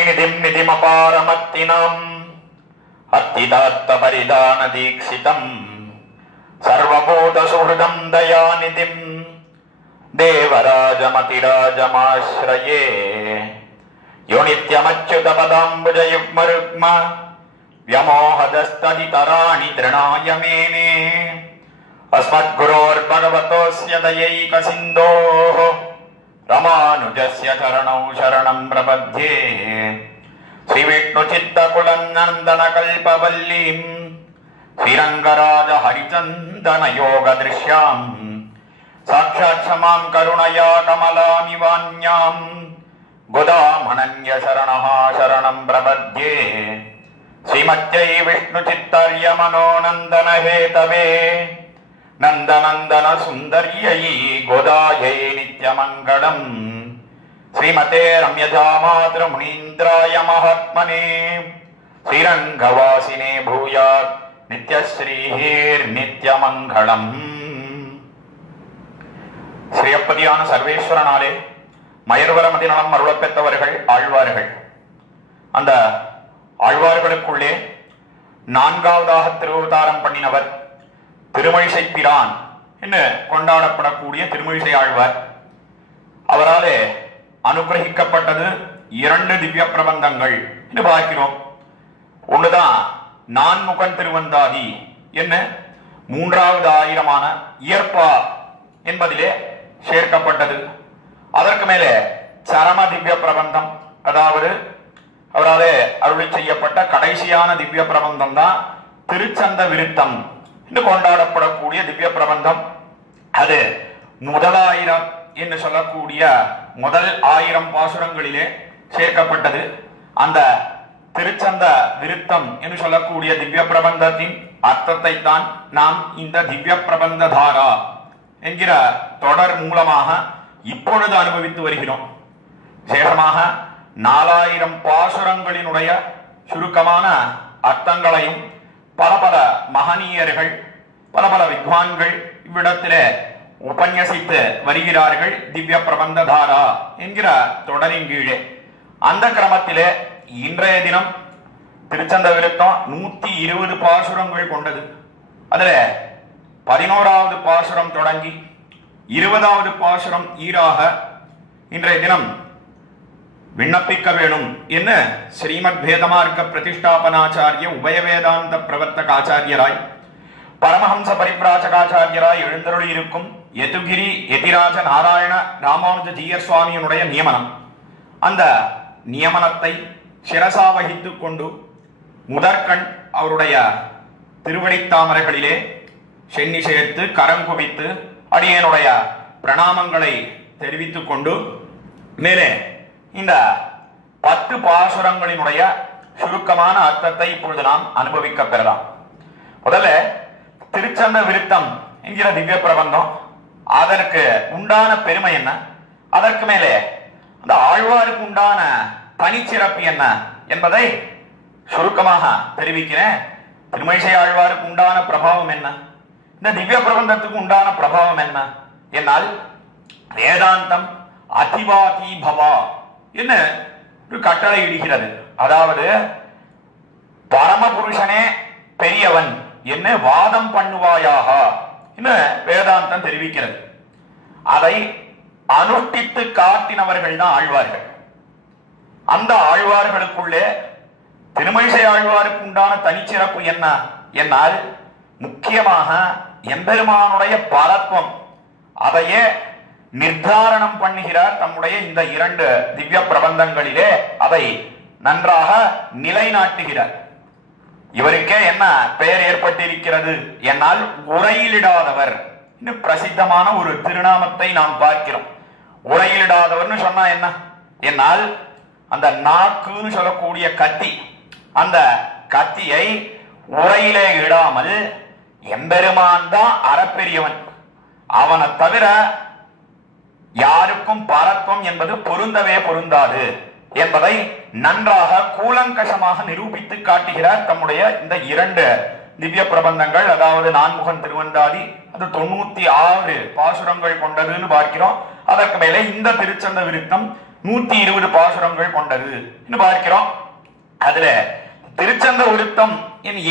श्रीनिधिं निधिमपारमत्तिनाम् अत्तिदात्तपरिधानदीक्षितम् सर्वभूतसुहृदं दयानिधिं देवराजमतिराजमाश्रये यो नित्यमच्युतपदाम्बुजयुग्मरुग्म व्यामोहदस्तदितराणि तृणाय मेने अस्मद्गुरोर्भगवतोऽस्य दयैकसिन्धोः रामानुजस्य चरणौ शरणं प्रपद्ये श्रीविष्णुचित्तकुलनन्दनकल्पवल्लीं श्रीरङ्गराज हरिचन्दन योगदृश्याम् साक्षात् क्षमां करुणया कमलामिवान्यां गोदामनन्य शरणः शरणं प्रपद्ये श्रीमत्यै विष्णुचित्तर्य मनोनन्दन हेतवे नन्दनन्दन सुन्दर्यै गोदायै नित्यमङ्गलम् श्रीमते रम्यजामातृमुनीन्द्राय महात्मने श्रीरङ्गवासिने भूयात् नित्यश्रीर्नित्यमङ्गलम्. ஸ்ரீயப்பதியான சர்வேஸ்வரனாலே மயர்வரமதி நலம் அருளப் பெற்றவர்கள் ஆழ்வார்கள். அந்த ஆழ்வார்களுக்குள்ளே நான்காவதாக திருவதாரம் பண்ணினவர் திருமழிசை பிரான் என்று கொண்டாடப்படக்கூடிய திருமழிசை ஆழ்வார். அவராலே அனுகிரகிக்கப்பட்டது 2 திவ்ய பிரபந்தங்கள் என்று பார்க்கிறோம். ஒண்ணுதான் நான்முகன் திருவந்தாதி என்ன 3வது ஆயிரமான இயற்பா என்பதிலே சேர்க்கப்பட்டது. அதற்கு மேலே சரம திவ்ய பிரபந்தம், அதாவது அவராலே அருளி செய்யப்பட்ட கடைசியான திவ்ய பிரபந்தம் தான் திருச்சந்த விருத்தம் என்று கொண்டாடப்படக்கூடிய திவ்ய பிரபந்தம். அது முதலாயிரம் என்று சொல்லக்கூடிய முதல் 1000 பாசுரங்களிலே சேர்க்கப்பட்டது. அந்த திருச்சந்த விருத்தம் என்று சொல்லக்கூடிய திவ்ய பிரபந்தத்தின் அர்த்தத்தை தான் நாம் இந்த திவ்ய பிரபந்த தாரா என்கிற தொடர் மூலமாக இப்பொழுது அனுபவித்து வருகிறோம். விசேஷமாக 4000 பாசுரங்களினுடைய சுருக்கமான அர்த்தங்களையும் பல பல மகனீயர்கள் பல பல வித்வான்கள் இவ்விடத்திலே உபன்யசித்து வருகிறார்கள் திவ்ய பிரபந்த தாரா என்கிற தொடரின் கீழே. அந்த கிரமத்திலே இன்றைய தினம் திருச்சந்த விருத்தம் 120 பாசுரங்கள் கொண்டது. அதுல 11வது பாசுரம் தொடங்கி 20வது பாசுரம் ஈராக இன்றைய தினம் விண்ணப்பிக்க வேணும் என்ன ஸ்ரீமத் வேதமார்க்க பிரதிஷ்டாபனாச்சாரிய உபயவேதாந்த பிரவர்த்தக ஆச்சாரியராய் பரமஹம்ச பரிப்ராஜகாச்சாரியராய் எழுந்தருளி இருக்கும் யதுகிரி யதிராஜ நாராயண ராமானுஜ ஜீயர் சுவாமியினுடைய நியமனம். அந்த நியமனத்தை சிரசா வகித்துக் கொண்டு முதற்கண் அவருடைய திருவடித்தாமரைகளிலே சென்னி சேர்த்து கரம் குவித்து அடியனுடைய பிரணாமங்களை தெரிவித்துக் கொண்டு மேலே இந்த 10 பாசுரங்களினுடைய சுருக்கமான அர்த்தத்தை இப்பொழுது நாம் அனுபவிக்க பெறலாம். முதல்ல திருச்சந்த விருத்தம் என்கிற திவ்ய பிரபந்தம், அதற்கு உண்டான பெருமை என்ன, அதற்கு மேலே அந்த ஆழ்வாருக்கு உண்டான தனிச்சிறப்பு என்ன என்பதை சுருக்கமாக தெரிவிக்கிறேன். திருமழிசை ஆழ்வாருக்கு உண்டான பிரபாவம் என்ன, இந்த திவ்ய பிரபந்தத்துக்கு உண்டான பிரபாவம் என்ன என்னால் வேதாந்தம் அதிவாதி பவா என்ன ஒரு கட்டளை இடுகிறது. அதாவது பரமபுருஷனே பெரியவன் என்ன வாதம் பண்ணுவாயாக என்ன வேதாந்தம் தெரிவிக்கிறது. அதை அனுஷ்டித்து காட்டினவர்கள் தான் ஆழ்வார்கள். அந்த ஆழ்வார்களுக்குள்ளே திருமழிசை ஆழ்வாருக்கு உண்டான தனிச்சிறப்பு என்ன என்னால் முக்கியமாக எம்பெருமானுடைய பரத்வம் அதையே நிர்தாரணம் பண்ணுகிறார் தம்முடைய இந்த 2 திவ்ய பிரபந்தங்களிலே. அதை நன்றாக நிலைநாட்டுகிறார். இவருக்கே என்ன பெயர் ஏற்பட்டிருக்கிறது என்னால் உரையிலிடாதவர் இன்னும் பிரசித்தமான ஒரு திருநாமத்தை நாம் பார்க்கிறோம். உரையிலிடாதவர்னு சொன்னா என்ன என்னால் அந்த நாக்குன்னு சொல்லக்கூடிய கத்தி, அந்த கத்தியை உரையிலே இடாமல் எம்பெருமான் தான் அறப்பெரியவன், அவனை தவிர யாருக்கும் பரத்வம் என்பது பொருந்தவே பொருந்தாது என்பதை நன்றாக கூலங்கஷமாக நிரூபித்து காட்டுகிறார் தம்முடைய இந்த 2 திவ்ய பிரபந்தங்கள். அதாவது நான்முகன் திருவந்தாதி அது 96 பாசுரங்கள் கொண்டதுன்னு பார்க்கிறோம். அதற்கு மேலே இந்த திருச்சந்த விருத்தம் 120 பாசுரங்கள் கொண்டது என்று பார்க்கிறோம். அதுல திருச்சந்த விருத்தம்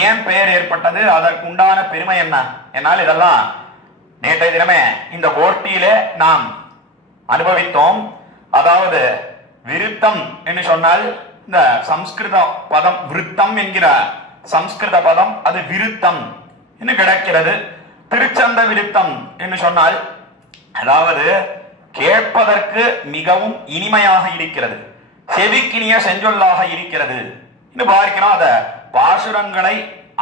ஏன் பெயர் ஏற்பட்டது, அதற்கு உண்டான பெருமை என்ன என்னால் இதெல்லாம் நேற்றைய தினமே இந்த போட்டியிலே நாம் அனுபவித்தோம். அதாவது விருத்தம் என்று சொன்னால் இந்த சம்ஸ்கிருத பதம் விருத்தம் என்கிற சம்ஸ்கிருத பதம் அது விருத்தம் என்று கிடைக்கிறது. திருச்சந்த விருத்தம் என்று சொன்னால் அதாவது கேட்பதற்கு மிகவும் இனிமையாக இருக்கிறது, செவிக்கினிய செஞ்சொல்லாக இருக்கிறது என்று பார்க்கிறோம். அத பாசுரங்களை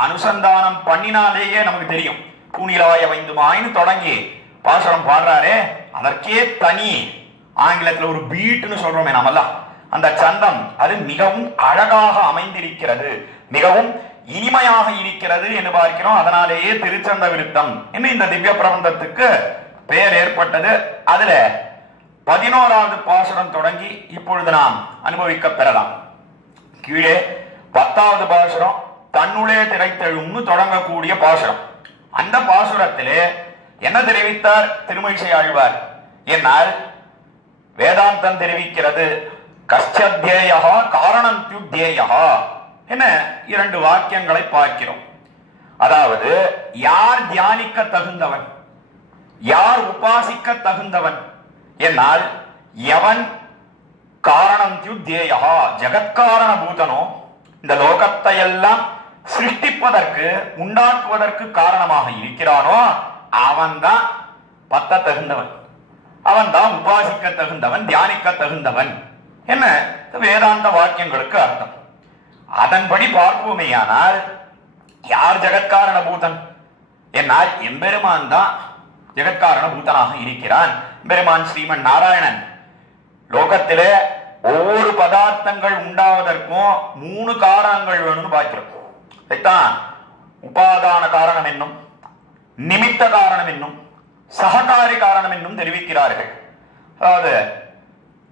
அனுசந்தானம் பண்ணினாலேயே நமக்கு தெரியும். பூனிலாய வைந்துமாயின்னு தொடங்கி பாசுரம் பாடுறாரே, அதற்கே தனி ஆங்கிலத்தில் ஒரு பீட்னு சொல்றோமே நாமெல்லாம், அந்த சந்தம் அது மிகவும் அழகாக அமைந்திருக்கிறது, மிகவும் இனிமையாக இருக்கிறது என்று பார்க்கிறோம். அதனாலேயே திருச்சந்த விருத்தம் என்று இந்த திவ்ய பிரபந்தத்துக்கு பெயர் ஏற்பட்டது. அதுல 11வது பாசுரம் தொடங்கி இப்பொழுது நாம் அனுபவிக்க பெறலாம். கீழே 10வது பாசுரம் தன்னுளே திரைத்தெழும்னு தொடங்கக்கூடிய பாசுரம். அந்த பாசுரத்திலே என்ன தெரிவித்தார் திருமழிசை ஆழ்வார் என்னால் வேதாந்தம் தெரிவிக்கிறது. கஷ்டத்யேயா காரணம் துத்யேயா என 2 வாக்கியங்களை பார்க்கிறோம். அதாவது யார் தியானிக்க தகுந்தவன், யார் உபாசிக்க தகுந்தவன் என்னால் எவன் காரணம் துத்யேயா ஜெகத்காரண பூதனோ, இந்த லோகத்தை எல்லாம் சிருஷ்டிப்பதற்கு உண்டாக்குவதற்கு காரணமாக இருக்கிறானோ அவன்தான் பத்த தகுந்தவன், அவன்தான் உபாசிக்க தகுந்தவன், தியானிக்க தகுந்தவன் என்ன வேதாந்த வாக்கியங்களுக்கு அர்த்தம். அதன்படி பார்ப்போமேயானால் யார் ஜெகத்காரண பூதன் என்னால் எம்பெருமான் தான் ஜெகத்காரண பூதனாக இருக்கிறான். பெருமான் ஸ்ரீமன் நாராயணன் லோகத்திலே ஒவ்வொரு பதார்த்தங்கள் உண்டாவதற்கும் 3 காரணங்கள் வேணும்னு பார்க்கிறோம். இதைத்தான் உபாதான காரணம் என்னும், நிமித்த காரணம் என்னும், சககாரி காரணம் என்னும் தெரிவிக்கிறார்கள். அதாவது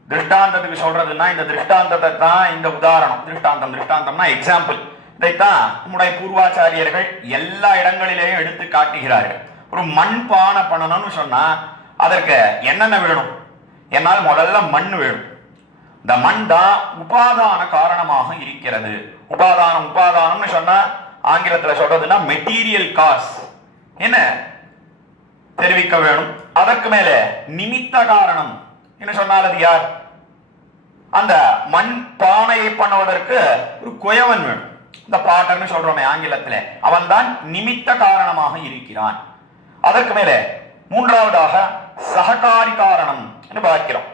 திருஷ்டாந்தத்துக்கு சொல்றதுன்னா இந்த திருஷ்டாந்தத்தை தான், இந்த உதாரணம் திருஷ்டாந்தம்னா எக்ஸாம்பிள், இதைத்தான் நம்முடைய பூர்வாச்சாரியர்கள் எல்லா இடங்களிலேயும் எடுத்து காட்டுகிறார்கள். ஒரு மண் பானை பண்ணணும்னு சொன்னா அதற்கு என்னென்ன வேணும் என்னால் முதல்ல மண் வேணும். இந்த மண் தான் உபாதான காரணமாக இருக்கிறது. உபாதானம்னு சொன்னா ஆங்கிலத்தில் சொல்றதுன்னா மெட்டீரியல் காஸ் என்ன தெரிவிக்க வேணும். அதற்கு மேல நிமித்த காரணம் என்ன சொன்னால் அது யார், அந்த மண் பானையை பண்ணுவதற்கு ஒரு குயவன் வேணும். இந்த பாட்டர்னு சொல்றோமே ஆங்கிலத்தில், அவன் தான் நிமித்த காரணமாக இருக்கிறான். அதற்கு மேல 3வதாக சககாரி காரணம் என்று பார்க்கிறோம்.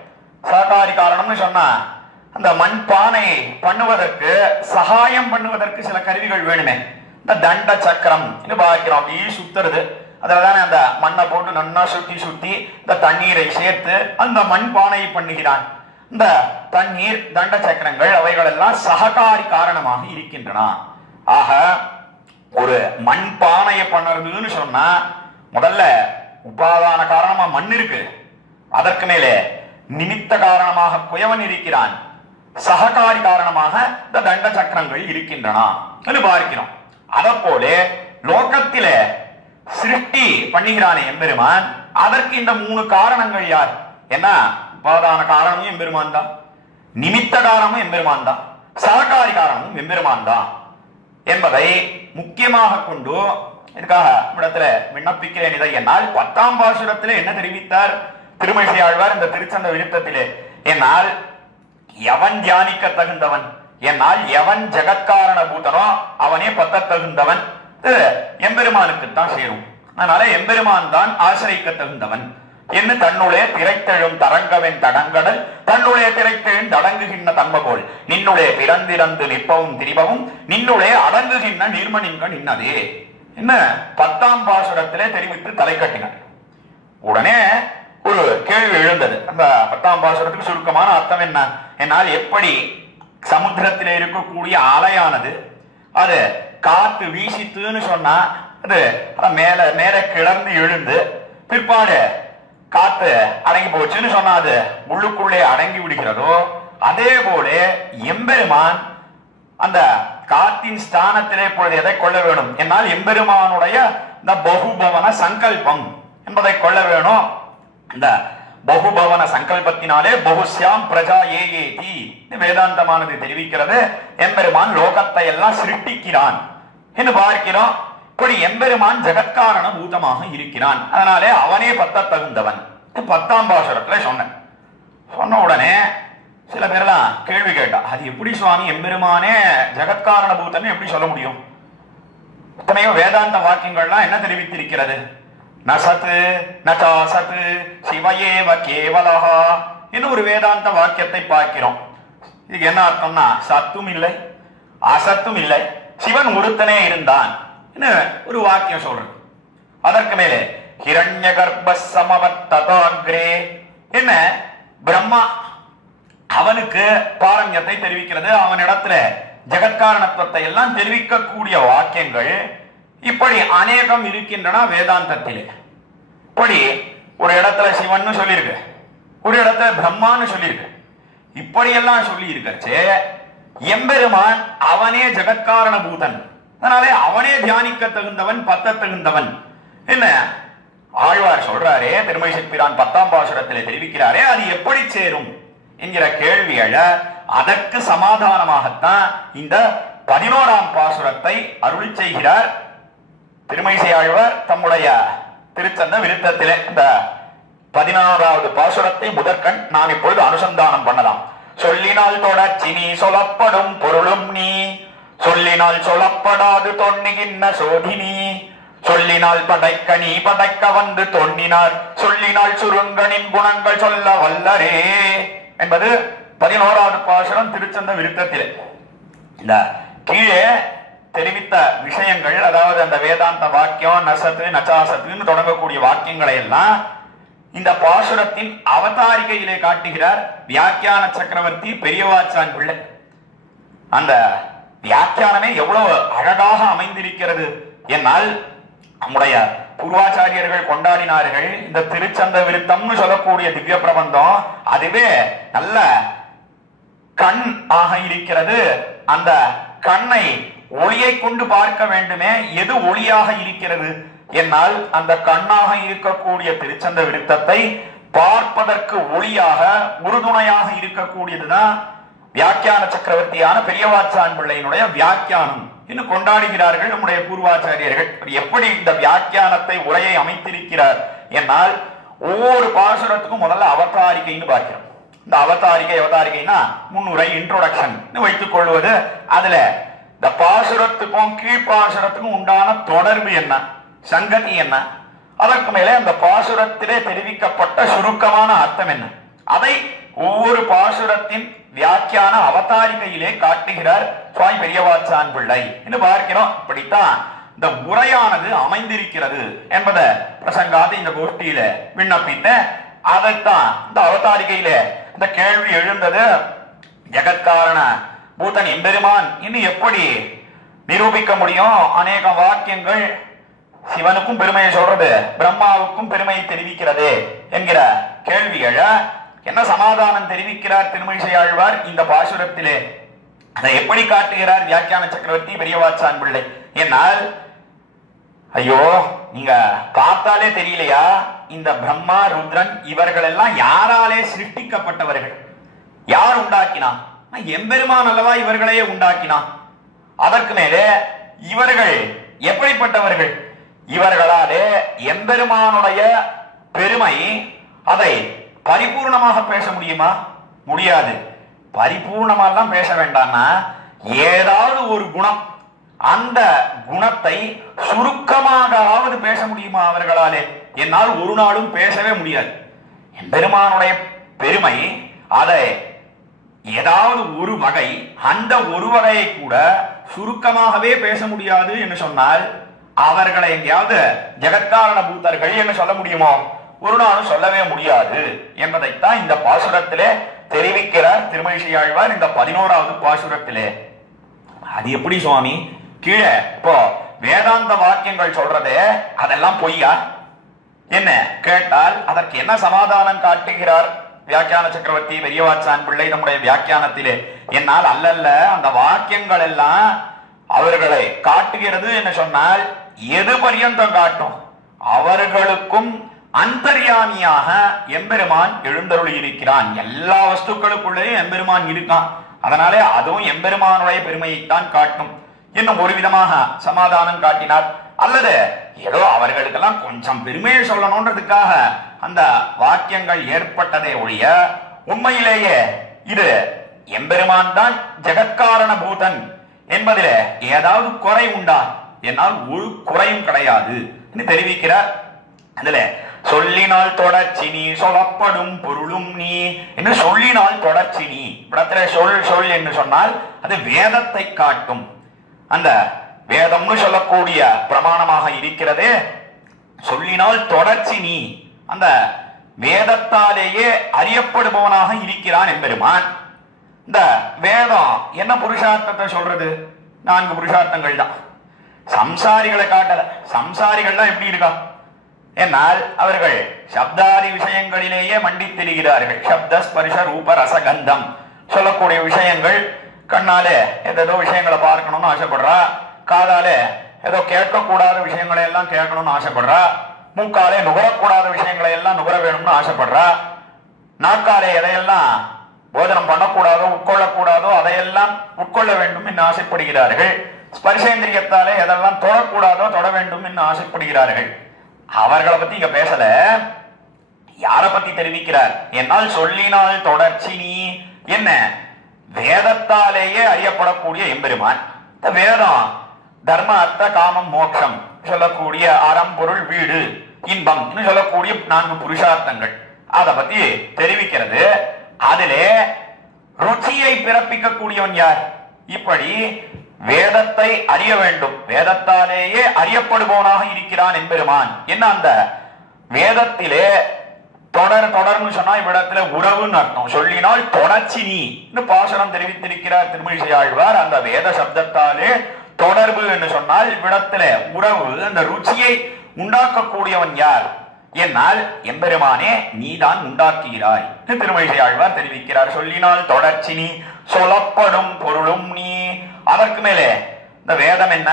சககாரி காரணம்னு சொன்னா அந்த மண் பானையை பண்ணுவதற்கு சகாயம் பண்ணுவதற்கு சில கருவிகள் வேணுமே. இந்த தண்ட சக்கரம் என்று பார்க்கிறோம், அப்படியே சுத்துறது. அதுலதானே அந்த மண்ணை போட்டு நன்னா சுத்தி இந்த தண்ணீரை சேர்த்து அந்த மண் பானையை பண்ணுகிறான். இந்த தண்ணீர் தண்ட சக்கரங்கள் அவைகள் எல்லாம் சககாரி காரணமாக இருக்கின்றன. ஆக ஒரு மண் பானையை பண்ணுறதுன்னு சொன்னா முதல்ல உபாதான காரணமா மண் இருக்கு, அதற்கு மேலே நிமித்த காரணமாக குயவன் இருக்கிறான், சககாரி காரணமாக இந்த தண்ட சக்கரங்கள் இருக்கின்றன என்று பார்க்கிறோம். அதை போல லோகத்தில சிருஷ்டி பண்ணுகிறானே எம்பெருமான், அதற்கு இந்த 3 காரணங்கள் யார் என்ன, உபாதான காரணமும் எம்பெருமான் தான், நிமித்த காரணமும் எம்பெருமான் தான், சககாரி காரணமும் எம்பெருமான் தான் என்பதை முக்கியமாக கொண்டு இதுக்காக இடத்துல விண்ணப்பிக்கிறேன். இதை என்னால் 10ஆம் பாசுரத்திலே என்ன தெரிவித்தார் திருமழிசை ஆழ்வார் இந்த திருச்சந்த விருத்தத்திலே, என்னால் எவன் தியானிக்க தகுந்தவன், என்னால் எவன் ஜெகத்காரண பூதனோ அவனே பத்த தகுந்தவன், எம்பெருமானுக்குத்தான் சேரும். அதனால எம்பெருமான் தான் ஆசிரிக்க தகுந்தவன் என்று தன்னுடைய திரைத்தெழும் தரங்கவன் தடங்கடல் தன்னுடைய திரைத்தெழும் தடங்குகின்ற தன்ம போல் நின்னுடைய பிறந்திறந்து நிற்பவும் திரிபவும் நின்னுடைய அடங்குகின்ற நீர்மணின்க நின்னதே என்ன 10ஆம் பாசுரத்திலே தெரிவித்து தலை கட்டினார். உடனே ஒரு கேள்வி எழுந்தது. அந்த 10ஆம் பாசுரத்துக்கு சுருக்கமான அர்த்தம் என்ன என்னால் எப்படி சமுத்திரத்திலே இருக்கக்கூடிய அலையானது அது காத்து வீசித்துன்னு சொன்னா அது மேல மேல கிளர்ந்து எழுந்து பிற்பாடு காத்து அடங்கி போச்சுன்னு சொன்னா அது உள்ளுக்குள்ளே அடங்கி விடுகிறதோ, அதே போல எம்பெருமான் அந்த காத்தின் ஸ்தானத்திலே இப்பொழுது எதை கொள்ள வேணும் என்னால் எம்பெருமானுடைய இந்த பகுபவன சங்கல்பம் என்பதை கொள்ள வேணும். இந்த பகுபவன சங்கல்பத்தினாலே பகுஸ்யாம் பிரஜா ஏதி வேதாந்தமானது தெரிவிக்கிறது. எம்பெருமான் லோகத்தை எல்லாம் சிருஷ்டிக்கிறான் என்று பார்க்கிறோம். இப்படி எம்பெருமான் ஜெகத்காரண பூதமாக இருக்கிறான். அதனாலே அவனே பத்த தகுந்தவன். 10ஆம் பாசுரத்துல சொன்ன உடனே சில பேர்லாம் கேள்வி கேட்டா, அது எப்படி சுவாமி எம்பெருமானே ஜெகத்காரண பூதன் எப்படி சொல்ல முடியும்? இத்தனையோ வேதாந்த வாக்கியங்கள்லாம் என்ன தெரிவித்திருக்கிறது? நசத்து நசாசத்து சிவயேவ கேவலஹா இன்னும் ஒரு வேதாந்த வாக்கியத்தை பார்க்கிறோம். இதுக்கு என்ன அர்த்தம்னா, சத்தும் இல்லை அசத்தும் இல்லை, சிவன் ஒருத்தனே இருந்தான் ஒரு வாக்கியம் சொல்றது. அதற்கு மேலே ஹிரண்ய கர்ப்ப சமவத்ததாக்ரே என்ன பிரம்மா அவனுக்கு பாரண்யத்தை தெரிவிக்கிறது. அவனிடத்துல ஜெகத்காரணத்துவத்தை எல்லாம் தெரிவிக்கக்கூடிய வாக்கியங்கள் இப்படி அநேகம் இருக்கின்றன வேதாந்தத்திலே. இப்படி ஒரு இடத்துல சிவன் சொல்லியிருக்கு, ஒரு இடத்துல பிரம்மான்னு சொல்லியிருக்கு. இப்படியெல்லாம் சொல்லி இருக்கச்சே எம்பெருமான் அவனே ஜெகத்காரண பூதன், அதனாலே அவனே தியானிக்க தகுந்தவன், பத்த தகுந்தவன். என்ன ஆழ்வார் சொல்றாரே, திருமலை சிற்பிரான் 10ஆம் பாசுரத்திலே தெரிவிக்கிறாரே, அது எப்படி சேரும் என்கிற கேள்வி எழ அதற்கு சமாதானமாகத்தான் இந்த 11ஆம் பாசுரத்தை அருள் செய்கிறார் திருமழிசை ஆழ்வார் தம்முடைய திருச்சந்த விருத்தத்திலே. இந்த 16வது பாசுரத்தை முதற்கண் நாம் இப்பொழுது அனுசந்தானம் பண்ணலாம். சொல்லினால் தொடர்ச்சி நீ சொல்லப்படும் பொருளும் நீ, சொல்லினால் சொல்லப்படாது தொன்னுகின்ற சோதினி, சொல்லினால் படைக்க நீ படைக்க வந்து தொன்னினார், சொல்லினால் சுருங்கனின் குணங்கள் சொல்ல வல்லரே என்பது 11வது பாசுரம் திருச்சந்த விருத்தத்திலே. இந்த கீழே தெரிவித்த விஷயங்கள், அதாவது அந்த வேதாந்த வாக்கியம் நசத்து நச்சாசத்துன்னு தொடங்கக்கூடிய வாக்கியங்களை எல்லாம் இந்த பாசுரத்தின் அவதாரிகையிலே காட்டுகிறார் வியாக்கியான சக்கரவர்த்தி பெரியவாச்சான் பிள்ளை. அந்த வியாக்கியானமே எவ்வளவு அழகாக அமைந்திருக்கிறது என்னால் நம்முடைய பூர்வாச்சாரியர்கள் கொண்டாடினார்கள். இந்த திருச்சந்த விருத்தம்னு சொல்லக்கூடிய திவ்ய பிரபந்தம் அதுவே நல்ல கண் ஆக இருக்கிறது. அந்த கண்ணை ஒளியை கொண்டு பார்க்க வேண்டுமே, எது ஒளியாக இருக்கிறது என்னால் அந்த கண்ணாக இருக்கக்கூடிய திருச்சந்த விருத்தத்தை பார்ப்பதற்கு ஒளியாக உறுதுணையாக இருக்கக்கூடியதுதான் வியாக்கியான சக்கரவர்த்தியான பெரியவாச்சான் பிள்ளையினுடைய வியாக்கியானம் என்று கொண்டாடுகிறார்கள் நம்முடைய பூர்வாச்சாரியர்கள். எப்படி இந்த வியாக்கியானத்தை உரையை அமைத்திருக்கிறார் என்னால் ஒவ்வொரு பாசுரத்துக்கும் முதல்ல அவதாரிகைன்னு பார்க்கிறோம். இந்த அவதாரிகைனா முன்னுரை, இன்ட்ரோடக்ஷன் வைத்துக் கொள்வது. அதுல இந்த பாசுரத்துக்கும் கீழ்பாசுரத்துக்கும் உண்டான தொடர்பு என்ன, சங்கதி என்ன, அதற்கு மேலே அந்த பாசுரத்திலே தெரிவிக்கப்பட்ட சுருக்கமான அர்த்தம் என்ன, அதை ஒவ்வொரு பாசுரத்தின் வியாக்கியான அவதாரிகையிலே காட்டுகிறார் சுவாமி பெரியவாச்சான் பிள்ளை என்று பார்க்கிறோம். இப்படித்தான் இந்த உரையானது அமைந்திருக்கிறது என்பதை பிரசங்காத இந்த கோஷ்டியில விண்ணப்பித்த அதைத்தான் இந்த அவதாரிகையில இந்த கேள்வி எழுந்தது. ஜெகத்காரண பூதன் எம்பெருமான் இன்னும் எப்படி நிரூபிக்க முடியும்? அநேக வாக்கியங்கள் சிவனுக்கும் பெருமையை சொல்றது, பிரம்மாவுக்கும் பெருமையை தெரிவிக்கிறது என்கிற கேள்வி எழ என்ன சமாதானம் தெரிவிக்கிறார் திருமழிசை ஆழ்வார் இந்த பாசுரத்திலே? அதை எப்படி காட்டுகிறார் வியாக்கியான சக்கரவர்த்தி பெரியவாச்சான் பிள்ளை என்னால், ஐயோ நீங்க பார்த்தாலே தெரியலையா, இந்த பிரம்மா ருத்ரன் இவர்கள் எல்லாம் யாராலே சிருஷ்டிக்கப்பட்டவர்கள்? யார் உண்டாக்கினா? எம்பெருமான் அல்லவா இவர்களையே உண்டாக்கினான். அதற்கு மேலே இவர்கள் எப்படிப்பட்டவர்கள்? இவர்களாலே எம்பெருமானுடைய பெருமை அதை பரிபூர்ணமாக பேச முடியுமா? முடியாது. பரிபூர்ணமாலாம் பேச வேண்டாம்னா ஏதாவது ஒரு குணம், அந்த குணத்தை சுருக்கமாகவாவது பேச முடியுமா அவர்களாலே? என்னால் ஒரு நாளும் பேசவே முடியாது. எம்பெருமானுடைய பெருமை அதை ஏதாவது ஒரு வகை, அந்த ஒரு வகையை கூட சுருக்கமாகவே பேச முடியாது என்று சொன்னால் அவர்களை எங்கேயாவது ஜெகத்காரண பூதர்கள் என்று சொல்ல முடியுமோ? ஒரு நாளும் சொல்லவே முடியாது என்பதைத்தான் இந்த பாசுரத்திலே தெரிவிக்கிறார் திருமழிசை ஆழ்வார் இந்த 11வது பாசுரத்திலே. அது எப்படி சுவாமி? கீழே இப்போ வேதாந்த வாக்கியங்கள் சொல்றதே அதெல்லாம் பொய்யா என்ன கேட்டால் அதற்கு என்ன சமாதானம் காட்டுகிறார் வியாக்கியான சக்கரவர்த்தி பெரியவாச்சான் பிள்ளை நம்முடைய வியாக்கியானத்திலே? என்னால் அல்லல்ல, அந்த வாக்கியங்கள் எல்லாம் அவர்களை காட்டுகிறது என்று சொன்னால் எது பரியந்தம் காட்டும்? அவர்களுக்கும் அந்தர்யாமியாக எம்பெருமான் எழுந்தருளி இருக்கிறான். எல்லா வஸ்துக்களுக்குள்ளேயும் எம்பெருமான் இருக்கான். அதனாலே அதுவும் எம்பெருமானுடைய பெருமையைத்தான் காட்டும் இன்னும் ஒரு விதமாக சமாதானம் காட்டினார். அல்லது ஏதோ அவர்களுக்கெல்லாம் கொஞ்சம் பெருமையை சொல்லணும்ன்றதுக்காக அந்த வாக்கியங்கள் ஏற்பட்டதை ஒழிய உண்மையிலேயே இது எம்பெருமான் தான் ஜெகத்காரண பூதன் என்பதில் ஏதாவது குறை உண்டா? என்னால் ஒரு குறையும் கிடையாது என்று தெரிவிக்கிறார். அதுல சொல்லினால் தொடர்ச்சி நீ சொல்லப்படும் பொருளும் நீ என்று சொல்லினால் தொடர்ச்சி நீ இடத்துல சொல் சொல் என்று சொன்னால் அது வேதத்தை காட்டும். அந்த வேதம்னு சொல்லக்கூடிய பிரமாணமாக இருக்கிறது. சொல்லினால் தொடர்ச்சி நீ அந்த வேதத்தாலேயே அறியப்படுபவனாக இருக்கிறான் எம்பெருமான். இந்த வேதம் என்ன புருஷார்த்தத்தை சொல்றது? 4 புருஷார்த்தங்கள் தான். சம்சாரிகளை காட்டல. சம்சாரிகள் தான் எப்படி இருக்கா? என்னால் அவர்கள் சப்தாதி விஷயங்களிலேயே மண்டித்திருக்கிறார்கள். சப்த ஸ்பர்ஷ ரூப ரசகந்தம் சொல்லக்கூடிய விஷயங்கள். கண்ணாலே ஏதோ விஷயங்களை பார்க்கணும்னு ஆசைப்படுறா. காதாலே ஏதோ கேட்கக்கூடாத விஷயங்களை எல்லாம் கேட்கணும்னு ஆசைப்படுறா. மூக்காலே நுகரக்கூடாத விஷயங்களை எல்லாம் நுகர வேணும்னு ஆசைப்படுறா. நாக்காலே எதையெல்லாம் போதனம் பண்ணக்கூடாதோ உட்கொள்ளக்கூடாதோ அதையெல்லாம் உட்கொள்ள வேண்டும் என்று ஆசைப்படுகிறார்கள். ஸ்பர்ஷேந்திரியத்தாலே எதெல்லாம் தொடக்கூடாதோ தொட வேண்டும் என்று ஆசைப்படுகிறார்கள். அவர்களை பத்தி இங்க பேசல. யார பத்தி தெரிவிக்கிறார்? என்னால் சொல்லினால் தொடர்ச்சி நீ என்ன வேதத்தாலேயே அறியப்படக்கூடிய எம்பெருமான். இந்த வேதம் தர்ம அர்த்த காமம் மோட்சம் சொல்லக்கூடிய அறம் பொருள் வீடு இன்பம் சொல்லக்கூடிய 4 புருஷார்த்தங்கள் அதை பத்தி தெரிவிக்கிறது. அதிலே ருச்சியை பிறப்பிக்கக்கூடியவன் யார்? இப்படி வேதத்தை அறிய வேண்டும், வேதத்தாலேயே அறியப்படுபவனாக இருக்கிறான் எம்பெருமான். என்ன அந்த வேதத்திலே தொடர்னு சொன்னா இவ்விடத்துல உறவுன்னு அர்த்தம். சொல்லினால் தொடர்ச்சி நீ பாசனம் தெரிவித்திருக்கிறார் திருமழிசை ஆழ்வார். அந்த வேத சப்தத்தாலே தொடர்பு என்று சொன்னால் இவ்விடத்துல உறவு, அந்த ருச்சியை உண்டாக்கக்கூடியவன் யார்? என்னால் எம்பெருமானே நீதான் உண்டாக்குகிறாய் திருமழிசை ஆழ்வார் தெரிவிக்கிறார். சொல்லினால் தொடர்ச்சி நீ சொல்லப்படும் பொருளும் நீ. அதற்கு மேலே இந்த வேதம் என்ன?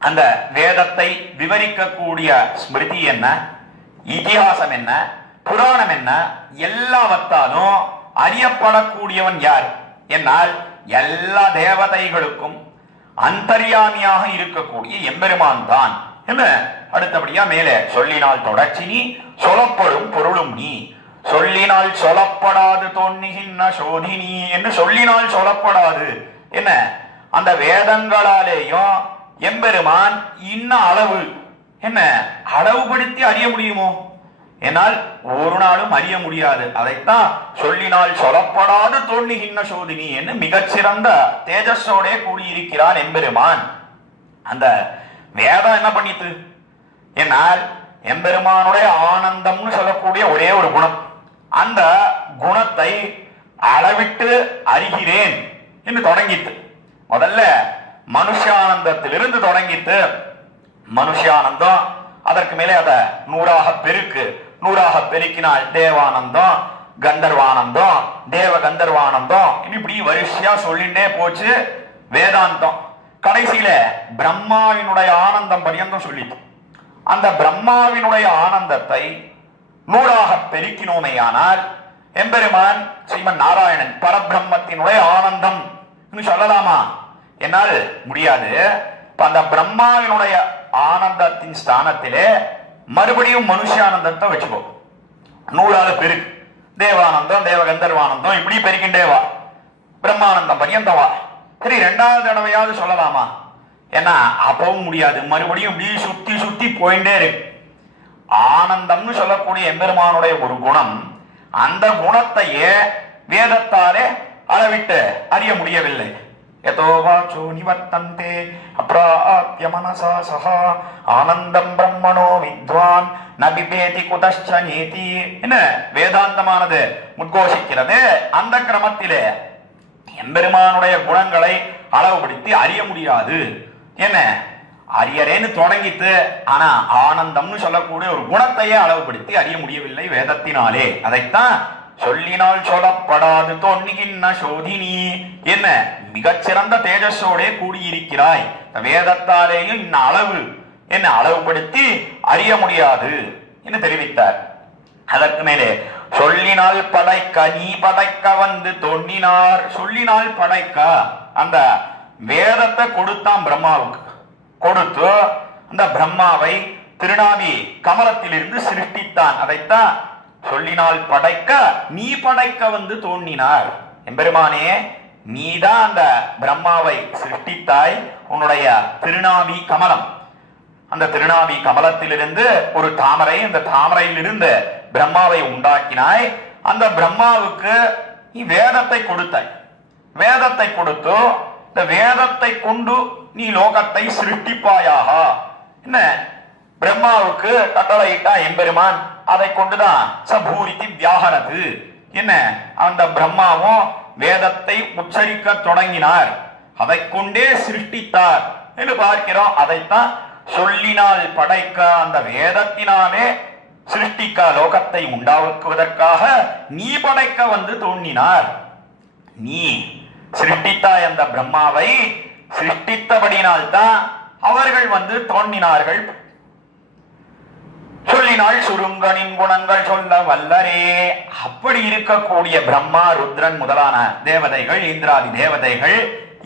அந்த வேதத்தை விவரிக்கக்கூடிய ஸ்மிருதி என்ன, இதிகாசம் என்ன, புராணம் என்ன, எல்லாவற்றாலும் அறியப்படக்கூடியவன் யார்? என்னால் எல்லா தேவதைகளுக்கும் அந்தர்யாமியாக இருக்கக்கூடிய எம்பெருமான் தான் என்ன. அடுத்தபடியா மேலே சொல்லினால் தொடர்ச்சி நீ சொல்லப்படும் பொருளும் நீ. சொல்லினால் சொல்லப்படாது தொன்னிகின்ற சோதினி என்று சொல்லினால் சொல்லப்படாது என்ன அந்த வேதங்களாலேயும் எம்பெருமான் இன்ன அளவு என்ன அளவுபடுத்தி அறிய முடியுமோ? என்னால் ஒரு நாளும் அறிய முடியாது. அதைத்தான் சொல்லினால் சொல்லப்படாது தொன்னிகின்ற சோதினி என்று மிகச்சிறந்த தேஜஸோட கூடியிருக்கிறான் எம்பெருமான். அந்த வேதம் என்ன பண்ணித்து? என்னால் எம்பெருமானுடைய ஆனந்தம்னு சொல்லக்கூடிய ஒரே ஒரு குணம், அந்த குணத்தை அளவிட்டு அறிகிறேன் என்று தொடங்கித்து. முதல்ல மனுஷானந்தத்திலிருந்து தொடங்கித்து. மனுஷானந்தம், அதற்கு மேலே அதை 100ஆக பெருக்கு, 100ஆக பெருக்கினால் தேவானந்தம், கந்தர்வானந்தம், தேவ கந்தர்வானந்தம், இப்படி வரிசையா சொல்லிட்டே போச்சு வேதாந்தம். கடைசியில பிரம்மாவினுடைய ஆனந்தம் பரியந்தம் சொல்லிட்டு அந்த பிரம்மாவினுடைய ஆனந்தத்தை 100ஆக பெருக்கினோமையானால் எம்பெருமான் ஸ்ரீமன் நாராயணன் பரபிரம்மத்தினுடைய ஆனந்தம் சொல்லலாமா? என்னால் முடியாது. அந்த பிரம்மாவினுடைய ஆனந்தத்தின் ஸ்தானத்திலே மறுபடியும் மனுஷானந்தத்தை வச்சுக்கோ. 100ஆக பெருக்கு, தேவானந்தம், தேவ கந்தர்வானந்தம், இப்படி பெருக்கின்றேவா பிரம்மானந்தம் பரியந்தவா. சரி, 2வது தடவையாவது சொல்லலாமா? ஏன்னா அப்பவும் முடியாது. மறுபடியும் இப்படி சுத்தி சுத்தி போயிட்டே இருக்கு. ஆனந்தம்னு சொல்லக்கூடிய எம்பெருமானுடைய ஒரு குணம், அந்த குணத்தையே வேதத்தாலே அளவிட்டு அறிய முடியவில்லை. யதோவாச்சோ நிவர்த்தந்தே அப்ராப்ய மனசா சஹா ஆனந்தம் பிரம்மணோ வித்வான் நபிபேதி குதஷ்ச நீதி என்ன வேதாந்தமானது முட்கோஷிக்கிறது. அந்த கிரமத்திலே எம்பெருமானுடைய குணங்களை அளவுபடுத்தி அறிய முடியாது. என்ன அரியரேன்னு தொடங்கித்து, ஆனா ஆனந்தம்னு சொல்லக்கூடிய ஒரு குணத்தையே அளவுபடுத்தி அறிய முடியவில்லை வேதத்தினாலே. அதைத்தான் சொல்லினால் சொல்லப்படாது தொன்னிகின்ற சோதினி என்ன மிகச்சிறந்த தேஜஸோட கூடியிருக்கிறாய். வேதத்தாலேயும் இன்ன அளவு என்ன அளவுபடுத்தி அறிய முடியாது என்று தெரிவித்தார். அதற்கு மேலே சொல்லினால் படைக்க நீ படைக்க வந்து தோன்றினார். சொல்லினால் படைக்க அந்த வேதத்தை கொடுத்தான் பிரம்மாவுக்கு. கொடுத்து அந்த பிரம்மாவை திருநாவி கமலத்திலிருந்து சிருஷ்டித்தான். அதைத்தான் சொல்லினால் படைக்க நீ படைக்க வந்து தோன்றினார். எம்பெருமானே, நீதான் அந்த பிரம்மாவை சிருஷ்டித்தாய். உன்னுடைய திருநாவி கமலம், அந்த திருநாவி கமலத்திலிருந்து ஒரு தாமரை, அந்த தாமரையிலிருந்து பிரம்மாவை உண்டாக்கினாய். அந்த பிரம்மாவுக்கு நீ வேதத்தை கொடுத்தாய். வேதத்தை கொடுத்து இந்த வேதத்தை கொண்டு நீ லோகத்தை சிருஷ்டிப்பாயாக என்ன பிரம்மாவுக்கு கட்டளையிட்டா எம்பெருமான். அதை கொண்டுதான் சபூரிதி வியாகரது என்ன அந்த பிரம்மாவும் வேதத்தை உச்சரிக்க தொடங்கினார். அதை கொண்டே சிருஷ்டித்தார் என்று பார்க்கிறோம். அதைத்தான் சொல்லினால் படைக்க அந்த வேதத்தினாலே சிருஷ்டிக்க லோகத்தை உண்டாக்குவதற்காக நீ படைக்க வந்து தோன்றினார். நீ சிருஷ்டித்தாய் அந்த பிரம்மாவை. சிருஷ்டித்தபடினால்தான் அவர்கள் வந்து தோன்றினார்கள். சொல்லினால் சுருங்கனின் குணங்கள் சொல்ல வல்லரே. அப்படி இருக்கக்கூடிய பிரம்மா, ருத்ரன் முதலான தேவதைகள், இந்திராதி தேவதைகள்,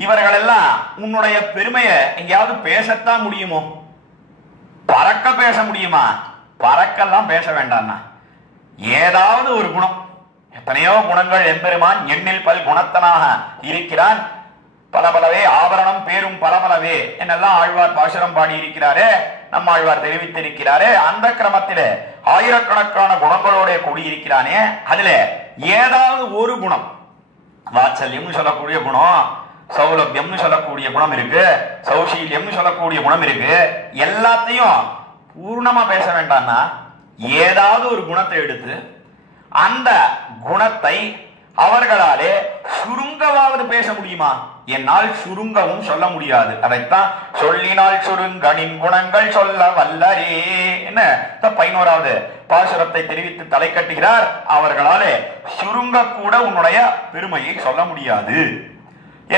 இவர்கள் எல்லாம் உன்னுடைய பெருமையை எங்கேயாவது பேசத்தான் முடியுமோ? பறக்க பேச முடியுமா? பறக்கெல்லாம் பேச வேண்டாம்னா ஏதாவது ஒரு குணம். எத்தனையோ குணங்கள் எம்பெருமான் எண்ணில் பல் குணத்தனாக இருக்கிறான். பல பலவே ஆபரணம் பேரும் பல பலவே என்னெல்லாம் ஆழ்வார் பாசுரம் பாடி இருக்கிறாரே, நம்ம ஆழ்வார் தெரிவித்திருக்கிறாரே. அந்த கிரமத்திலே ஆயிரக்கணக்கான குணங்களோட கூடியிருக்கிறானே. அதுல ஏதாவது ஒரு குணம், வாத்சல்யம்னு சொல்லக்கூடிய குணம், சௌலபியம்னு சொல்லக்கூடிய குணம் இருக்கு, சௌஷீல்யம்னு சொல்லக்கூடிய குணம் இருக்கு. எல்லாத்தையும் பூர்ணமா பேச வேண்டாம்னா ஏதாவது ஒரு குணத்தை எடுத்து அந்த குணத்தை அவர்களாலே சுருங்கவாவது பேச முடியுமா? என்னால் சுருங்கவும் சொல்ல முடியாது. அதைத்தான் சொல்லினால் சுருங்கனின் குணங்கள் சொல்ல வல்லரே என்ன 11வது பாசுரத்தை தெரிவித்து தலை கட்டுகிறார். அவர்களாலே சுருங்க கூட உன்னுடைய பெருமையை சொல்ல முடியாது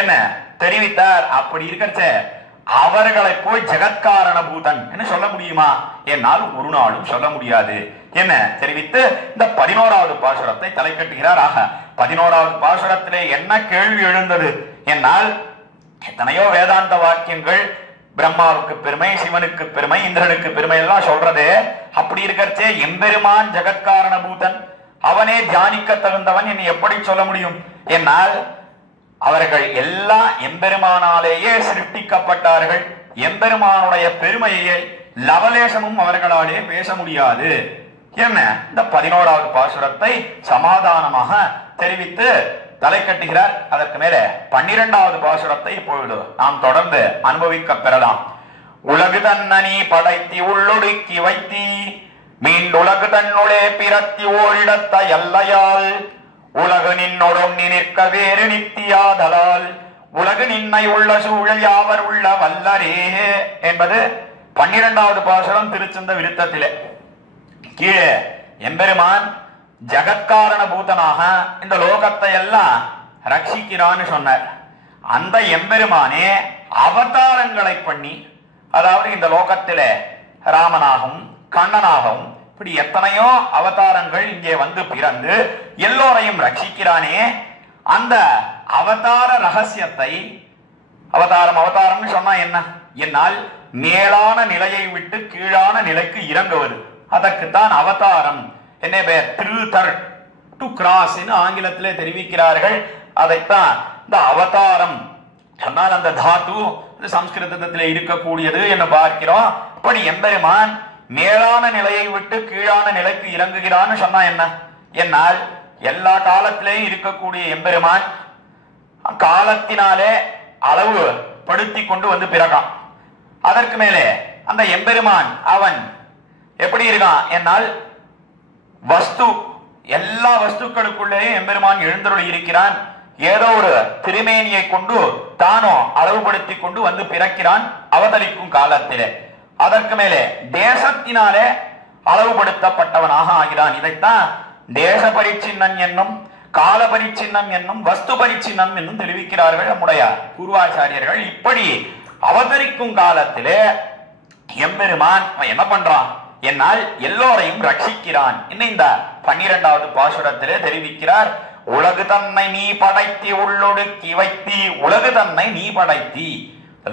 என்ன தெரிவித்தார். அப்படி இருக்கிறச்ச அவர்களை போய் ஜெகத்காரண பூதன் என்ன சொல்ல முடியுமா? என்னால் ஒரு நாளும் சொல்ல முடியாது என்ன தெரிவித்து இந்த 11வது பாசுரத்தை தலை கட்டுகிறார். ஆக 11வது பாசுரத்திலே என்ன கேள்வி எழுந்தது என்னால் எத்தனையோ வேதாந்த வாக்கியங்கள் பிரம்மாவுக்கு பெருமை, சிவனுக்கு பெருமை, இந்திரனுக்கு பெருமை எல்லாம் சொல்றது. அப்படி இருக்கிறச்சே எம்பெருமான் ஜெகத்காரண பூதன், அவனே தியானிக்க தகுந்தவன் என்னை எப்படி சொல்ல முடியும்? என்னால் அவர்கள் எல்லாம் எம்பெருமானாலேயே சிருஷ்டிக்கப்பட்டார்கள். எம்பெருமானுடைய பெருமையை லவலேசமும் அவர்களாலே பேச முடியாது என்ன இந்த 11வது பாசுரத்தை சமாதானமாக தெரிவித்து தலை கட்டுகிறார். அதற்கு மேலே 12வது பாசுரத்தை இப்பொழுது நாம் தொடர்ந்து அனுபவிக்க பெறலாம். உலகு தன்னி படைத்தி உள்ளொடுக்கி வைத்தி மீண்டுலகு தன்னுளே பிறத்தி ஓரிடத்த எல்லையால் உலகு நின்னொடும் நிற்க வேறு நித்தியாதலால் உலகு நின்னை உள்ள சூழல் யாவர் உள்ள வல்லரே என்பது 12வது பாசுரம் திருச்சந்த விருத்தத்திலே. கீழே எம்பெருமான் ஜகத்காரண பூதனாக இந்த லோகத்தை எல்லாம் ரட்சிக்கிறான்னு சொன்னார். அந்த எம்பெருமானே அவதாரங்களை பண்ணி, அதாவது இந்த லோகத்திலே ராமனாகவும் கண்ணனாகவும் இப்படி எத்தனையோ அவதாரங்கள் இங்கே வந்து பிறந்து எல்லோரையும் ரட்சிக்கிறானே. அந்த அவதார ரகசியத்தை, அவதாரம்னு சொன்னா என்ன? என்னால் மேலான நிலையை விட்டு கீழான நிலைக்கு இறங்குவது, அதற்குத்தான் அவதாரம். என்ன பேர்? த்ரூதர், டு கிராஸ் என்று ஆங்கிலத்திலே தெரிவிக்கிறார்கள். அதைத்தான் இந்த அவதாரம் சொன்னால் அந்த தாத்து சம்ஸ்கிருதத்திலே இருக்கக்கூடியது என்று பார்க்கிறோம். இப்படி எம்பெருமான் மேலான நிலையை விட்டு கீழான நிலைக்கு இறங்குகிறான்னு சொன்னா என்ன? என்னால் எல்லா காலத்திலேயும் இருக்கக்கூடிய எம்பெருமான் காலத்தினாலே அளவு படுத்தி கொண்டு வந்து பிறகான். அதற்கு மேலே அந்த எம்பெருமான் அவன் எப்படி இருக்கான்? என்னால் வஸ்து, எல்லா வஸ்துக்களுக்குள்ளேயும் எம்பெருமான் எழுந்தருளி இருக்கிறான். ஏதோ ஒரு திருமேனியை கொண்டு தானோ அளவுபடுத்தி கொண்டு வந்து பிறக்கிறான் அவதரிக்கும் காலத்திலே. அதற்கு மேலே தேசத்தினாலே அளவுபடுத்தப்பட்டவனாக ஆகிறான். இதைத்தான் தேச பரிச்சின்னன் என்னும், கால பரிச்சின்னம் என்னும், வஸ்து பரிச்சின்னம் என்னும் தெரிவிக்கிறார்கள் நம்முடைய பூர்வாச்சாரியர்கள். இப்படி அவதரிக்கும் காலத்திலே எம்பெருமான் என்ன பண்றான்? என்னால் எல்லோரையும் ரட்சிக்கிறான். இன்னும் இந்த 12வது பாசுரத்திலே தெரிவிக்கிறார். உலகு தன்னை நீ படைத்தி உள்ளொடுக்கி வைத்தி, உலகு தன்னை நீ படைத்தி,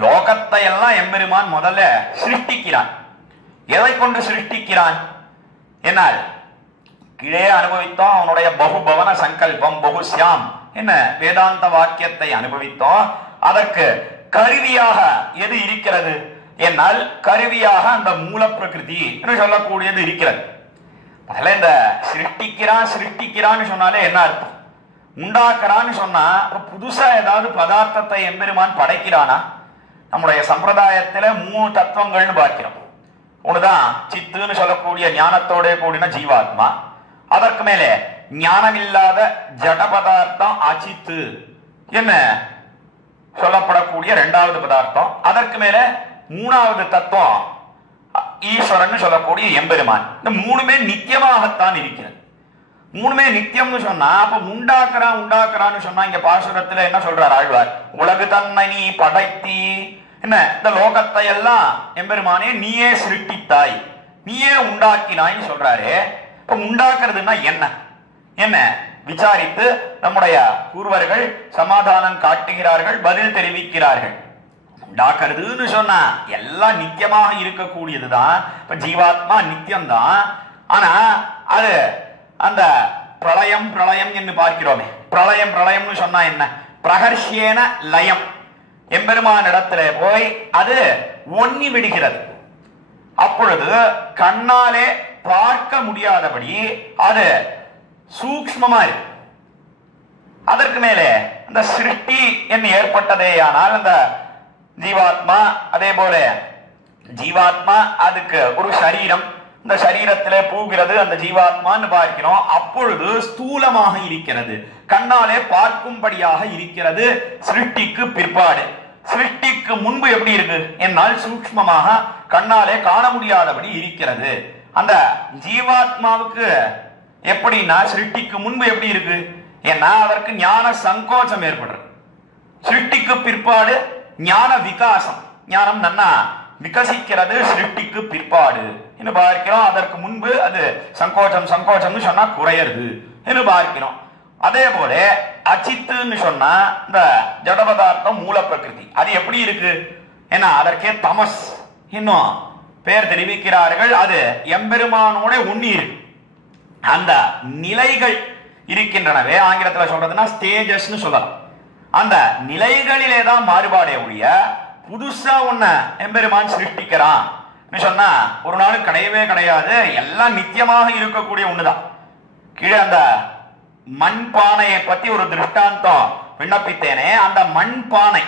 லோகத்தை எல்லாம் எம்பெருமான் முதல்ல சிருஷ்டிக்கிறான். எதை கொண்டு சிருஷ்டிக்கிறான்? என்னால் கீழே அனுபவித்தோம் அவனுடைய பகுபவன சங்கல்பம், பகுஸ்யாம் என்ன வேதாந்த வாக்கியத்தை அனுபவித்தோம். அதற்கு கருவியாக எது இருக்கிறது? என்னால் கருவியாக அந்த மூல பிரகிருதி என்று சொல்லக்கூடியது இருக்கிறது. முதல்ல இந்த சிருஷ்டிக்கிறான்னு சொன்னாலே என்ன அர்த்தம்? உண்டாக்குறான்னு சொன்னா புதுசா ஏதாவது பதார்த்தத்தை எம்பெருமான் படைக்கிறானா? நம்முடைய சம்பிரதாயத்துல 3 தத்துவங்கள்னு பார்க்கிறோம். ஒண்ணுதான் சித்துன்னு சொல்லக்கூடிய ஞானத்தோட கூடின ஜீவாத்மா. அதற்கு மேலே ஞானம் இல்லாத ஜட பதார்த்தம் அச்சித்து என்ன சொல்லப்படக்கூடிய 2வது பதார்த்தம். அதற்கு மேல 3வது தத்துவம் ஈஸ்வரன் சொல்லக்கூடிய எம்பெருமான். இந்த 3மே நித்தியமாகத்தான் இருக்கிறது. 3மே நித்தியம்னு சொன்னா அப்ப உண்டாக்குறான்னு சொன்னா இங்க பாசுரத்துல என்ன சொல்றார் ஆழ்வார்? உலகு தன்னை நீ படைத்தி, என்ன இந்த லோகத்தை எல்லாம் எம்பெருமானே நீயே சிருஷ்டித்தாய், நீயே உண்டாக்கினாய்ன்னு சொல்றாரு. இப்ப உண்டாக்குறதுன்னா என்ன விசாரித்து நம்முடைய பூர்வர்கள் சமாதானம் காட்டுகிறார்கள், பதில் தெரிவிக்கிறார்கள். உண்டாக்குறதுன்னு சொன்னா எல்லாம் நித்தியமாக இருக்கக்கூடியதுதான். இப்ப ஜீவாத்மா நித்தியம்தான். ஆனா அது அந்த பிரளயம் என்று பார்க்கிறோமே, பிரளயம்னு சொன்னா என்ன? பிரகர்ஷேன லயம், எம்பெருமான் இடத்துல போய் அது ஒன்னி விடுகிறது. அப்பொழுது கண்ணாலே பார்க்க முடியாதபடி அது சூக்ஷ்மமா இருக்கு. அதற்கு மேலே அந்த சிருஷ்டி என்ன ஏற்பட்டதே ஆனால் அந்த ஜீவாத்மா, அதே போல ஜீவாத்மா அதுக்கு ஒரு சரீரம், இந்த சரீரத்திலே பூகிறது அந்த ஜீவாத்மான்னு பார்க்கிறோம். அப்பொழுது ஸ்தூலமாக இருக்கிறது, கண்ணாலே பார்க்கும்படியாக இருக்கிறது. சிருஷ்டிக்கு பிற்பாடு, சிருஷ்டிக்கு முன்பு எப்படி இருக்கு? என்னால் சூக்ஷ்மமாக கண்ணாலே காண முடியாதபடி இருக்கிறது. அந்த ஜீவாத்மாவுக்கு எப்படின்னா சிருஷ்டிக்கு முன்பு எப்படி இருக்கு? ஏன்னா அதற்கு ஞான சங்கோச்சம் ஏற்படுறது. சிருஷ்டிக்கு பிற்பாடு ஞான விகாசம், ஞானம் நன்னா விகசிக்கிறது சிருஷ்டிக்கு பிற்பாடு என்று பார்க்கிறோம். அதற்கு முன்பு அது சங்கோச்சம்னு சொன்னா குறையிறது என்று பார்க்கிறோம். அதே போல அச்சித்துன்னு சொன்னா இந்த ஜட பதார்த்தம் மூல பிரகிருதி, அது எப்படி இருக்கு? ஏன்னா அதற்கே தமஸ் இன்னும் பெயர் தெரிவிக்கிறார்கள். அது எம்பெருமானோட உண்ணி இருக்கு. அந்த நிலைகள் இருக்கின்றனவே, ஆங்கிலத்தில் சொல்றதுன்னா ஸ்டேஜஸ்னு சொல்லலாம். அந்த நிலைகளிலே தான் மாறுபாடே ஒழிய புதுசா ஒன்ன எம்பெருமான் சிருஷ்டிக்கிறான் சொன்னா ஒரு நாள் கிடையவே கிடையாது. எல்லாம் நித்தியமாக இருக்கக்கூடிய ஒண்ணுதான். கீழே அந்த மண் பானையை பத்தி ஒரு திருஷ்டாந்தம் விண்ணப்பித்தேனே, அந்த மண் பானை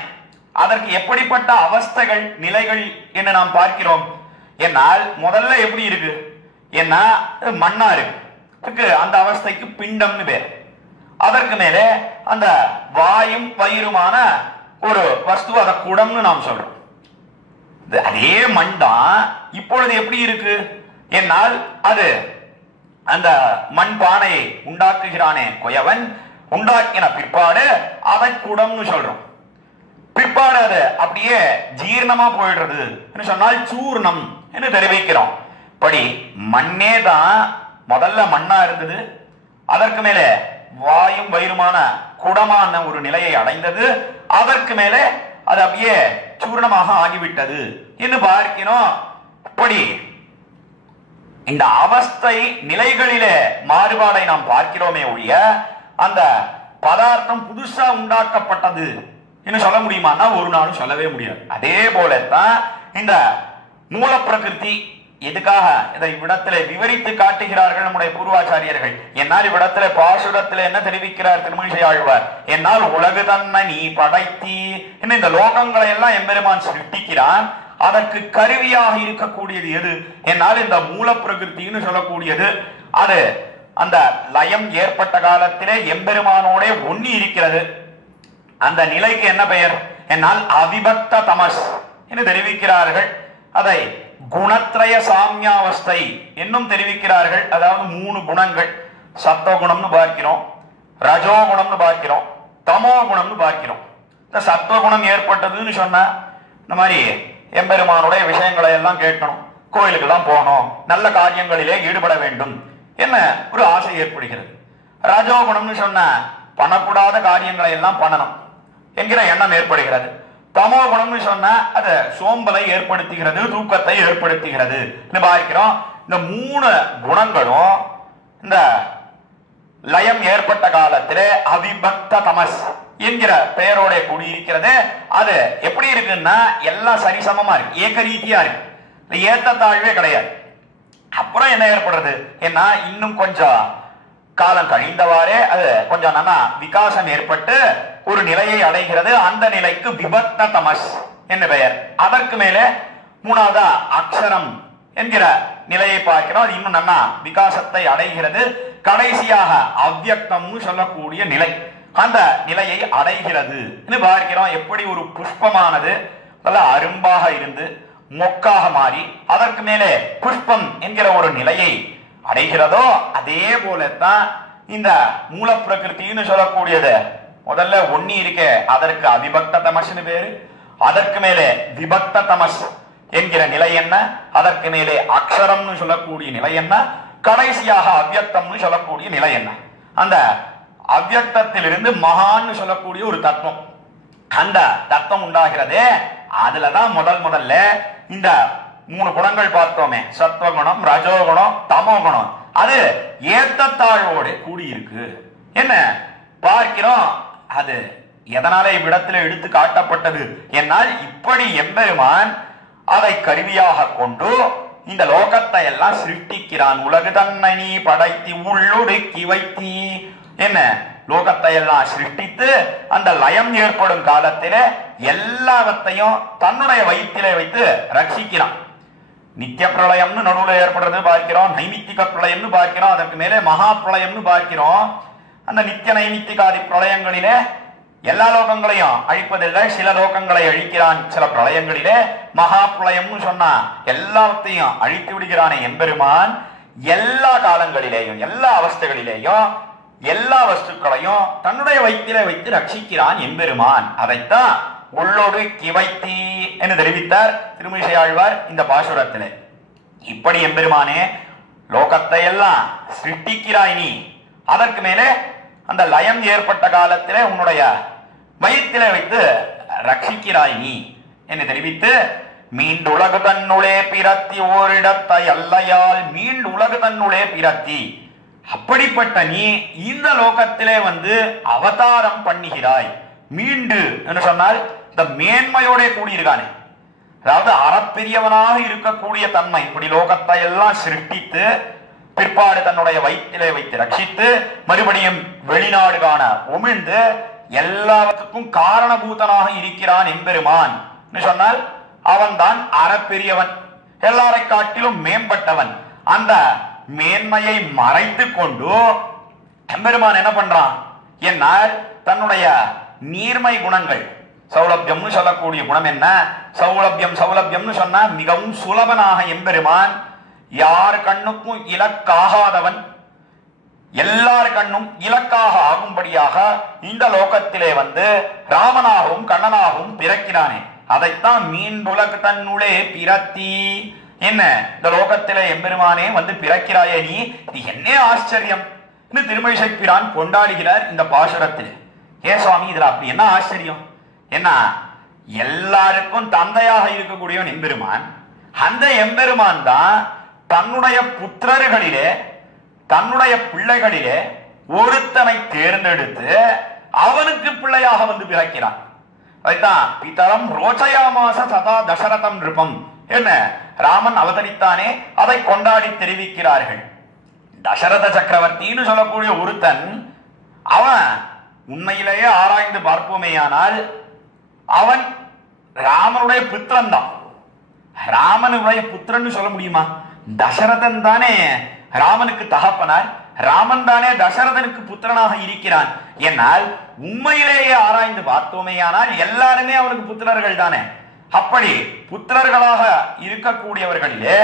அதற்கு எப்படிப்பட்ட அவஸ்தைகள் நிலைகள் என்று நாம் பார்க்கிறோம். என்னால் முதல்ல எப்படி இருக்கு? ஏன்னா மண்ணா இருக்கு, அந்த அவஸ்தைக்கு பிண்டம்னு பேர். அதற்கு மேலே அந்த வாயும் வயிறுமான ஒரு வஸ்து, அத குடம்னு நாம் சொல்றோம். அதே மண் தான் இப்பொழுது எப்படி இருக்கு? என்னால் அது அந்த மண் பானையை உண்டாக்குகிறானே குயவன், உண்டாக்கின பிற்பாடு அதை குடம்னு சொல்றோம். பிற்பாடு அது அப்படியே ஜீர்ணமா போயிடுறது சொன்னால் சூர்ணம் என்று தெரிவிக்கிறோம். படி மண்ணே தான் முதல்ல மண்ணா இருந்தது, அதற்கு மேலே வாயும் வயிறுமான குடமான ஒரு நிலையை அடைந்தது, அதற்கு மேலே அது அப்படியே சூர்ணமாக ஆகிவிட்டது என்று பார்க்கிறோம். இப்படி இந்த அவஸ்தை நிலைகளிலே மாறுபாடை நாம் பார்க்கிறோமே ஒழிய அந்த பதார்த்தம் புதுசா உண்டாக்கப்பட்டது என்று சொல்ல முடியுமானா ஒரு நாளும் சொல்லவே முடியாது. அதே போலத்தான் இந்த மூல பிரகிருதி. எதுக்காக இதை இவ்விடத்திலே விவரித்து காட்டுகிறார்கள் நம்முடைய பூர்வாச்சாரியர்கள்? என்னால் இவ்விடத்திலே பாசுரத்திலே என்ன தெரிவிக்கிறார் திருமணிசை ஆழ்வார்? என்னால் உலகு தன்னை நீ படைத்தி, இந்த லோகங்களை எல்லாம் எம்பெருமான் சிருஷ்டிக்கிறான். அதற்கு கருவியாக இருக்கக்கூடியது எது? என்னால் இந்த மூல பிரகிருத்தின்னு சொல்லக்கூடியது. அது அந்த லயம் ஏற்பட்ட காலத்திலே எம்பெருமானோட ஒண்ணி இருக்கிறது. அந்த நிலைக்கு என்ன பெயர்? என்னால் அவிபக்த தமஸ் என்று தெரிவிக்கிறார்கள். அதை குணத்ரய சாமியாவஸ்தை என்னும் தெரிவிக்கிறார்கள். அதாவது 3 குணங்கள், சத்துவகுணம்னு பார்க்கிறோம், ரஜோகுணம்னு பார்க்கிறோம், தமோ குணம்னு பார்க்கிறோம். இந்த சத்துவகுணம் ஏற்பட்டதுன்னு சொன்னா இந்த மாதிரி எம்பெருமானுடைய விஷயங்களை எல்லாம் கேட்கணும். கோயிலுக்கெல்லாம் போகணும், நல்ல காரியங்களிலே ஈடுபட வேண்டும் என்ன ஒரு ஆசை ஏற்படுகிறது. ரஜோகுணம்னு சொன்ன பண்ணக்கூடாத காரியங்களை எல்லாம் பண்ணணும் என்கிற எண்ணம் ஏற்படுகிறது. தமோ குணம்னு சொன்னா அது சோம்பலை ஏற்படுத்துகிறது, தூக்கத்தை ஏற்படுத்துகிறது பார்க்கிறோம். இந்த 3 குணங்களும் இந்த லயம் ஏற்பட்ட காலத்திலே அவிபக்த தமஸ் என்கிற பெயரோட கூடியிருக்கிறது. அது எப்படி இருக்குன்னா எல்லாம் சரிசமமா இருக்கு, ஏக ரீதியா இருக்கு, ஏத்த தாழ்வே கிடையாது. அப்புறம் என்ன ஏற்படுறது என்ன, இன்னும் கொஞ்சம் காலம் கழிந்தவாறே அது கொஞ்சம் நல்லா விகாசம் ஏற்பட்டு ஒரு நிலையை அடைகிறது. அந்த நிலைக்கு விபக்த தமஸ் என்ன பெயர். அதற்கு மேலே 3வது அக்ஷரம் என்கிற நிலையை பார்க்கிறோம். அது இன்னும் நல்லா விகாசத்தை அடைகிறது. கடைசியாக அவ்யக்தம்னு சொல்லக்கூடிய நிலை, அந்த நிலையை அடைகிறது பார்க்கிறோம். எப்படி ஒரு புஷ்பமானது அரும்பாக இருந்து மொக்காக மாறி அதற்கு மேலே புஷ்பம் என்கிற ஒரு நிலையை அடைகிறதோ அதே போலத்தான் இந்த மூல பிரகிருத்தின்னு சொல்லக்கூடியது. முதல்ல ஒன்னி இருக்க, அதற்கு அவிபக்த தமஸ்னு பேரு. அதற்கு மேலே விபக்த தமஸ் என்கிற நிலை என்ன, அதற்கு மேலே அக்ஷரம்னு சொல்லக்கூடிய நிலை என்ன, கடைசியாக அவ்யக்தம்னு சொல்லக்கூடிய நிலை என்ன. அந்த அவ்யக்தத்திலிருந்து மகான்னு சொல்லக்கூடிய ஒரு தத்துவம், அந்த தத்துவம் உண்டாகிறதே. அதுலதான் முதல்ல இந்த 3 குணங்கள் பார்த்தோமே, சத்வகுணம், ரஜோகுணம், தமோ குணம், அது ஏத்தத்தாழ்வோடு கூடியிருக்கு என்ன பார்க்கிறோம். அது எதனால இவ்விடத்தில் எடுத்து காட்டப்பட்டது என்னால் இப்படி எம்பெருமான் அதை கருவியாக கொண்டு இந்த லோகத்தை எல்லாம் சிருஷ்டிக்கிறான். உலகு தன்னை நீ படைத்தி உள்ளொடுக்கி வைத்தி என்ன லோகத்தை எல்லாம் சிருஷ்டித்து அந்த லயம் ஏற்படும் காலத்திலே எல்லாவற்றையும் தன்னுடைய வயிற்றிலே வைத்து ரட்சிக்கிறான். நித்திய பிரளயம்னு நடுவில் ஏற்படுறது பார்க்கிறோம், நைமித்திக பிரளயம்னு பார்க்கிறோம், அதற்கு மேலே மகா பிரளயம்னு பார்க்கிறோம். அந்த நித்திய நைமித்திகாதி பிரளயங்களிலே எல்லா லோகங்களையும் அழிப்பதில்லை, சில லோகங்களை அழிக்கிறான். சில பிரளயங்களிலே மகா பிரளயம்னு சொன்னா எல்லாத்தையும் அழித்து விடுகிறானே எம்பெருமான். எல்லா காலங்களிலேயும் எல்லா அவஸ்தைகளிலேயும் எல்லா வஸ்துக்களையும் தன்னுடைய வயிற்றிலே வைத்து ரட்சிக்கிறான் எம்பெருமான். அதைத்தான் உள்ளோடு கிவைத்தி என்று தெரிவித்தார் திருமிசை ஆழ்வார் இந்த பாசுரத்திலே. இப்படி எம்பெருமானே லோகத்தை எல்லாம் சிருஷ்டிக்கிறாய் நீ, அதற்கு மேலே அந்த லயம் ஏற்பட்ட காலத்திலே உன்னுடைய வயிற்றிலே வைத்து ரட்சிக்கிறாய் நீ என்று தெரிவித்து, மீண்டு உலகு தன்னுளே பிறத்தி ஓரிடத்தை அல்லையால் மீண்டு உலகு தன்னுளே பிறத்தி, அப்படிப்பட்ட நீ இந்த லோகத்திலே வந்து அவதாரம் பண்ணுகிறாய். மீண்டு என்று சொன்னால் இந்த மேன்மையோட கூடியிருக்கானே, அதாவது அறப்பெரியவனாக இருக்கக்கூடிய தன்மை, இப்படி லோகத்தை எல்லாம் சிருஷ்டித்து பிற்பாடு தன்னுடைய வயிற்றிலே வைத்து ரட்சித்து மறுபடியும் வெளிநாடு காண உமிழ்ந்து எல்லாத்துக்கும் காரணபூதனாக இருக்கிறான் எம்பெருமான் சொன்னால் அவன்தான் அறப்பெரியவன், எல்லாரை காட்டிலும் மேம்பட்டவன். அந்த மேன்மையை மறைத்து கொண்டு எம்பெருமான் என்ன பண்றான் என்னால் தன்னுடைய நீர்மை குணங்கள், சௌலபியம்னு சொல்லக்கூடிய குணம் என்ன, சௌலபியம்னு சொன்னா மிகவும் சுலபனாக எம்பெருமான், யார் கண்ணுக்கும் இலக்காகாதவன், எல்லார் கண்ணும் இலக்காக ஆகும்படியாக இந்த லோகத்திலே வந்து ராமனாகவும் கண்ணனாகவும் பிறக்கிறானே. அதைத்தான் மீண்டுலகு தன்னுளே பிறத்தி, என்ன இந்த லோகத்திலே எம்பெருமானே வந்து பிறக்கிறாயே நீ, இது என்ன ஆச்சரியம் திருமழிசை பிரான் கொண்டாடுகிறார் இந்த பாசுரத்தில். ஏன் சுவாமி இதுல அப்படி என்ன ஆச்சரியம் என்ன, எல்லாருக்கும் தந்தையாக இருக்கக்கூடியவன் எம்பெருமான். அந்த எம்பெருமான் தான் தன்னுடைய புத்திரர்களிலே தன்னுடைய பிள்ளைகளிலே ஒருத்தனை தேர்ந்தெடுத்து அவனுக்கு பிள்ளையாக வந்து பிறக்கிறான். அதைத்தான் பிதரம் ரோச்சயாமாச சதா தசரதம் நிருபம் என்ன ராமன் அவதரித்தானே, அதை கொண்டாடி தெரிவிக்கிறார்கள். தசரத சக்கரவர்த்தின்னு சொல்லக்கூடிய ஒருத்தன், அவன் உண்மையிலேயே ஆராய்ந்து பார்ப்போமேயானால் அவன் ராமனுடைய புத்திரன் தான். ராமனுடைய புத்திரன்னு சொல்ல முடியுமா? தசரதன் தானே ராமனுக்கு தகப்பனார், ராமன் தானே தசரதனுக்கு புத்திரனாக இருக்கிறான். என்னால் உண்மையிலேயே ஆராய்ந்து பார்த்தோமேயானால் எல்லாருமே அவனுக்கு புத்திரர்கள் தானே. அப்படி புத்திரர்களாக இருக்கக்கூடியவர்களிலே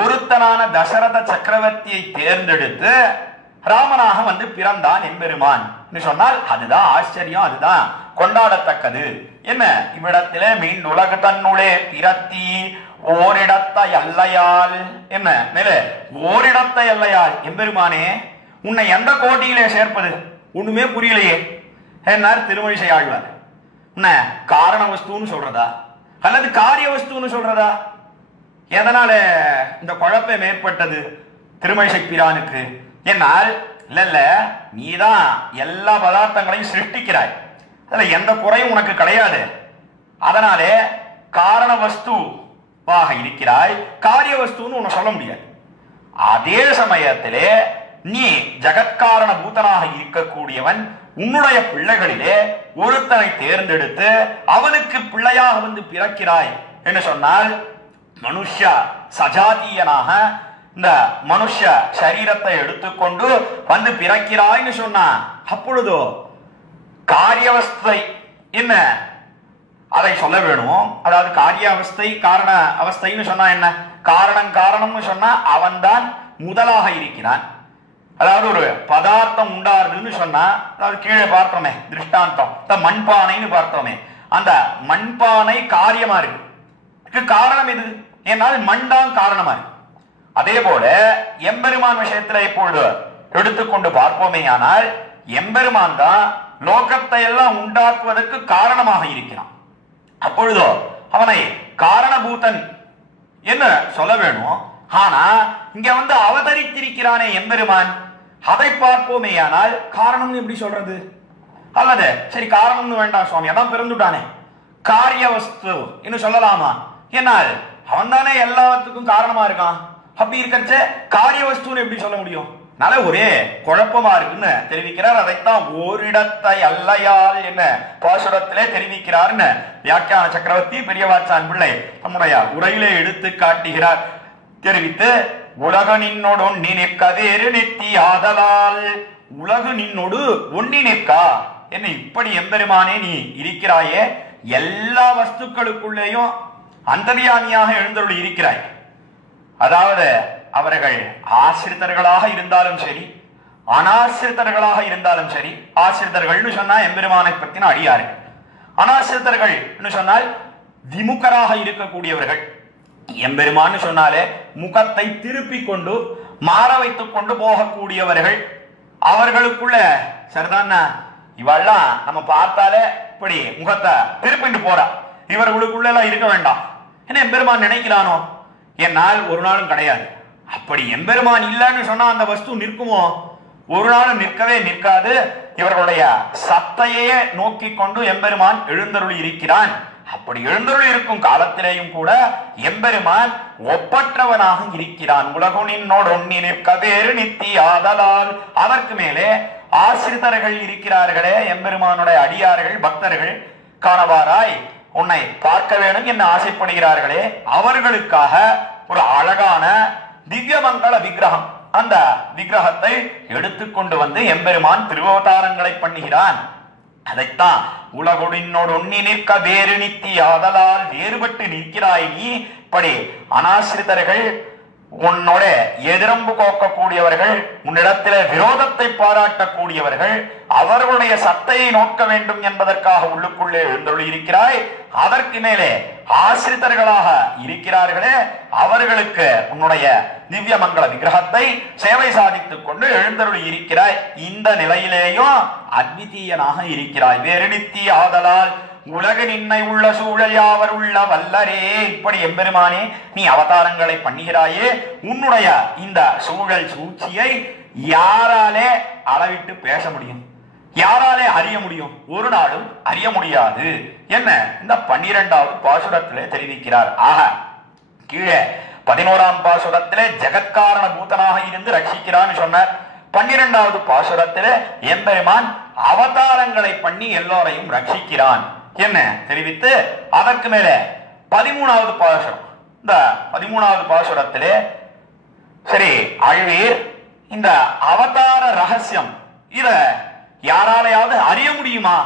ஒருத்தனான தசரத சக்கரவர்த்தியை தேர்ந்தெடுத்து ராமனாக வந்து பிறந்தான் எம்பெருமான் சொன்னால் அதுதான் ஆச்சரியம், அதுதான் கொண்டாடத்தக்கது. என்ன இவ்விடத்திலே மீண்டுலகு தன்னுளே பிறத்தி ஓரிடத்தை அல்லையால் என்ன மேலே ஓரிடத்தை அல்லையால் எம்பெருமானே உன்னை எந்த கோட்டியிலே சேர்ப்பது ஒண்ணுமே புரியலையே என்னார் திருமழிசை ஆழ்வார். என்ன காரண வஸ்துன்னு சொல்றதா அல்லது காரிய வஸ்துன்னு சொல்றதா? எதனால இந்த குழப்பம் ஏற்பட்டது திருமழிசை பிரானுக்கு? என்னால் இல்ல நீதான் எல்லா பதார்த்தங்களையும் சிருஷ்டிக்கிறாய், அதுல எந்த குறையும் உனக்கு கிடையாது. அதனாலே காரண வஸ்துவாக இருக்கிறாய், காரிய வஸ்துன்னு உன்னை சொல்ல முடியாது. அதே சமயத்திலே நீ ஜகத்காரண பூதனாக இருக்கக்கூடியவன், உன்னுடைய பிள்ளைகளிலே ஒருத்தனை தேர்ந்தெடுத்து அவனுக்கு பிள்ளையாக வந்து பிறக்கிறாய் என்று சொன்னால், மனுஷ சஜாதியனாக இந்த மனுஷ சரீரத்தை எடுத்துக்கொண்டு வந்து பிறக்கிறாய்னு சொன்னா, அப்பொழுதோ காரியவஸ்தை என்ன அதை சொல்ல வேணும். அதாவது காரிய அவஸ்தை காரண அவஸ்தைன்னு சொன்னா என்ன, காரணம்னு சொன்னா அவன் தான் முதலாக இருக்கிறான். அதாவது ஒரு பதார்த்தம் உண்டாருன்னு சொன்னா, அதாவது கீழே பார்த்தோமே திருஷ்டாந்தம், மண்பானைன்னு பார்த்தோமே, அந்த மண்பானை காரியமா இருக்கு. காரணம் எது? ஏனால் மண் தான் காரணமா இருக்கு. அதே போல எம்பெருமான் விஷயத்துல இப்பொழுது எடுத்துக்கொண்டு பார்ப்போமே, ஆனால் எம்பெருமான் தான் லோகத்தை எல்லாம் உண்டாக்குவதற்கு காரணமாக இருக்கிறான். அப்பொழுதோ அவனை காரணபூதன் என்ன சொல்ல வேணும். ஆனா இங்க வந்து அவதரித்திருக்கிறானே எம்பெருமான், அதை பார்ப்போமே, ஆனால் காரணம்னு எப்படி சொல்றது? அல்லது சரி காரணம்னு வேண்டாம் சுவாமி, அதான் பிறந்துட்டானே காரிய வஸ்து என்று சொல்லலாமா? என்னால் அவன் தானே எல்லாத்துக்கும் காரணமா இருக்கான். அப்படி இருக்கச்ச காரிய வஸ்துன்னு எப்படி சொல்ல முடியும்? அதனால ஒரே குழப்பமா இருக்குன்னு தெரிவிக்கிறார். அதைத்தான் ஓரிடத்தை அல்லையால் என்ன பாசுரத்திலே தெரிவிக்கிறார்னு வியாக்கியான சக்கரவர்த்தி பெரியவாச்சான் பிள்ளை நம்முடைய உரையிலே எடுத்து காட்டுகிறார். தெரிவித்து உலக நின்னோடு ஒன்னி நிற்க வேறு நித்தி ஆதலால், உலகு நின்னோடு ஒன்னி நிற்கா என்ன, இப்படி எம்பெருமானே நீ இருக்கிறாயே, எல்லா வஸ்துக்களுக்குள்ளேயும் அந்தர்யாமியாக எழுந்தருளி இருக்கிறாய். அதாவது அவர்கள் ஆசிரித்தர்களாக இருந்தாலும் சரி, அனாசிரித்தர்களாக இருந்தாலும் சரி. ஆசிரித்தர்கள்னு சொன்னா எம்பெருமானை பத்தின அடியார்கள், அனாசிரித்தர்கள் சொன்னால் விமுகராக இருக்கக்கூடியவர்கள். எம்பெருமான்னு சொன்னாலே முகத்தை திருப்பி கொண்டு மாற வைத்துக் கொண்டு போகக்கூடியவர்கள். அவர்களுக்குள்ள சரிதான், இவெல்லாம் நம்ம பார்த்தாலே இப்படி முகத்தை திருப்பிட்டு போறா, இவர்களுக்குள்ள எல்லாம் இருக்க வேண்டாம் என்ன எம்பெருமான் நினைக்கிறானோ? என்னால் ஒரு நாளும் கிடையாது. அப்படி எம்பெருமான் இல்லைன்னு சொன்னா அந்த வஸ்து நிற்குமோ? ஒரு நாளும் நிற்கவே நிற்காது. இவர்களுடைய சத்தையே நோக்கி கொண்டு எம்பெருமான் எழுந்தருளி இருக்கிறான். அப்படி எழுந்தருளி இருக்கும் காலத்திலேயும் கூட எம்பெருமான் ஒப்பற்றவனாக இருக்கிறான். உலகுனின்னோடு ஒன்னி நிற்க வேறு நித்தி ஆதலால், அதற்கு மேலே ஆசிரிதர்கள் இருக்கிறார்களே, எம்பெருமானுடைய அடியார்கள் பக்தர்கள், காணவாராய் உன்னை பார்க்க வேண்டும் என்று ஆசைப்படுகிறார்களே, அவர்களுக்காக ஒரு அழகான திவ்யமங்கள விக்கிரகம், அந்த விக்கிரகத்தை எடுத்துக்கொண்டு வந்து எம்பெருமான் திருவவதாரங்களை பண்ணுகிறான். அதைத்தான் உலகுடினோடு ஒன்னி நிற்க வேறு நித்தி ஆதலால், வேறுபட்டு நிற்கிறாய் நீ. இப்படி அனாசிரிதர்கள், உன்னோட எதிரம்பு கோக்கக்கூடியவர்கள், உன்னிடத்திலே விரோதத்தை பாராட்டக்கூடியவர்கள், அவர்களுடைய சத்தையை நோக்க வேண்டும் என்பதற்காக உள்ளுக்குள்ளே எழுந்தருளி இருக்கிறாய். அதற்கு மேலே ஆசிரித்தர்களாக இருக்கிறார்களே, அவர்களுக்கு உன்னுடைய திவ்ய மங்கள விக்கிரகத்தை சேவை சாதித்துக் கொண்டு எழுந்தருளி இருக்கிறாய். இந்த நிலையிலேயும் அத்விதீயனாக இருக்கிறாய். வேறு நித்தி ஆதலால் உலக நின்னை உள்ள சூழல் யாவர் உள்ள வல்லரே. இப்படி எம்பெருமானே நீ அவதாரங்களை பண்ணுகிறாயே, உன்னுடைய இந்த சூழல் சூழ்ச்சியை யாராலே அளவிட்டு பேச முடியும்? யாராலே அறிய முடியும்? ஒரு நாளும் அறிய முடியாது என்ன இந்த 12வது பாசுரத்திலே தெரிவிக்கிறார். ஆக கீழே 11ஆம் பாசுரத்திலே ஜெகத்காரண பூதனாக இருந்து ரட்சிக்கிறான்னு சொன்னார். 12வது பாசுரத்திலே எம்பெருமான் அவதாரங்களை பண்ணி எல்லோரையும் ரட்சிக்கிறான் என்ன தெரிவித்து, அதற்கு மேலே 13வது பாசுரம், இந்த 13வது பாசுரத்திலே சரி ஆழ்வீர் இந்த அவதார ரகசியம் இத யாராலையாவது அறிய முடியுமா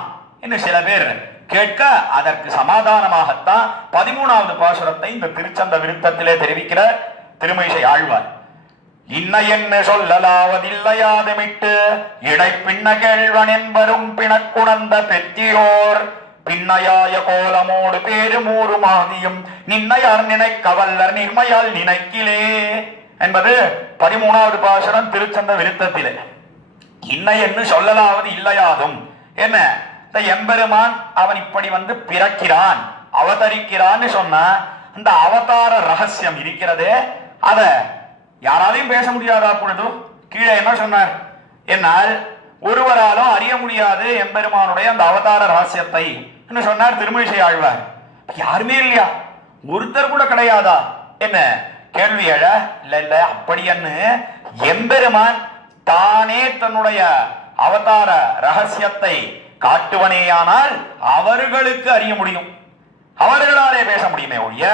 என்று சில பேர் கேட்க, அதற்கு சமாதானமாகத்தான் 13வது பாசுரத்தை இந்த திருச்சந்த விருத்தத்திலே தெரிவிக்கிற திருமழிசை ஆழ்வார். இன்ன என்ன சொல்லலாவதில்லையாதமிட்டு இடை பின்ன கேள்வன் என்பரும் பிணக்குணர்ந்த பெற்றியோர் பின்னையாய கோலமோடு பேருமூறு மாதியும் நின்னையார் நினைக்கவல்லர் நிர்மையால் நினைக்கிலே என்பது 13வது பாசுரம் திருச்சந்த விருத்தத்திலே. இன்னை என்று சொல்லலாவது இல்லையாதும் என்ன இந்த எம்பெருமான் அவன் இப்படி பிறக்கிறான் அவதரிக்கிறான்னு சொன்ன அந்த அவதார ரகசியம் இருக்கிறதே, அத யாராலையும் பேச முடியாதா? பொழுது கீழே என்ன சொன்னார்? என்னால் ஒருவராலும் அறிய முடியாது எம்பெருமானுடைய அந்த அவதார ரகசியத்தை என்ன சொன்னார் திருமழிசை ஆழ்வார். யாருமே இல்லையா? ஒருத்தர் கூட கிடையாதா? என்ன கேள்வி எழ இல்ல இல்ல அப்படியன்னு எம்பெருமான் தானே தன்னுடைய அவதார ரகசியத்தை காட்டுவனேயானால் அவர்களுக்கு அறிய முடியும், அவர்களாலே பேச முடியுமே ஒழிய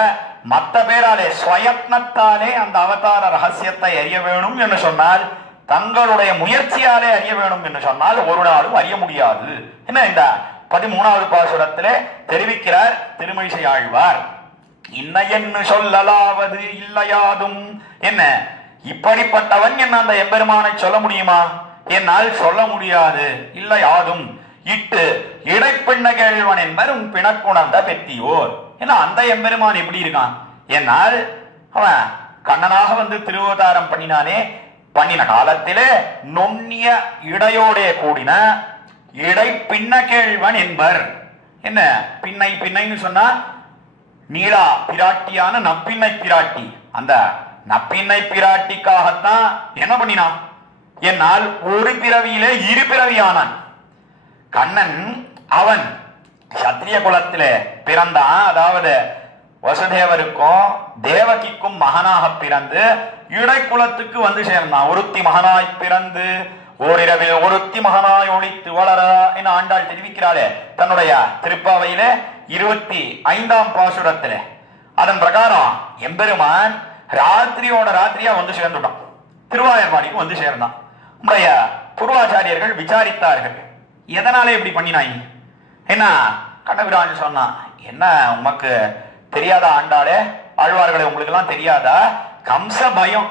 மற்ற பேராலே ஸ்வயத்னத்தாலே அந்த அவதார ரகசியத்தை அறிய வேணும் என்று சொன்னால், தங்களுடைய முயற்சியாலே அறிய வேணும் என்று சொன்னால் ஒரு நாளும் அறிய முடியாது. என்ன இந்த 13வது பாசுரத்திலே தெரிவிக்கிறார் திருமழிசை ஆழ்வார். இன்ன என்று சொல்லலாவது இல்லையாதும் என்ன இப்படிப்பட்டவன் என்ன அந்த எம்பெருமானை சொல்ல முடியுமா? என்னால் சொல்ல முடியாது. இல்லையாதும் இட்டு இடைப்பின்ன கேள்வன் என்பரும் பிணக்குணர்ந்த பெத்தியோர். ஏன்னா அந்த எம்பெருமான் எப்படி இருக்கான்? என்னால் அவன் கண்ணனாக திருவதாரம் பண்ணின காலத்திலே நொன்னிய இடையோடே கூடின இடை பின்ன கேள்வன் என்பர். என்ன பின்னை பின்னைன்னு சொன்னா நீலா பிராட்டியான நப்பின்னை பிராட்டி. அந்த நப்பின்னை பிராட்டிக்காகத்தான் என்ன பண்ணினான்? என்னால் ஒரு பிறவியிலே இரு பிறவியானான் கண்ணன். அவன் சத்திரிய குலத்திலே பிறந்தான். அதாவது வசுதேவருக்கும் தேவகிக்கும் மகனாக பிறந்து இடைக்குலத்துக்கு சேர்ந்தான். ஒருத்தி மகனாய் பிறந்து ஓரிரவில் ஒருத்தி மகனாய் ஒழித்து வளர என ஆண்டாள் தெரிவிக்கிறாளே தன்னுடைய திருப்பாவையிலே 25ஆம் பாசுரத்திலே. அதன் பிரகாரம் எம்பெருமான் ராத்திரியோட ராத்திரியா சேர்ந்துட்டான், திருவாயர்பாடிக்கு சேர்ந்தான். நம்முடைய பூர்வாச்சாரியர்கள் விசாரித்தார்கள், எதனாலே இப்படி பண்ணினாய்? என்ன கண்ணபிரான் சொன்னான், என்ன உமக்கு தெரியாதா ஆண்டாளே, ஆழ்வார்களை உங்களுக்கு எல்லாம் தெரியாதா? கம்ச பயம்,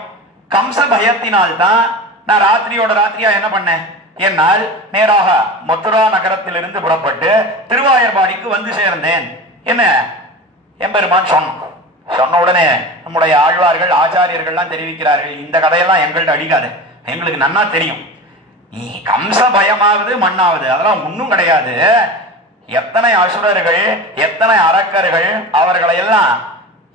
கம்ச பயத்தினால்தான் நான் ராத்திரியோட ராத்திரியா என்ன பண்ணேன்? என்னால் நேராக மதுரா நகரத்திலிருந்து புறப்பட்டு திருவாயர்பாடிக்கு சேர்ந்தேன். என்ன எம்பெருமான் சொன்ன உடனே நம்முடைய ஆழ்வார்கள் ஆச்சாரியர்கள்லாம் தெரிவிக்கிறார்கள், இந்த கதையெல்லாம் எங்கள்கிட்ட அடிக்காது, எங்களுக்கு நன்னா தெரியும். நீ கம்ச பயமாவது மண்ணாவது அதெல்லாம் ஒன்னும் கிடையாது. எத்தனை அசுரர்கள் எத்தனை அரக்கர்கள் அவர்களை எல்லாம்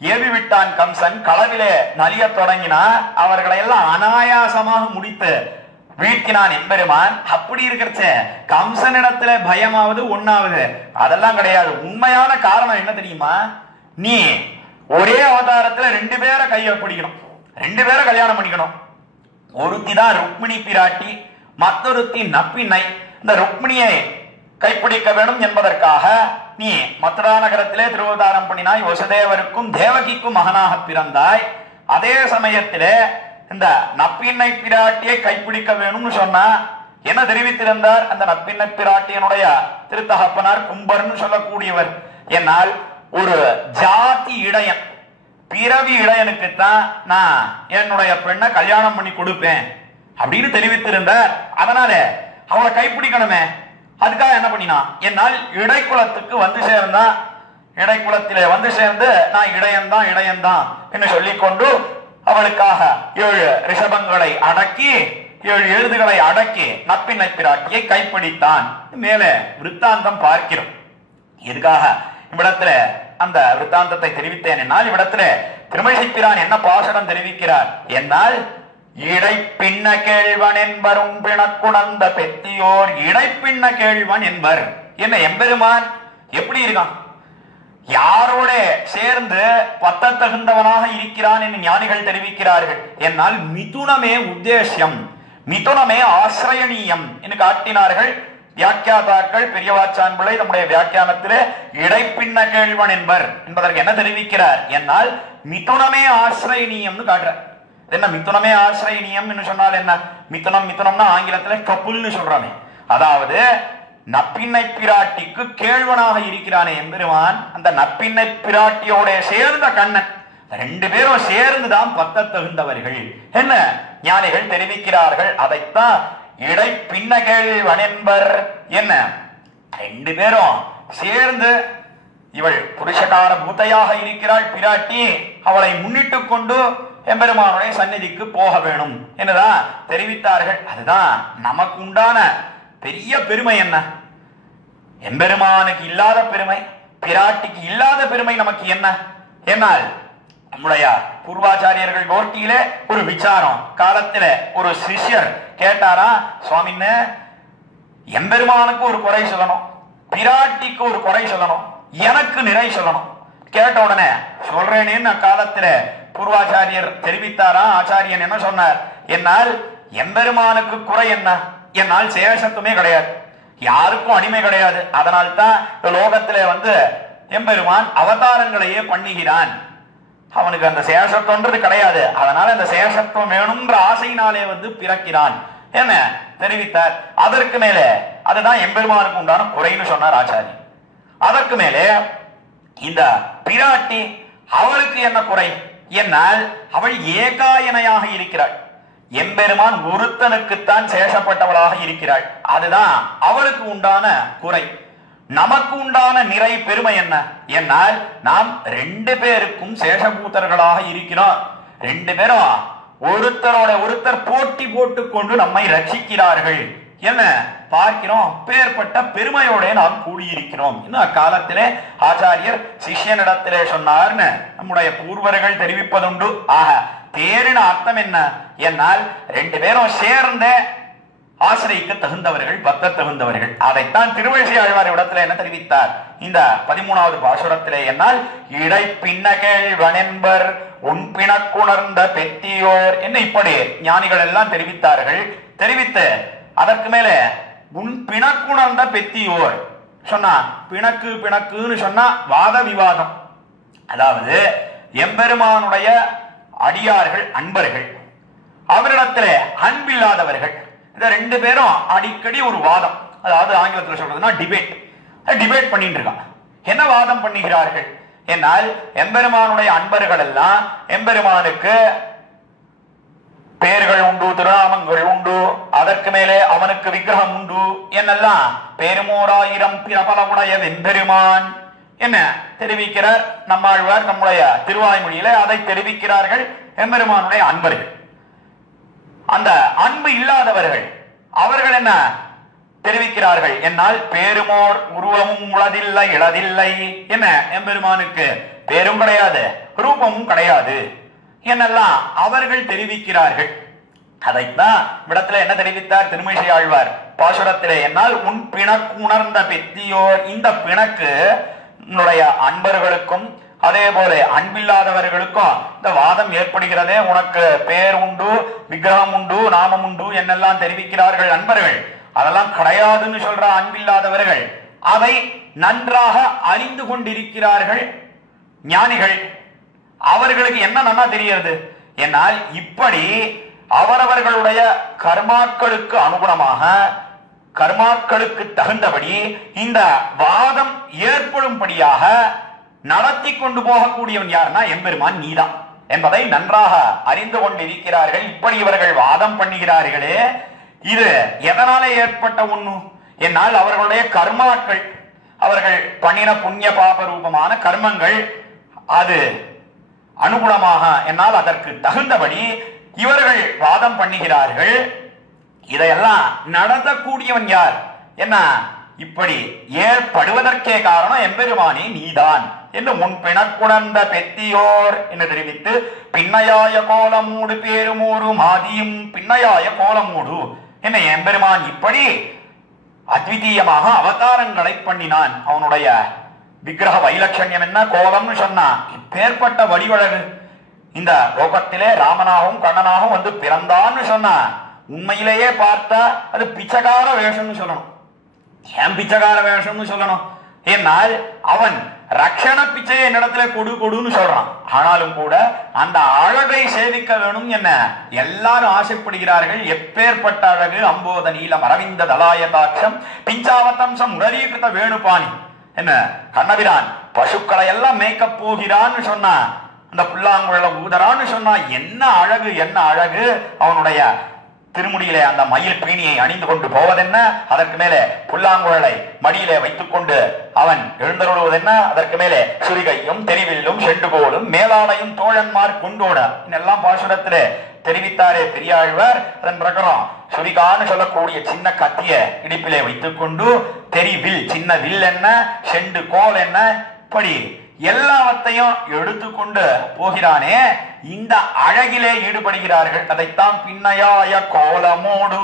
ஏவி விட்டான் கம்சன். களவிலே நலிய தொடங்கினா அவர்களை எல்லாம் அனாயாசமாக முடித்து வீழ்த்தினான் எம்பெருமான். அப்படி இருக்கிறச்ச கம்சனிடத்துல பயமாவது ஒண்ணாவது அதெல்லாம் கிடையாது. உண்மையான காரணம் என்ன தெரியுமா? நீ ஒரே அவதாரத்துல 2 பேரை கையை பிடிக்கணும், 2 பேரை கல்யாணம் பண்ணிக்கணும். ஒருத்தி தான் ருக்மிணி பிராட்டி, மற்றொருத்தி நப்பின்னை. இந்த ருக்மிணியை கைப்பிடிக்க வேண்டும் என்பதற்காக நீ மதுரா நகரத்திலே திருவதாரம் பண்ணினாய், வசுதேவருக்கும் தேவகிக்கும் மகனாக பிறந்தாய். அதே சமயத்திலே இந்த நப்பின்னை பிராட்டியை கைப்பிடிக்க வேணும்னு சொன்னா என்ன தெரிவித்திருந்தார்? அந்த நப்பின்னை பிராட்டியனுடைய திருத்தகப்பனார் கும்பர்னு சொல்லக்கூடியவர். என்னால் ஒரு ஜாதி இடையன், பிறவி இடையனுக்குத்தான் நான் என்னுடைய பெண்ணை கல்யாணம் பண்ணி கொடுப்பேன் அப்படின்னு தெரிவித்திருந்தார். அதனால அவளை கைப்பிடிக்கணுமே, அதுக்காக என்ன பண்ணினா? என்னால் இடைக்குலத்துக்கு சேர்ந்தா, இடைக்குலத்திலே சேர்ந்து நான் இடையன்தான் என்று சொல்லிக்கொண்டு அவளுக்காக 7 ரிஷபங்களை அடக்கி 7 எழுதுகளை அடக்கி நப்பின்னை பிராட்டியை கைப்பிடித்தான். மேலே விருத்தாந்தம் பார்க்கிறோம். இதுக்காக இவ்விடத்துல அந்த விருத்தாந்தத்தை தெரிவித்தேன். என்னால் இவ்விடத்துல திருமழிசைப்பிரான் என்ன பாசனம் தெரிவிக்கிறார்? என்னால் இடைப்பின்ன கேள்வன் என்பரும் பிணக்குணர்ந்த பெத்தியோர் இடைப்பின்ன கேள்வன் என்பர். என்ன எம்பெருமான் எப்படி இருக்கான்? யாரோட சேர்ந்து பத்த தகுந்தவனாக இருக்கிறான் என்று ஞானிகள் தெரிவிக்கிறார்கள். என்னால் மிதுனமே உத்தேசியம், மிதுனமே ஆசிரயணீயம் என்று காட்டினார்கள் வியாக்கியாதாக்கள். பெரியவாச்சான் பிள்ளை நம்முடைய வியாக்கியானத்திலே இடைப்பின்ன கேள்வன் என்பர் என்பதற்கு என்ன தெரிவிக்கிறார்? என்னால் மிதுனமே ஆசிரயணீயம்னு காட்டுற. என்ன மிதுனமே ஆசிரயணீயம் என்று சொன்னால் என்ன? மிதுனம்னா ஆங்கிலத்துல கப்புல்னு சொல்றானே, அதாவது நப்பின்னை பிராட்டிக்கு கேழ்வனாக இருக்கிறானே எம்பெருமான். அந்த நப்பின்னை பிராட்டியோட சேர்ந்த கண்ணன் 2 பேரும் சேர்ந்துதான் பத்த தகுந்தவர்கள் என்ன ஞானிகள் தெரிவிக்கிறார்கள். அதைத்தான் இடைப்பின்ன கேள்வன் என்பர். என்ன 2 பேரும் சேர்ந்து இவள் புருஷகார பூத்தையாக இருக்கிறாள் பிராட்டி, அவளை முன்னிட்டு கொண்டு எம்பெருமானுடைய சந்நிதிக்கு போக வேணும் என்னதான் தெரிவித்தார்கள். அதுதான் நமக்கு உண்டான பெரிய பெருமை. என்ன எம்பெருமானுக்கு இல்லாத பெருமை, பிராட்டிக்கு இல்லாத பெருமை நமக்கு என்ன? என்னால் நம்முடைய பூர்வாச்சாரியர்கள் கோஷ்டியிலே ஒரு விசாரம் காலத்துல ஒரு சிஷ்யர் கேட்டாரா, சுவாமின்னு எம்பெருமானுக்கு ஒரு குறை சொல்லணும், பிராட்டிக்கு ஒரு குறை சொல்லணும், எனக்கு நிறை சொல்லணும். கேட்ட உடனே சொல்றேன்னு காலத்துல பூர்வாச்சாரியர் தெரிவித்தாரா. ஆச்சாரியன் என்ன சொன்னார்? என்னால் எம்பெருமானுக்கு குறை என்ன? என்னால் சேஷத்துமே கிடையாது, யாருக்கும் அடிமை கிடையாது. அதனால்தான் லோகத்திலே எம்பெருமான் அவதாரங்களையே பண்ணுகிறான். அவனுக்கு அந்த சேஷத்துவன்றது கிடையாது. அதனால அந்த சேஷத்துவம் வேணும்ன்ற ஆசையினாலே பிறக்கிறான் என்ன தெரிவித்தார். அதற்கு மேலே அதுதான் எம்பெருமானுக்கு உண்டான குறைன்னு சொன்னார் ஆச்சாரியன். அதற்கு மேலே இந்த பிராட்டி அவளுக்கு என்ன குறை? என்னால் அவள் ஏகாயனையாக இருக்கிறாள். எம்பெருமான் ஒருத்தனுக்குத்தான் சேஷப்பட்டவளாக இருக்கிறாள். அதுதான் அவளுக்கு உண்டான குறை. நமக்கு உண்டான நிறை பெருமை என்ன? என்னால் நாம் 2 பேருக்கும் சேஷபூதர்களாக இருக்கிறோம். 2 பேரும் ஒருத்தரோட ஒருத்தர் போட்டி போட்டுக் கொண்டு நம்மை ரட்சிக்கிறார்கள் என்ன பார்க்கிறோம். பேர்பட்ட பெருமையோட நாம் கூடியிருக்கிறோம். இன்னும் அக்காலத்திலே ஆச்சாரியர் சிஷ்யனிடத்திலே சொன்னார்னு நம்முடைய பூர்வர்கள் தெரிவிப்பதுண்டு. ஆக தேரின அர்த்தம் என்ன? என்னால் 2 பேரும் சேர்ந்த ஆசிரியக்கு தகுந்தவர்கள், பக்த தகுந்தவர்கள். அதைத்தான் திருவழிசை ஆழ்வார் இடத்துல என்ன தெரிவித்தார்? இந்த 13வது பாசுரத்திலே என்னால் இடை பின்னகேள் வனென்பர் உன் பிணக்குணர்ந்த பெத்தியோர் என்ன இப்படி ஞானிகள் எல்லாம் தெரிவித்தார்கள். தெரிவித்து அதற்கு மேலே உன் பிணக்குணர்ந்த பெத்தியோர் சொன்னா, பிணக்கு பிணக்குன்னு சொன்னா வாத விவாதம். அதாவது எம்பெருமானுடைய அடியார்கள் அன்பர்கள், அவரிடத்திலே அன்பில்லாதவர்கள், இந்த 2 பேரும் அடிக்கடி ஒரு வாதம், அதாவது ஆங்கிலத்தில் சொல்றதுன்னா டிபேட் பண்ணிட்டு இருக்காங்க. என்ன வாதம் பண்ணுகிறார்கள்? என்னால் எம்பெருமானுடைய அன்பர்கள் எல்லாம் எம்பெருமானுக்கு பெயர்கள் உண்டு, திருநாமங்கள் உண்டு, அதற்கு மேலே அவனுக்கு விக்கிரகம் உண்டு என்னெல்லாம் பெருமோராயிரம் பிரபல உடைய வெம்பெருமான் என்ன தெரிவிக்கிறார் நம்மாழ்வார் நம்முடைய திருவாய்மொழியில. அதை தெரிவிக்கிறார்கள் எம்பெருமானுடைய அன்பர்கள். அந்த அன்பு இல்லாதவர்கள் அவர்கள் என்ன தெரிவிக்கிறார்கள்? என்னால் பேருமோர் உருவமும் உளதில்லை இளதில்லை என்ன எம்பெருமானுக்கு பேரும் கிடையாது, ரூபமும் கிடையாது என்னெல்லாம் அவர்கள் தெரிவிக்கிறார்கள். அதைத்தான் இடத்துல என்ன தெரிவித்தார் திருமிசை ஆழ்வார் பாசுரத்திலே? என்னால் உன் பிணக்கு உணர்ந்த பெத்தியோர், இந்த பிணக்கு உன்னுடைய அன்பர்களுக்கும் அதே போல அன்பில்லாதவர்களுக்கும் இந்த வாதம் ஏற்படுகிறதே. உனக்கு பேர் உண்டு, விக்கிரகம் உண்டு, நாமம் உண்டு என்னெல்லாம் தெரிவிக்கிறார்கள் அன்பர்கள். அதெல்லாம் கிடையாதுன்னு சொல்ற அன்பில்லாதவர்கள் அதை நன்றாக அறிந்து கொண்டிருக்கிறார்கள் ஞானிகள். அவர்களுக்கு என்ன நன்னா தெரிகிறது? என்னால் இப்படி அவரவர்களுடைய கர்மாக்களுக்கு அனுகுணமாக, கர்மாக்களுக்கு தகுந்தபடி இந்த வாதம் ஏற்படும்படியாக நடத்தி கொண்டு போகக்கூடியவன் யாருன்னா எம்பெருமான் நீதான் என்பதை நன்றாக அறிந்து கொண்டிருக்கிறார்கள். இப்படி இவர்கள் வாதம் பண்ணுகிறார்களே, இது எதனால ஏற்பட்ட ஒண்ணு? என்னால் அவர்களுடைய கர்மாக்கள், அவர்கள் பண்ணின புண்ணிய பாப ரூபமான கர்மங்கள், அது அனுகுணமாக என்னால் அதற்கு தகுந்தபடி இவர்கள் வாதம் பண்ணுகிறார்கள். இதையெல்லாம் நடத்தக்கூடியவன் யார்? என்ன இப்படி ஏற்படுவதற்கே காரணம் எம்பெருமானே நீதான் என்று முன் பிணக்குணர்ந்த பெத்தியோர் என்று தெரிவித்து, பின்னையாய கோலமூடு பேருமூடு மாதியும் பின்னையாய கோலமூடு என்ன எம்பெருமான் இப்படி அத்விதீயமாக அவதாரங்களை பண்ணினான். அவனுடைய விக்கிரக வைலட்சண்யம் என்ன, கோலம்னு சொன்னா இப்பேற்பட்ட வடிவழகு. இந்த லோகத்திலே ராமனாகவும் கண்ணனாகவும் பிறந்தான்னு சொன்னா உண்மையிலேயே பார்த்தா அது பிச்சைக்கார வேஷம்னு சொல்லணும். ஏன் பிச்சைக்கார வேஷம்னு சொல்லணும்? என்னால் அவன் ரக்ஷண பிச்சையை என்னிடத்துல கொடு கொடுன்னு சொல்றான். ஆனாலும் கூட அந்த அழகை சேவிக்க வேணும் என்ன எல்லாரும் ஆசைப்படுகிறார்கள். எப்பேற்பட்ட அழகு! அம்போத நீலம் அரவிந்த தலாயதாட்சம் பிஞ்சாவத்தம்சம் முரளீகிருத வேணுபாணி என்ன கண்ணபிரான் பசுக்களை எல்லாம் மேய்க்க போகிறான்னு சொன்னா, அந்த புல்லாங்குழல ஊதரான்னு சொன்னா என்ன அழகு, என்ன அழகு! அவனுடைய திருமுடியிலே அந்த மயில் பீணியை அணிந்து கொண்டு போவதென்ன, அதற்கு மேலே புல்லாங்குழலை மடியிலே வைத்துக் கொண்டு அவன் அப்பொழுது என்ன, அதற்கு மேலே சுரிகையும் தெரிவில்லும் செண்டுகோலும் மேலாளையும் தோழன்மார் கொண்டோட எல்லாம் பாசுரத்திலே தெரிவித்தாரே பெரியாழ்வார். அதன் பிரகாரம் சுரிகான்னு சொல்லக்கூடிய சின்ன கத்திய இடுப்பிலே வைத்துக் கொண்டு தெரிவில் சின்ன வில் என்ன, செண்டு கோல் என்ன, இப்படி எல்லாவற்றையும் எடுத்துக்கொண்டு போகிறானே. இந்த அழகிலே ஈடுபடுகிறார்கள். அதைத்தான் பின்னையாய கோலமோடு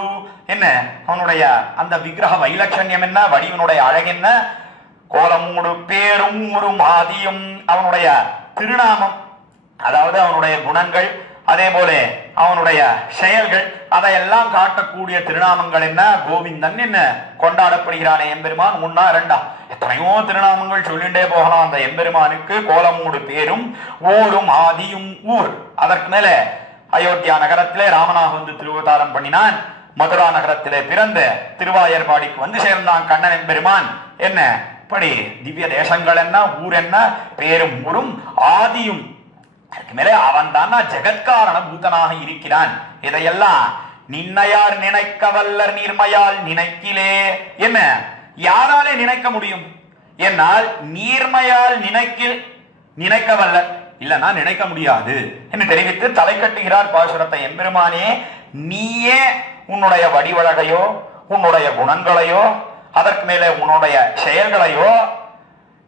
என்ன, அவனுடைய அந்த விக்கிரக வைலட்சண்யம் என்ன, வடிவனுடைய அழகு என்ன, கோலமோடு பேரும் ஒரு மாதியும் அவனுடைய திருநாமம், அதாவது அவனுடைய குணங்கள், அதே போல அவனுடைய செயல்கள், அதையெல்லாம் காட்டக்கூடிய திருநாமங்கள் என்ன, கோவிந்தன் என்ன கொண்டாடப்படுகிறானே எம்பெருமான். ஒன்னா இரண்டா எத்தனையோ திருநாமங்கள் சொல்லிண்டே போகலாம் அந்த எம்பெருமானுக்கு. கோலமூடு பேரும் ஊரும் ஆதியும் ஊர். அதற்கு மேல அயோத்தியா நகரத்திலே ராமனாக வந்து திருவதாரம் பண்ணினான். மதுரா நகரத்திலே பிறந்த திருவாயர்பாடிக்கு வந்து சேர்ந்தான் கண்ணன் எம்பெருமான். என்ன இப்படி திவ்ய தேசங்கள் என்ன, ஊர் என்ன, பேரும் ஊரும் ஆதியும். அதுக்கு மேலே அவன் தான் ஜெகத்காரண பூதனாக இருக்கிறான். இதையெல்லாம் நின்னையார் நினைக்க வல்லர் நீர்மையால் நினைக்கிலே. என்ன யாராலே நினைக்க முடியும் என்னால் நீர்மையால் நினைக்க வல்லர், இல்லைன்னா நினைக்க முடியாது என்று தெரிவித்து தலை கட்டுகிறார் பாசுரத்தை. எம்பெருமானே, நீயே உன்னுடைய வடிவழகையோ உன்னுடைய குணங்களையோ அதற்கு மேலே உன்னுடைய செயல்களையோ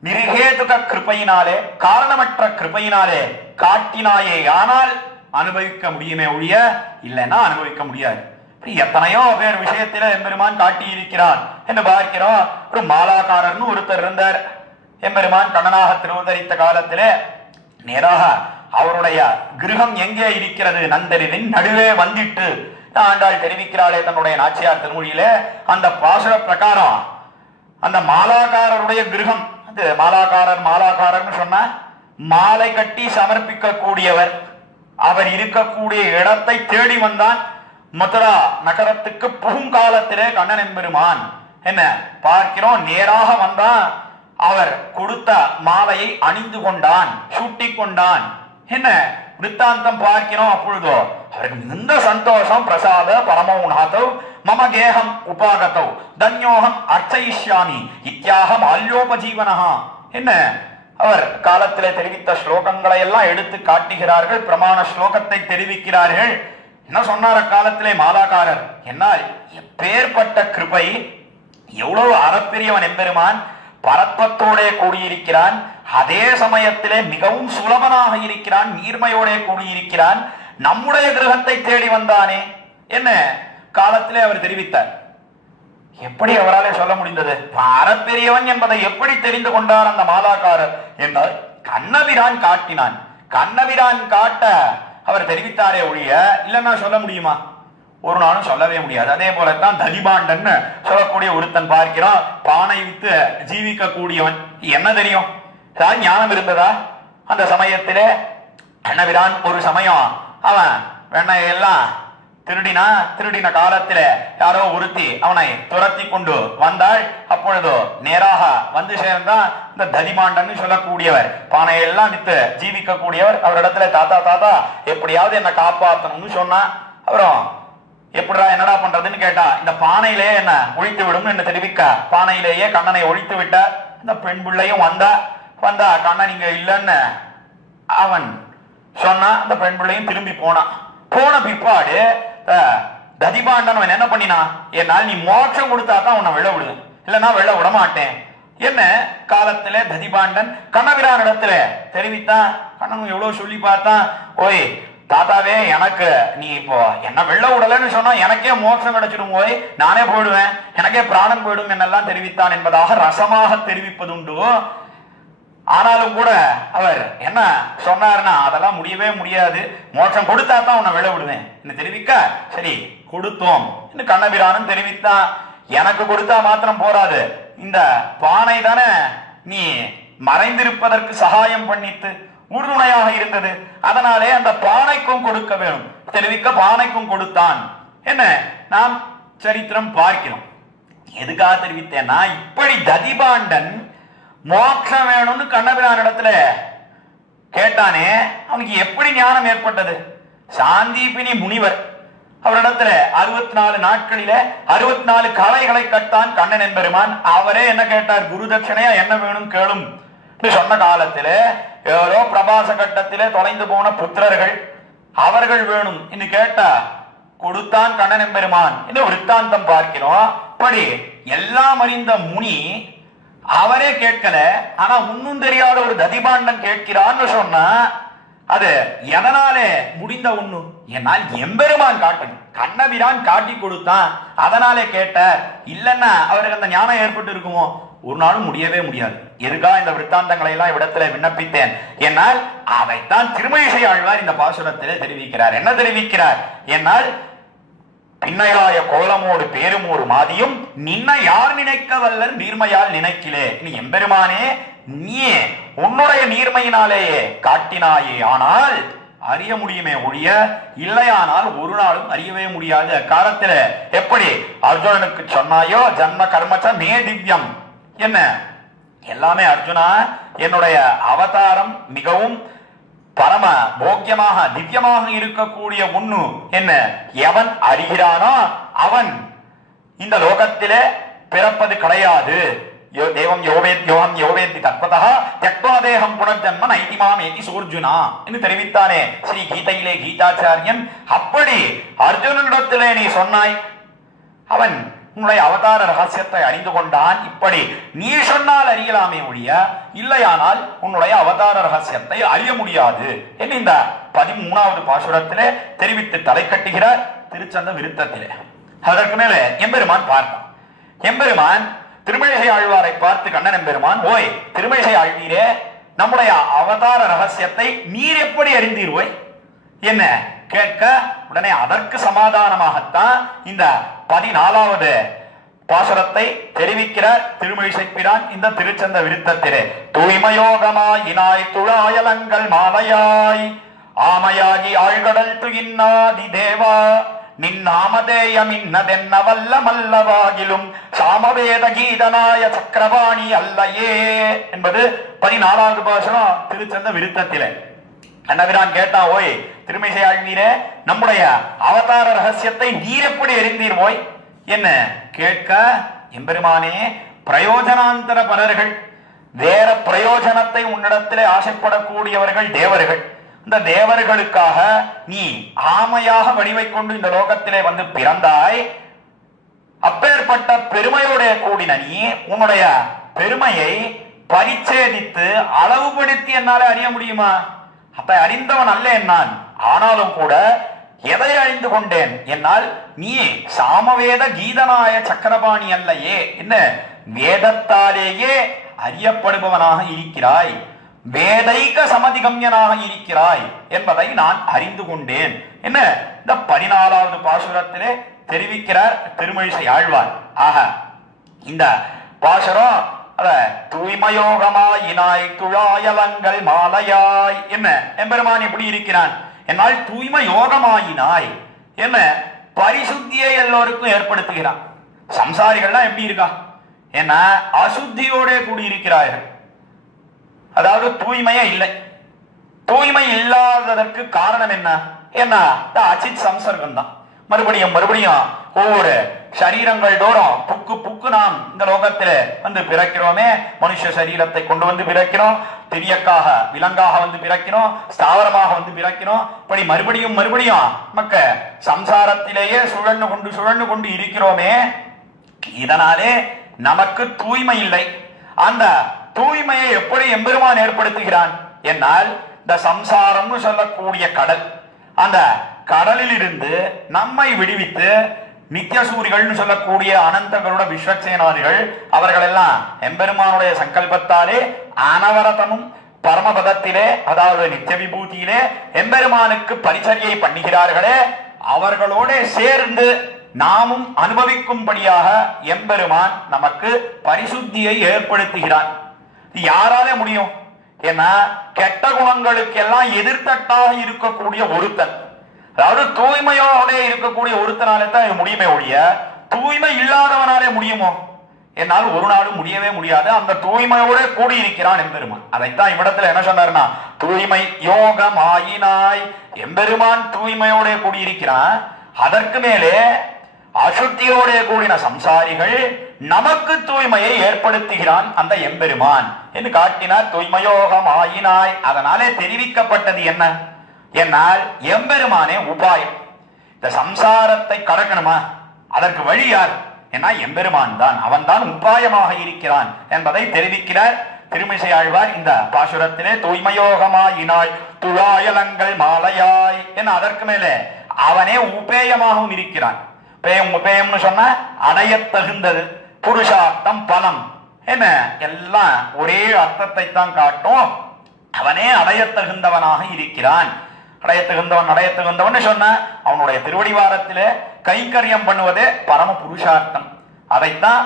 நிருகேதுக கிருபையினாலே, காரணமற்ற கிருபையினாலே காட்டினாயே, ஆனால் அனுபவிக்க முடியுமே ஒழிய இல்லைன்னா அனுபவிக்க முடியாது. எத்தனையோ பேர் விஷயத்தில எம்பெருமான் காட்டி இருக்கிறான் என்று பார்க்கிறோம். ஒரு மாலாக்காரர்னு ஒருத்தர் இருந்தார். எம்பெருமான் கண்ணனாக திருவதரித்த காலத்திலே நேராக அவருடைய கிரகம் எங்கே இருக்கிறது, நந்தரின் நடுவே வந்திட்டு ஆண்டாள் தெரிவிக்கிறாளே தன்னுடைய நாச்சியார் திருமொழியில. அந்த பாசுர பிரகாரம் அந்த மாலாக்காரருடைய கிரகம், அது மாலாக்காரர்னு சொன்னா மாலை கட்டி சமர்ப்பிக்க கூடியவர், அவர் இருக்கக்கூடிய இடத்தை தேடி வந்தான். மதுரா நகரத்துக்கு புகுங்காலத்திலே கண்ணன் எம்பெருமான் என்ன பார்க்கிறோம், நேராக வந்தான். அவர் கொடுத்த மாலையை அணிந்து கொண்டான், சூட்டி கொண்டான். என்ன விருத்தாந்தம் பார்க்கிறோம். அப்பொழுதோ அவருக்கு மிகுந்த சந்தோஷம். பிரசாத பரமௌநாதோ மம கேகம் உபாகதோ தன்யோகம் அர்ச்சயிஷ்யாமி இத்தியாகம் அல்யோபஜீவனஹா. என்ன அவர் காலத்திலே தெரிவித்த ஸ்லோகங்களை எல்லாம் எடுத்து காட்டுகிறார்கள். பிரமாண ஸ்லோகத்தை தெரிவிக்கிறார்கள். என்ன சொன்னார் அக்காலத்திலே மாலாக்காரர், என்னால் எப்பேற்பட்ட கிருபை, எவ்வளவு அறப்பெரியவன் எம்பெருமான், பரத்வத்தோட கூடியிருக்கிறான், அதே சமயத்திலே மிகவும் சுலபனாக இருக்கிறான், நீர்மையோட கூடியிருக்கிறான், நம்முடைய கிரகத்தை தேடி வந்தானே. என்ன காலத்திலே அவர் தெரிவித்தார். எப்படி அவரால் சொல்ல முடிந்தது? அறப்பெரியவன் என்பதை எப்படி தெரிந்து கொண்டார் அந்த மாலாக்காரர் என்றால் கண்ணபிரான் காட்டினான். கண்ணபிரான் காட்ட அவர் தெரிவித்தாரே ஒழிய இல்லைன்னா சொல்ல முடியுமா? ஒரு நாளும் சொல்லவே முடியாது. அதே போலத்தான் ததிபாண்டன் சொல்லக்கூடிய ஒருத்தன் பார்க்கிறோம், பானை வித்து ஜீவிக்க கூடியவன். என்ன தெரியும், ஞானம் இருந்ததா அந்த சமயத்திலே? கண்ணபிரான் ஒரு சமயம் அவன் வெண்ணையெல்லாம் திருடின காலத்திலே யாரோ ஒருத்தி அவனை துரத்தி கொண்டு வந்தாள். அப்பொழுதோ நேராக வந்து சேர்ந்தான் இந்த ததிமாண்டன் சொல்லக்கூடியவர், பானையெல்லாம் வித்து ஜீவிக்க கூடியவர். அவரிடத்துல தாத்தா எப்படியாவது என்ன காப்பாற்றணும்னு சொன்னா. அப்புறம் எப்படிடா என்னடா பண்றதுன்னு கேட்டா, இந்த பானையிலே என்ன ஒழித்து விடும் என்று தெரிவிக்க பானையிலேயே கண்ணனை ஒழித்து விட்ட. இந்த பெண் பிள்ளையும் வந்தா கண்ணன் இங்க இல்லைன்னு அவன் சொன்னா. அந்த பெண் பிள்ளையும் திரும்பி போன பிற்பாடு ததிபாண்டன் என்ன பண்ணினா, என்னால் நீ மோட்சம் கொடுத்தா தான் உன்னை வெள்ள விடு, இல்லைன்னா வெள்ள விட மாட்டேன். என்ன காலத்திலே ததிபாண்டன் கண்ணபிரான் இடத்துல தெரிவித்தான். கண்ணன் எவ்வளவு சொல்லி பார்த்தான், ஓய் தாத்தாவே, எனக்கு நீ இப்போ என்ன வெள்ள விடலன்னு சொன்னா எனக்கே மோட்சம் கிடைச்சிடும், ஓய் நானே போயிடுவேன், எனக்கே பிராணம் போயிடும் என்னெல்லாம் தெரிவித்தான் என்பதாக ரசமாக தெரிவிப்பதுண்டு. ஆனாலும் கூட அவர் என்ன சொன்னார்னா, அதெல்லாம் முடியவே முடியாது, மோட்சம் கொடுத்தா தான் உன்னை விழ விடுவேன் என்று தெரிவிக்க, சரி கொடுத்தோம் என்று கண்ணபிரானும் தெரிவித்தான். எனக்கு கொடுத்தா மாத்திரம் போராது, இந்த பானை தானே நீ மறைந்திருப்பதற்கு சகாயம் பண்ணித்து உறுதுணையாக இருந்தது, அதனாலே அந்த பானைக்கும் கொடுக்க வேணும் தெரிவிக்க பானைக்கும் கொடுத்தான். என்ன நாம் சரித்திரம் பார்க்கிறோம். எதுக்காக தெரிவித்தேன்னா, இப்படி ததிபாண்டன் மோட்சம் வேணும்னு கண்ணபிரான் இடத்துல கேட்டானே, அவனுக்கு எப்படி ஞானம் ஏற்பட்டது? சாந்தீபினி முனிவர் அவரிடத்துல 64 நாட்களில 64 கலைகளை கட்டான் கண்ணன் என்பெருமான். அவரே என்ன கேட்டார், குரு தட்சணையா என்ன வேணும் கேளும் சொன்ன காலத்தில ஏதோ பிரபாச கட்டத்திலே தொலைந்து போன புத்திரர்கள் அவர்கள் வேணும் என்று கேட்டா கொடுத்தான் கண்ணன் எம்பெருமான் என்று விருத்தாந்தம் பார்க்கிறோம். படி எல்லாம் அறிந்த முனி அவரே கேட்கல, ஆனா இன்னும் தெரியாத ஒரு ததிபாண்டன் கேட்கிறான்னு சொன்னா அது எதனாலே முடிந்த ஒண்ணு? என்னால் எம்பெருமான் காட்டணும், கண்ணபிரான் காட்டி கொடுத்தான் அதனாலே கேட்ட, இல்லன்னா அவருக்கு அந்த ஞானம் ஏற்பட்டு இருக்குமோ? ஒரு நாளும் முடியவே முடியாது. எதுக்கா இந்த விருத்தாந்தங்களை எல்லாம் இவ்விடத்துல விண்ணப்பித்தேன்? என்னால் அதைத்தான் திருமழிசை ஆழ்வார் இந்த பாசுரத்திலே தெரிவிக்கிறார். என்ன தெரிவிக்கிறார்? என்னால் பின்னையாய கோலமோடு பேருமோடு மாதியும் நின்ன யார் நினைக்க வல்லர் நீர்மையால் நினைக்கிலே. நீ எம்பெருமானே, நீ உன்னுடைய நீர்மையினாலேயே காட்டினாயே, ஆனால் அறிய முடியுமே ஒழிய இல்லையானால் ஒரு நாளும் அறியவே முடியாது. அக்காலத்துல எப்படி அர்ஜுனனுக்கு சொன்னாயோ ஜன்ம கர்மச்ச மே திவ்யம், என்ன எல்லாமே அர்ஜுனா என்னுடைய அவதாரம் மிகவும் பரம போக்கியமாக திவ்யமாக இருக்கக்கூடிய ஒண்ணு என்ன எவன் அறிகிறானோ அவன் இந்த லோகத்திலே பிறப்பது கிடையாது. தேவம் யோவேத்யோகம் யோவேத்தி தத்வதா த்யக்த்வா தேகம் புனர்ஜன்ம நைதிமாம் ஏதி சூர்ஜுனா என்று தெரிவித்தானே ஸ்ரீ கீதையிலே கீதாச்சாரியன். அப்படி அர்ஜுனனிடத்திலே நீ சொன்னாய், அவன் உன்னுடைய அவதார ரகசியத்தை அறிந்து கொண்டான். இப்படி நீ சொன்னால் அறியலாமே ஒழிய இல்லையானால் உன்னுடைய அவதார ரகசியத்தை அறிய முடியாது என்று இந்த 13வது பாசுரத்திலே தெரிவித்து தலை கட்டுகிறார் திருச்சந்த விருத்தத்திலே. அதற்கு மேல எம்பெருமான் பார்த்தான். எம்பெருமான் திருமழிசை ஆழ்வாரை பார்த்து கண்ணன் எம்பெருமான், ஓய் திருமழிசை ஆழ்வீரே, நம்முடைய அவதார ரகசியத்தை நீர் எப்படி அறிந்தீர்வோய் என்ன கேட்க, உடனே அதற்கு சமாதானமாகத்தான் இந்த 14வது பாசுரத்தை தெரிவிக்கிறார் திருமழிசை பிரான் இந்த திருச்சந்த விருத்தத்திலே. தூய்மயோகமாயினாய் துழாயலங்கள் மாலையாய் ஆமையாகி ஆழ்கடல் துயின்னாதி தேவா நின்னாமதேயம் இன்னதென்ன வல்ல மல்லவாகிலும் சாமவேத கீதனாய சக்கரவாணி அல்லையே என்பது 14வது பாசுரம் திருச்சந்த விருத்தத்திலே. கண்ணபிரான் கேட்டா, ஓய் திருமழிசை ஆழ்வீரே, நம்முடைய அவதார ரகசியத்தை நீர் எப்படி அறிந்தீர் ஓய் என்ன கேட்க, எம்பெருமானே பிரயோஜனாந்தர பரர்கள், வேற பிரயோஜனத்தை உன்னிடத்திலே ஆசைப்படக்கூடியவர்கள் தேவர்கள். இந்த தேவர்களுக்காக நீ ஆமையாக வடிவை கொண்டு இந்த லோகத்திலே வந்து பிறந்தாய். அப்பேற்பட்ட பெருமையோட கூடின நீ உன்னுடைய பெருமையை பரிச்சேதித்து அளவுபடுத்தி என்னால அறிய முடியுமா? அப்ப அறிந்தவன் அல்ல நான், ஆனாலும் கூட எதை அறிந்து கொண்டேன் என்னால் நீ சாமவேத கீதனாய சக்கரபாணி அல்லையே, என்ன வேதத்தாலேயே அறியப்படுபவனாக இருக்கிறாய், வேதைக சமதிகம்யனாக இருக்கிறாய் என்பதை நான் அறிந்து கொண்டேன் என்ன இந்த 14வது பாசுரத்திலே தெரிவிக்கிறார் திருமழிசை ஆழ்வார். ஆக இந்த பாசுரம் தூய்மயோகமாயினாய் துழாயலங்கள் மாலையாய் என்ன எம்பெருமான் எப்படி இருக்கிறான் என்னால் தூய்மை யோகமாயினாய் என்ன பரிசுத்தியை எல்லோருக்கும் ஏற்படுத்துகிறான். சம்சாரிகள்லாம் எப்படி இருக்கா என்ன அசுத்தியோட கூடியிருக்கிறார்கள், அதாவது தூய்மையே இல்லை. தூய்மை இல்லாததற்கு காரணம் என்ன என்ன அச்சித் சம்சர்க்கம் தான். மறுபடியும் மறுபடியும் ஒவ்வொரு சரீரங்கள் தோறும் புக்கு புக்கு நாம் இந்த லோகத்தில வந்து பிறக்கிறோமே. மனுஷ சரீரத்தை கொண்டு வந்து பிறக்கிறோம், திரியக்காக விலங்காக வந்து பிறக்கிறோம், ஸ்தாவரமாக வந்து பிறக்கிறோம். இப்படி மறுபடியும் மறுபடியும் மக்க சம்சாரத்திலேயே சுழன்று கொண்டு இருக்கிறோமே. இதனாலே நமக்கு தூய்மை இல்லை. அந்த தூய்மையை எப்படி எம்பெருமான் ஏற்படுத்துகிறான் என்னால் இந்த சம்சாரம்னு சொல்லக்கூடிய கடல், அந்த கடலில் இருந்து நம்மை விடுவித்து நித்தியசூரிகள் சொல்லக்கூடிய அனந்தங்களோட விஸ்வக்சேனாதிகள் அவர்கள் எல்லாம் எம்பெருமானுடைய சங்கல்பத்தாலே அனவரதமும் பரமபதத்திலே அதாவது நித்திய விபூதியிலே எம்பெருமானுக்கு பரிச்சரியை பண்ணுகிறார்களே, அவர்களோட சேர்ந்து நாமும் அனுபவிக்கும்படியாக எம்பெருமான் நமக்கு பரிசுத்தியை ஏற்படுத்துகிறான். யாராலே முடியும்? ஏன்னா கெட்ட குணங்களுக்கு எல்லாம் எதிர்த்தட்டாக இருக்கக்கூடிய ஒருத்தன், அதாவது தூய்மையோட இருக்கக்கூடிய ஒருத்தனாலே தான் முடியுமே ஒழிய தூய்மை இல்லாதவனாலே முடியுமோ என்னால் ஒரு நாளும் முடியவே முடியாது. அந்த தூய்மையோட கூடி இருக்கிறான் எம்பெருமான். அதைத்தான் இவ்விடத்துல என்ன சொன்னார்னா தூய்மை யோகமாயினாய் எம்பெருமான் தூய்மையோட கூடியிருக்கிறான். அதற்கு மேலே அசுத்தியோட கூடின சம்சாரிகள் நமக்கு தூய்மையை ஏற்படுத்துகிறான் அந்த எம்பெருமான் என்று காட்டினார். தூய்மையோகம் ஆயினாய். அதனாலே தெரிவிக்கப்பட்டது என்ன என்னால் எம்பெருமானே உபாயம். இந்த சம்சாரத்தை கடக்கணுமா, அதற்கு வழி யார் என்ன? எம்பெருமான் தான். அவன் தான் உபாயமாக இருக்கிறான் என்பதை தெரிவிக்கிறார் திருமிசை ஆழ்வார் இந்த பாசுரத்திலே. தூய்மையோகமாயினாய் துழாயலங்கள் மாலையாய் என அதற்கு மேலே அவனே உபேயமாகவும் இருக்கிறான். உபேயம்னு சொன்ன அடைய தகுந்தது, புருஷார்த்தம், பலம் என்ன எல்லாம் ஒரே அர்த்தத்தை தான் காட்டும். அவனே அடைய தகுந்தவனாக இருக்கிறான். அடைய தகுந்தவன் சொன்ன அவனுடைய திருவடிவாரத்திலே கைங்கரியம் பண்ணுவதே பரம புருஷார்த்தம். அதைத்தான்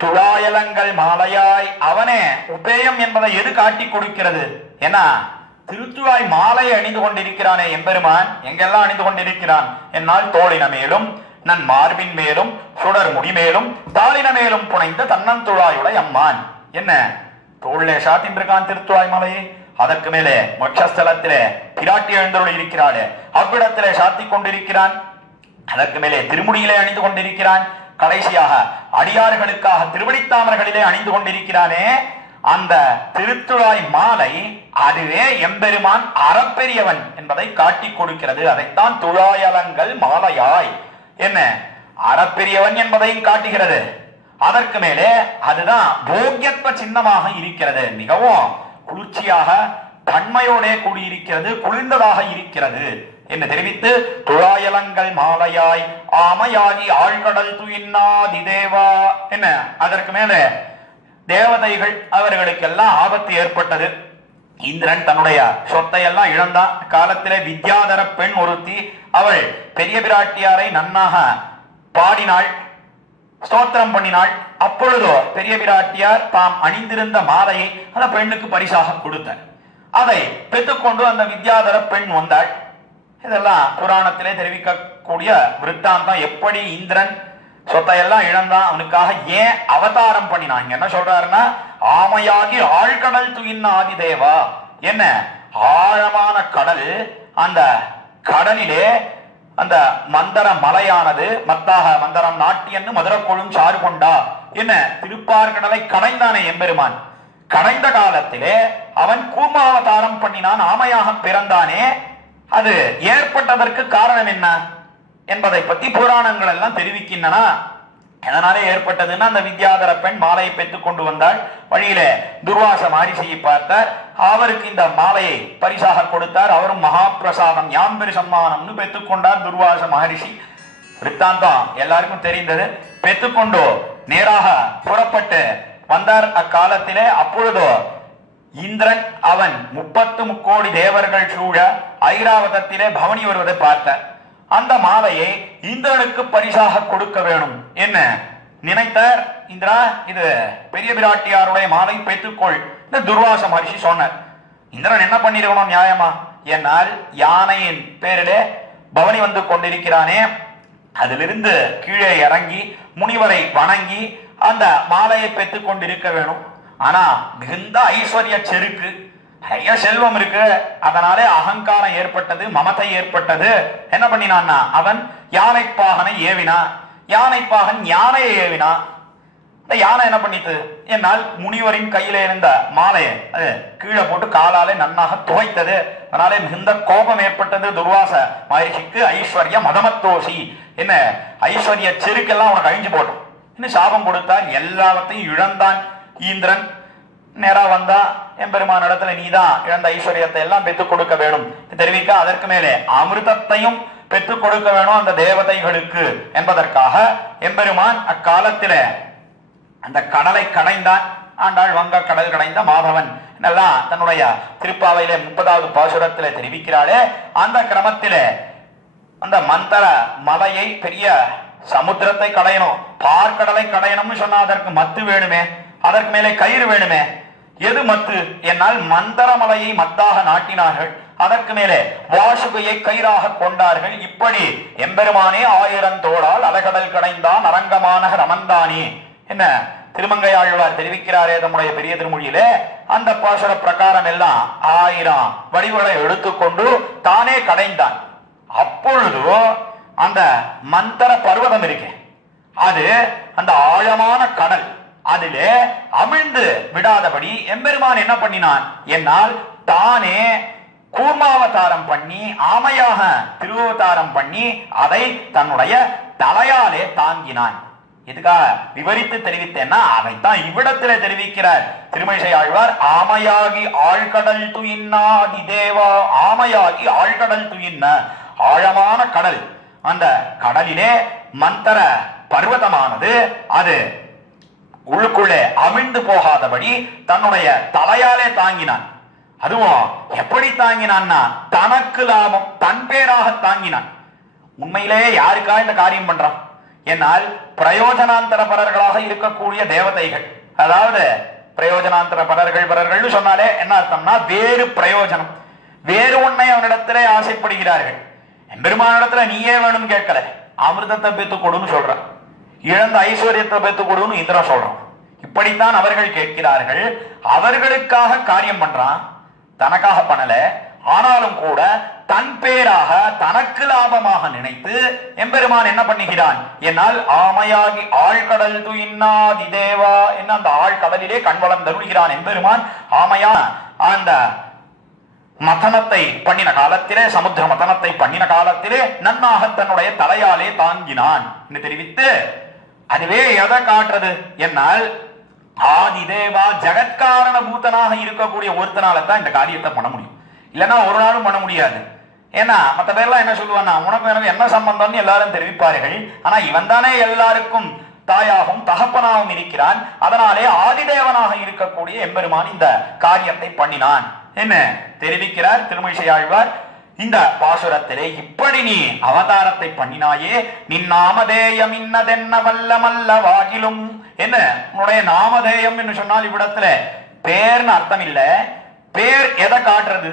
துழாயலங்கள் மாலையாய் அவனே உபேயம் என்பதை எது காட்டி கொடுக்கிறது? ஏன்னா திருத்துழாய் மாலையை அணிந்து கொண்டிருக்கிறானே எம்பெருமான். எங்கெல்லாம் அணிந்து கொண்டிருக்கிறான் என்னால் தோளின மேலும் நன் மார்பின் மேலும் சுடர் முடி மேலும் தாளின மேலும் புனைந்த தன்னந்துழாயுடைய அம்மான். என்ன தோளிலே சாத்தின் இருக்கான் திருத்துழாய் மாலையை. அதற்கு மேலே மோட்சஸ்தலத்திலே பிராட்டி எழுந்தருள் இருக்கிறாளே அவ்விடத்திலே சாத்தி கொண்டிருக்கிறான். அதற்கு மேலே திருமுடியிலே அணிந்து கொண்டிருக்கிறான். கடைசியாக அடியார்களுக்காக திருவடித்தாமர்களிலே அணிந்து கொண்டிருக்கிறானே அந்த திருத்துழாய் மாலை, அதுவே எம்பெருமான் அறப்பெரியவன் என்பதை காட்டி கொடுக்கிறது. அதைத்தான் துழாயலங்கள் மாலையாய் என்ன அறப்பெரியவன் என்பதையும் காட்டுகிறது. அதற்கு மேலே அதுதான் போக்கியத்துவ சின்னமாக இருக்கிறது. மிகவும் குளிர்ச்சியாக தன்மையோட கூடியிருக்கிறது, குளிர்ந்ததாக இருக்கிறது என்று தெரிவித்து துழாயலங்கள் மாலையாய் ஆமையாகி ஆழ்கடல் துயின்னாதி தேவா என்ன அதற்கு மேலே தேவதைகள் அவர்களுக்கெல்லாம் ஆபத்து ஏற்பட்டது. இந்திரன் தன்னுடைய சொத்தை எல்லாம் இழந்தான். காலத்திலே வித்யாதர பெண் ஒருத்தி அவள் பெரிய பிராட்டியாரை நன்னாக பாடினாள், ஸ்தோத்திரம் பண்ணினாள். அப்பொழுதோ பெரிய பிராட்டியார் தாம் அணிந்திருந்த மாலையை அந்த பெண்ணுக்கு பரிசாக கொடுத்தார். அதை பெற்றுக்கொண்டு அந்த வித்யாதர பெண் வந்தாள். இதெல்லாம் புராணத்திலே தெரிவிக்கக்கூடிய விருத்தாந்தம். எப்படி இந்திரன் சொத்தையெல்லாம் இழந்தான், அவனுக்காக ஏன் அவதாரம் பண்ணினான். என்ன சொல்றாருன்னா ஆமையாகி ஆழ்கடல் துயின்ன ஆதி தேவா என்ன ஆழமான கடல், அந்த கடலிலே அந்த மந்தர மலையானது மத்தாக மந்தரம் நாட்டியன்னு மதுரக்கொழும் சாறு கொண்டா என்ன திருப்பார்கடலை கடைந்தானே எம்பெருமான். கடைந்த காலத்திலே அவன் கூர்மாவதாரம் பண்ணினான், ஆமையாக பிறந்தானே. அது ஏற்பட்டதற்கு காரணம் என்ன என்பதை பற்றி புராணங்கள் எல்லாம் தெரிவிக்கின்றன. அதனாலே ஏற்பட்டதுன்னா அந்த வித்யாதர பெண் மாலையை பெற்றுக் கொண்டு வந்தாள். வழியிலே துர்வாச மகரிஷியை பார்த்தார். அவருக்கு இந்த மாலையை பரிசாக கொடுத்தார். அவரும் மகா பிரசாதம் யாம்பெரு சம்மானம்னு பெற்றுக்கொண்டார் துர்வாச மகரிஷி. விற்த்தாந்தம் எல்லாருக்கும் தெரிந்தது. பெற்றுக்கொண்டு நேராக புறப்பட்டு வந்தார் அக்காலத்திலே. அப்பொழுதோ இந்திரன் அவன் 33 கோடி தேவர்கள் சூழ ஐராவதத்திலே பவனி வருவதை பார்த்தார். அந்த மாலையை இந்திரனுக்கு பரிசாக கொடுக்க வேணும் என்ன நினைத்தார். இந்திரா, இது பெரிய பிராட்டியாருடைய மாலை பெற்றுக்கொள் இந்த துர்வாச மகரிஷி சொன்னார். இந்திரன் என்ன பண்ணிருக்கணும் நியாயமா? என்னால் யானையின் பேரிலே பவனி வந்து கொண்டிருக்கிறானே, அதிலிருந்து கீழே இறங்கி முனிவரை வணங்கி அந்த மாலையை பெற்றுக் கொண்டிருக்க வேணும். ஆனா மிகுந்த ஐஸ்வர்ய செருக்கு, நிறைய செல்வம் இருக்கு. அதனாலே அகங்காரம் ஏற்பட்டது, மமதை ஏற்பட்டது. என்ன பண்ணினான்னா அவன் யானைப்பாகனை ஏவினா. யானைப்பாகன் யானையை ஏவினா. இந்த யானை என்ன பண்ணிட்டு என்னால் முனிவரின் கையில இருந்த மாலையை அது கீழே போட்டு காலாலே நன்னாக துவைத்தது. அதனாலே மிகுந்த கோபம் ஏற்பட்டது துர்வாச மகரிஷிக்கு. ஐஸ்வர்ய மதமத்தோசி என்ன ஐஸ்வர்ய செருக்கெல்லாம் அவனுக்கு அழிஞ்சு போட்டோம் இன்னும் சாபம் கொடுத்தார். எல்லாவற்றையும் இழந்தான் இந்திரன். நேரா வந்தா எம்பெருமான இடத்துல நீதான் இழந்த ஐஸ்வர்யத்தை எல்லாம் பெற்றுக் கொடுக்க வேணும் தெரிவிக்க, அதற்கு மேலே அமிர்தத்தையும் பெற்றுக் கொடுக்க வேணும் அந்த தேவதைகளுக்கு என்பதற்காக எம்பெருமான் அக்காலத்தில அந்த கடலை கடைந்தான். ஆண்டாள் வங்க கடல் கடைந்த மாதவன் எல்லாம் தன்னுடைய திருப்பாவையிலே 30வது பாசுரத்திலே தெரிவிக்கிறாளே. அந்த கிரமத்திலே அந்த மந்தர மலையை பெரிய சமுத்திரத்தை கடையணும், பார்க்கடலை கடையணும்னு சொன்னா அதற்கு மத்து வேணுமே, அதற்கு மேலே கயிறு வேணுமே. எது மத்து? என்னால் மந்தரமலையை மத்தாக நாட்டினார்கள், அதற்கு மேலே வாசுகையை கயிறாக கொண்டார்கள். இப்படி எம்பெருமானே 1000 தோளால் அலகடல் கடைந்தான் அரங்கமான ரமந்தானே என்ன திருமங்கை ஆழ்வார் தெரிவிக்கிறாரே தம்முடைய பெரிய திருமொழியிலே. அந்த பாசுர பிரகாரம் எல்லாம் 1000 வடிவுகளை எடுத்துக்கொண்டு தானே கடைந்தான். அப்பொழுது அந்த மந்தர பர்வதம் இருக்கு, அது அந்த ஆழமான கடல், அதிலே அமிழ்ந்து விடாதபடி எம்பெருமான் என்ன பண்ணினான் என்னால் தானே கூர்மாவதாரம் பண்ணி ஆமையாக திருவவதாரம் பண்ணி அதை தன்னுடைய தலையாலே தாங்கினான். இதுக்காக விவரித்து தெரிவித்தேன்னா அதைத்தான் இவ்விடத்திலே தெரிவிக்கிறார் திருமழிசை ஆழ்வார். ஆமையாகி ஆழ்கடல் துயின்னாதி தேவா, ஆமையாகி ஆழ்கடல் துயின்ன, ஆழமான கடல், அந்த கடலிலே மந்தர பர்வதமானது அது உள்ளுக்குள்ளே அமிழ்ந்து போகாதபடி தன்னுடைய தலையாலே தாங்கினான். அதுவும் எப்படி தாங்கினான்னா தனக்கு லாபம், தன் பேராக தாங்கினான். உண்மையிலேயே யாருக்கா இந்த காரியம் பண்றான் என்னால் பிரயோஜனாந்தர பரர்களாக இருக்கக்கூடிய தேவதைகள், அதாவது பிரயோஜனாந்தர பரர்கள் சொன்னாலே என்ன அர்த்தம்னா வேறு பிரயோஜனம், வேறு ஒன்றை அவனிடத்திலே ஆசைப்படுகிறார்கள். எம்பெருமானிடத்துல நீயே வேணும்னு கேட்கல, அமிர்தத்தை பெத்து கொடுன்னு சொல்றான், இழந்த ஐஸ்வர்யத்தை பெத்து கொடுன்னு இந்திரன் சொல்றான். இப்படித்தான் அவர்கள் கேட்கிறார்கள். அவர்களுக்காக காரியம் பண்றான், தனக்காக பண்ணல. ஆனாலும் கூட தன் பேராக தனக்கு லாபமாக நினைத்து எம்பெருமான் என்ன பண்ணுகிறான் என்னால் ஆமையாகி ஆழ்கடல் துயின்னாதி தேவா என்ன அந்த ஆழ்கடலிலே கண்வளம் தருகிறான் எம்பெருமான். ஆமையா அந்த மதனத்தை பண்ணின காலத்திலே, சமுத்திர மதனத்தை பண்ணின காலத்திலே நன்னாக தன்னுடைய தலையாலே தாங்கினான் என்று தெரிவித்து, அதுவே எதை காட்டுறது என்னால் ஆதிதேவா ஜெகத்காரண பூதனாக இருக்கக்கூடிய ஒருத்தனால தான் இந்த காரியத்தை பண்ண முடியும், இல்லைன்னா ஒரு நாளும் பண்ண முடியாது. ஏன்னா மற்ற பேர்லாம் என்ன சொல்லுவான்னா உனக்கு எனக்கு என்ன சம்பந்தம்னு எல்லாரும் தெரிவிப்பார்கள். ஆனா இவன் தானே எல்லாருக்கும் தாயாகவும் தகப்பனாகவும் இருக்கிறான், அதனாலே ஆதிதேவனாக இருக்கக்கூடிய எம்பெருமான் இந்த காரியத்தை பண்ணினான் என்ன தெரிவிக்கிறார் திருமழிசை ஆழ்வார். இந்த பாசுரத்திலே இப்படி நீ அவதாரத்தை பண்ணினாயே, நின் நாமதேயம் இன்னதென்ன வல்லமல்ல வாகிலும் என்ன உன்னுடைய நாமதேயம் என்று சொன்னால் இவ்விடத்துல பேர்னு அர்த்தம் இல்ல. பேர் எதை காட்டுறது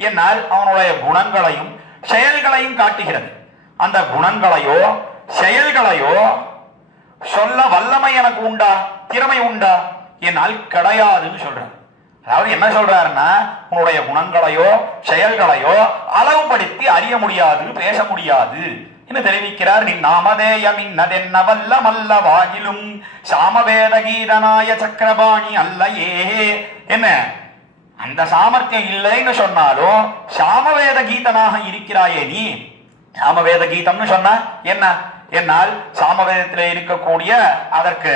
என்னால் அவனுடைய குணங்களையும் செயல்களையும் காட்டுகிறது. அந்த குணங்களையோ செயல்களையோ சொல்ல வல்லமை எனக்கு உண்டா, திறமை உண்டா என்னால் கிடையாதுன்னு சொல்றார். அதாவது என்ன சொல்றாருன்னா உன்னுடைய குணங்களையோ செயல்களையோ அளவுபடுத்தி அறிய முடியாது, பேச முடியாது என்று தெரிவிக்கிறார். நின் நாமதேயம் இன்னதென்ன வல்லமல்ல வாகிலும் சாமவேத கீதனாய சக்கரபாணி அல்லையே என்ன அந்த சாமர்த்தியம் இல்லைன்னு சொன்னாலும் சாமவேத கீதனாக இருக்கிறாயே நீ. சாமவேத கீதம்னு சொன்ன என்ன என்னால் சாமவேதத்திலே இருக்கக்கூடிய அதற்கு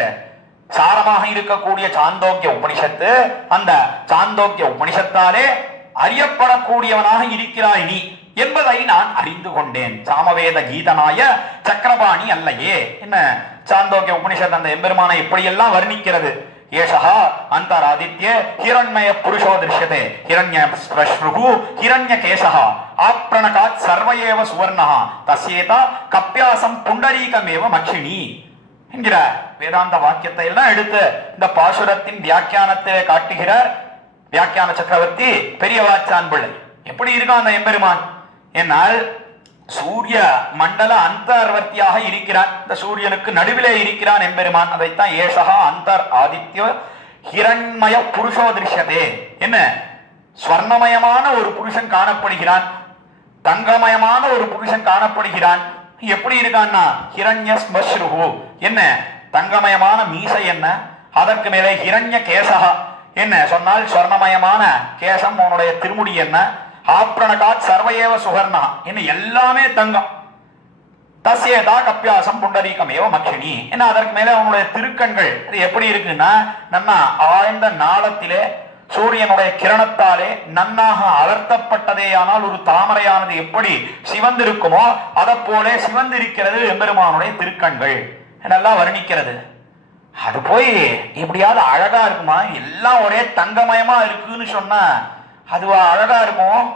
சாரமாக இருக்கக்கூடிய சாந்தோக்கிய உபனிஷத்து, அந்த சாந்தோக்கிய உபனிஷத்தாலே அறியப்படக்கூடியவனாக இருக்கிறாய் நீ என்பதை நான் அறிந்து கொண்டேன். சாமவேத கீதனாய சக்கரபாணி அல்லையே என்ன சாந்தோக்கிய உபனிஷத் அந்த எம்பெருமானை எப்படியெல்லாம் வர்ணிக்கிறது. ஏஷா அந்தராதித்ய ஹிரண்மய புருஷோ திருஷ்யதே ஹிரண்ய ஸ்ரஸ்ருஹு ஹிரண்ய கேசஹ ஆப்ரணகாத் சர்வயேவ சுவர்ணஹ தஸ்யேதா கப்யாசம் புண்டரீகமேவ மக்ஷிணி என்கிற வேதாந்த வாக்கியத்தை எல்லாம் எடுத்து இந்த பாசுரத்தின் வியாக்கியானத்தை காட்டுகிறார் வியாக்கியான சக்கரவர்த்தி பெரியவாச்சான் பிள்ளை. எப்படி இருக்கான் அந்த எம்பெருமான் என்னால் சூரிய மண்டல அந்தர்வர்த்தியாக இருக்கிறான், இந்த சூரியனுக்கு நடுவிலே இருக்கிறான் எம்பெருமான். அதைத்தான் ஏஷா அந்தர் ஆதித்ய ஹிரண்மய புருஷோ திருஷ்யதே என்ன ஸ்வர்ணமயமான ஒரு புருஷன் காணப்படுகிறான், தங்கமயமான ஒரு புருஷன் காணப்படுகிறான். எப்படி இருக்கான்னா ஹிரண்ய ஸ்மஸ்ருஹு என்ன தங்கமயமான மீசை என்ன, அதற்கு மேலே ஹிரண்ய கேசகா என்ன சொன்னால் ஸ்வர்ணமயமான கேசம் அவனுடைய திருமுடி என்ன, ஆப்ரணகாத் சர்வயேவ சுகர்ணா என்ன எல்லாமே தங்கம். தஸ்யேதா கப்யாசம் புண்டரீகமேவ மக்ஷிணி என்ன அதற்கு மேலே அவனுடைய திருக்கண்கள் அது எப்படி இருக்குன்னா நன்னா ஆழ்ந்த நாளத்திலே சூரியனுடைய கிரணத்தாலே நன்னாக அலர்த்தப்பட்டதே. ஆனால் ஒரு தாமரையானது எப்படி சிவந்திருக்குமோ அதை போல சிவந்திருக்கிறது எம்பெருமானுடைய திருக்கண்கள் என்னெல்லாம் வர்ணிக்கிறது. அது போய் எப்படியாவது அழகா இருக்குமா, எல்லாம் ஒரே தங்கமயமா இருக்குன்னு சொன்னா அதுவா அழகா இருக்கும்?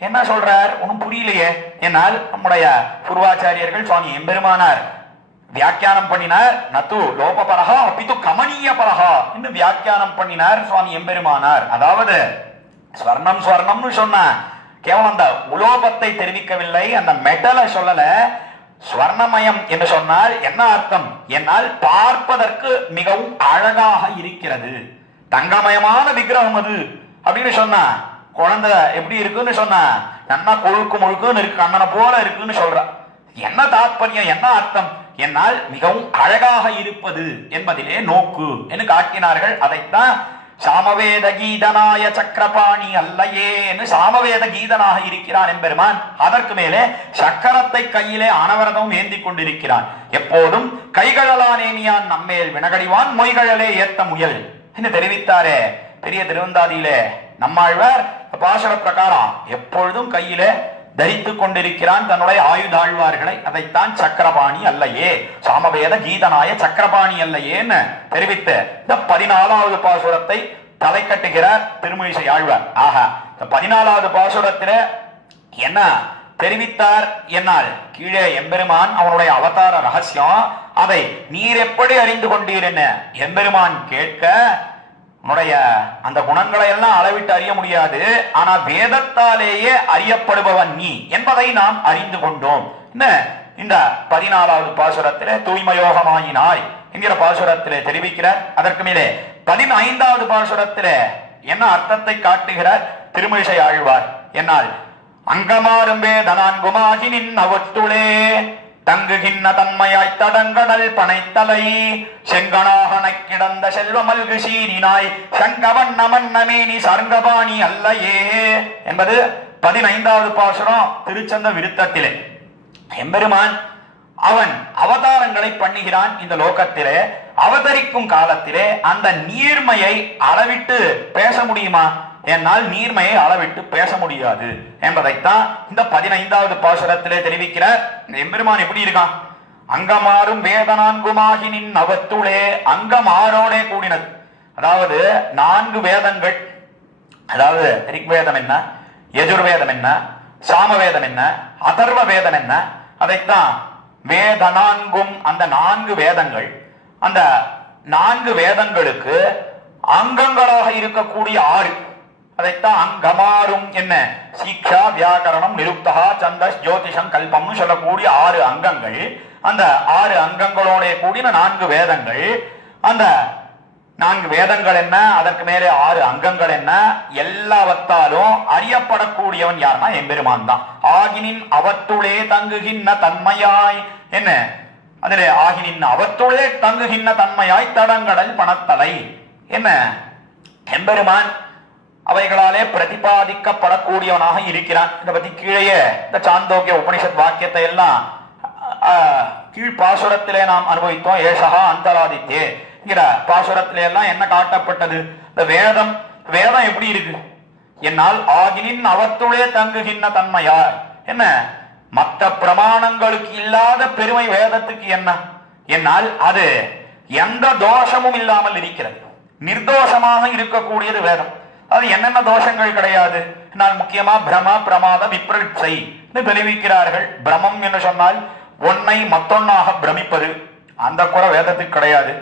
என்ன சொல்றார் ஒன்னும் புரியலையே. என்னால் நம்முடைய பூர்வாச்சாரியர்கள் சுவாமி எம்பெருமானார் வியாக்கியானம் பண்ணினார். நத்து லோபபரஹா அப்பிது கமனீய பரஹா என்று வியாக்கியானம் பண்ணினார் சுவாமி எம்பெருமானார். அதாவது ஸ்வர்ணம் ஸ்வர்ணம்னு சொன்ன கேவலம் அந்த உலோபத்தை தெரிவிக்கவில்லை, அந்த மெட்டலை சொல்லல. ஸ்வர்ணமயம் என்று சொன்னால் என்ன அர்த்தம் என்னால் பார்ப்பதற்கு மிகவும் அழகாக இருக்கிறது, தங்கமயமான விக்கிரகம் அது அப்படின்னு சொன்னா குழந்தை எப்படி இருக்குன்னு சொன்னா நன்னா கொழுக்கு முழுக்குன்னு இருக்கு, கண்ணனை போல இருக்குன்னு சொல்ற. என்ன தாற்பயம், என்ன அர்த்தம்? என்னால் மிகவும் அழகாக இருப்பது என்பதிலே நோக்கு என்று காட்டினார்கள். அதைத்தான் சாமவேத கீதனாய சக்கரபாணி அல்லையே என்று சாமவேத கீதனாக இருக்கிறான் எம்பெருமான். அதற்கு மேலே சக்கரத்தை கையிலே அனவரதம் ஏந்தி கொண்டிருக்கிறான். எப்போதும் கைகழலானேனியான் நம்மேல் வினகடிவான் மொய்கழலே ஏத்த முயல் என்று தெரிவித்தாரே பெரிய திருவந்தாதியிலே நம்மாழ்வார். பாசுர பிரகாரம் எப்பொழுதும் கையிலே தரித்துக் கொண்டிருக்கிறான் தன்னுடைய ஆயுதாழ்வார்களை. அதைத்தான் சக்கரபாணி அல்லையே, சாமவேத கீதனாய சக்கரபாணி அல்லையேன்னு தெரிவித்த இந்த 14வது பாசுரத்தை தலை கட்டுகிறார் திருமழிசை ஆழ்வார். ஆக இந்த 14வது பாசுரத்தில என்ன தெரிவித்தார் என்னால் கீழே எம்பெருமான் அவனுடைய அவதார ரகசியம் அதை நீர் எப்படி அறிந்து கொண்டீர் என்ன எம்பெருமான் கேட்க, உன்னுடைய அந்த குணங்களை எல்லாம் அளவிட்டு அறிய முடியாது, ஆனா வேதத்தாலேயே அறியப்படுபவன் நீ என்பதை நாம் அறிந்து கொண்டோம். இந்த 14வது பாசுரத்திலே தூய்மயோகமாயினாய் என்கிற பாசுரத்திலே தெரிவிக்கிறார். அதற்கு மேலே 15வது பாசுரத்திலே என்ன அர்த்தத்தை காட்டுகிறார் திருமழிசை ஆழ்வார் என்னால் அங்கமாறும் வேதனான்குமாகி நின் அவத்துளே தங்குகின்ற தன்மையாய் தடங்கடல் பனைத்தலை செங்கனாகனை கிடந்த செல்வ மல்கு சீரினாய் சங்கவண்ண மன்னமேனி சர்ங்கபாணி அல்லையே என்பது 15வது பாசுரம் திருச்சந்த விருத்தத்திலே. எம்பெருமான் அவன் அவதாரங்களை பண்ணுகிறான் இந்த லோகத்திலே. அவதரிக்கும் காலத்திலே அந்த நீர்மையை அளவிட்டு பேச முடியுமா? என்னால் நீர்மையை அளவிட்டு பேச முடியாது என்பதைத்தான் இந்த 15வது பாசுரத்திலே தெரிவிக்கிறார். எம்பெருமான் எப்படி இருக்கான்? அங்கமாறும் வேதனான்குமாகி நின் அவத்துளே, அங்கமாரோடே கூடினது. அதாவது 4 வேதங்கள், அதாவது ரிக்வேதம் என்ன, யஜுர்வேதம் என்ன, சாமவேதம் என்ன, அதர்வ வேதம் என்ன, அதைத்தான் வேதனான்கும் அந்த 4 வேதங்கள். அந்த 4 வேதங்களுக்கு அங்கங்களாக இருக்கக்கூடிய 6, அதைத்தான் அங்கமாறும் என்ன சீக்ஷா வியாக்கரணம் நிருக்தா சந்தஸ் ஜோதிஷம் கல்பம்னு சொல்லக்கூடிய 6 அங்கங்கள். அந்த 6 அங்கங்களோட கூடின 4 வேதங்கள். அந்த 4 வேதங்கள் என்ன, அதற்கு மேலே 6 அங்கங்கள் என்ன, எல்லாவற்றாலும் அறியப்படக்கூடியவன் யாருன்னா எம்பெருமான் தான். ஆகினின் அவத்துளே தங்குகின்ற தன்மையாய் என்ன, அதிலே ஆகினின் அவத்துளே தங்குகின்ற தன்மையாய் தடங்கடல் பணத்தலை என்ன எம்பெருமான் அவைகளாலே பிரதிபாதிக்கப்படக்கூடியவனாக இருக்கிறான். இதை பத்தி கீழே இந்த சாந்தோக்கிய உபனிஷத் வாக்கியத்தை எல்லாம் கீழ் பாசுரத்திலே நாம் அனுபவித்தோம். ஏஷகா அந்தராதித்தே என்கிற பாசுரத்திலே எல்லாம் என்ன காட்டப்பட்டது? இந்த வேதம் எப்படி இருக்கு? என்னால் ஆகினின் அவத்துளே தங்குகின்ற தன்மையார் என்ன, மற்ற பிரமாணங்களுக்கு இல்லாத பெருமை வேதத்துக்கு என்ன, என்னால் அது எந்த தோஷமும் இல்லாமல் இருக்கிறது. நிர்தோஷமாக இருக்கக்கூடியது வேதம். அது என்னென்ன தோஷங்கள் கிடையாது? முக்கியமா பிரம பிரமாத விப்ரட்சை தெரிவிக்கிறார்கள். பிரமம் என்று சொன்னால் ஒன்னை மத்தொன்னாக பிரமிப்பது, அந்த குறை வேதத்துக்கு கிடையாது.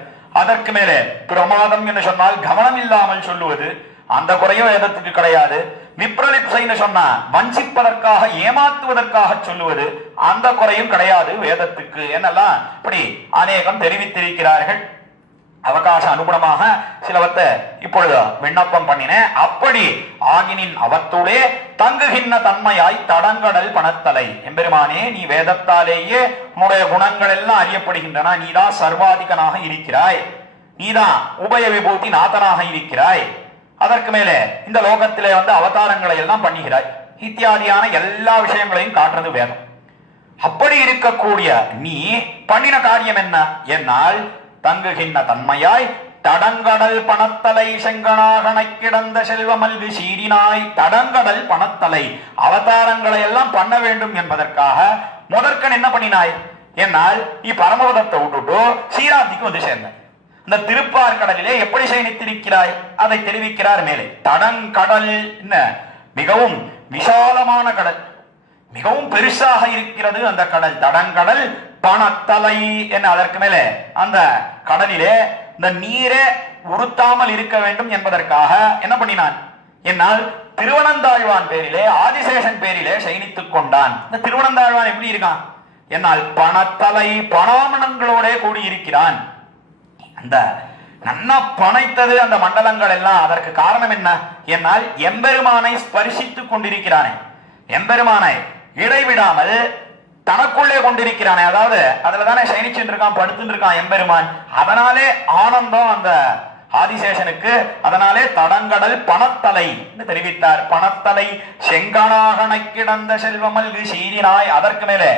அதற்கு மேலே பிரமாதம் என்று சொன்னால் கவனம் இல்லாமல் சொல்லுவது, அந்த குறையும் வேதத்துக்கு கிடையாது. விப்ரலிப்சைன்னு சொன்னா வஞ்சிப்பதற்காக ஏமாத்துவதற்காக சொல்லுவது, அந்த குறையும் கிடையாது வேதத்துக்கு என்னெல்லாம் இப்படி அநேகம் தெரிவித்திருக்கிறார்கள். அவகாச அனுகுணமாக சிலவத்தை இப்பொழுது விண்ணப்பம் பண்ணினேன். அப்படி ஆகினின் அவத்துளே தங்குகின்ற தன்மையாய் தடங்கடல் பணத்தலை. எம்பெருமானே, நீ வேதத்தாலேயே உன்னுடைய குணங்கள் எல்லாம் அறியப்படுகின்றன. நீதான் சர்வாதிகனாக இருக்கிறாய், நீதான் உபய விபூதி நாதனாக இருக்கிறாய். அதற்கு மேலே இந்த லோகத்திலே அவதாரங்களை எல்லாம் பண்ணுகிறாய். இத்தியாதியான எல்லா விஷயங்களையும் காட்டுறது வேதம். அப்படி இருக்கக்கூடிய நீ பண்ணின காரியம் என்ன என்னால் தங்குகின்ற தன்மையாய் தடங்கடல் பணத்தலை செங்கனாகனை கிடந்த செல்வமல்வி சீரினாய். தடங்கடல் பணத்தலை அவதாரங்களை எல்லாம் பண்ண வேண்டும் என்பதற்காக முதற்கன் என்ன பண்ணினாய் என்னால் பரமபதத்தை விட்டுட்டு சீராத்திக்கு வந்து சேர்ந்தாய். இந்த திருப்பார்கடலிலே எப்படி சயனித்திருக்கிறாய் அதை தெரிவிக்கிறார் மேலே. தடங்கடல் என்ன, மிகவும் விசாலமான கடல், மிகவும் பெருசாக இருக்கிறது அந்த கடல். தடங்கடல் பணத்தலை என்ன, அதற்கு மேலே அந்த கடலிலே இந்த நீரே உறுத்தாமல் இருக்க வேண்டும் என்பதற்காக என்ன பண்ணினான் என்னால் திருவனந்தாழ்வான் பேரிலே ஆதிசேஷன் பேரிலே சயனித்துக் கொண்டான். இந்த திருவனந்தாழ்வான் எப்படி இருக்கான் என்னால் பணத்தலை பணாமணங்களோட கூடி இருக்கிறான். அந்த நன்னா பனைத்தது அந்த மண்டலங்கள் எல்லாம். அதற்கு காரணம் என்ன என்னால் எம்பெருமானை ஸ்பர்சித்துக் கொண்டிருக்கிறானே. எம்பெருமானை இடைவிடாமல் தனக்குள்ளே கொண்டிருக்கிறானே, அதாவது அதுலதானே சயனிச்சுட்டு இருக்கான், படுத்துட்டு இருக்கான் எம்பெருமான். அதனாலே ஆனந்தம் அந்த ஆதிசேஷனுக்கு. அதனாலே தடங்கடல் பணத்தலை என்று தெரிவித்தார். பணத்தலை செங்கனாகன கிடந்த செல்வமல்கு சீரினாய். அதற்கு மேலே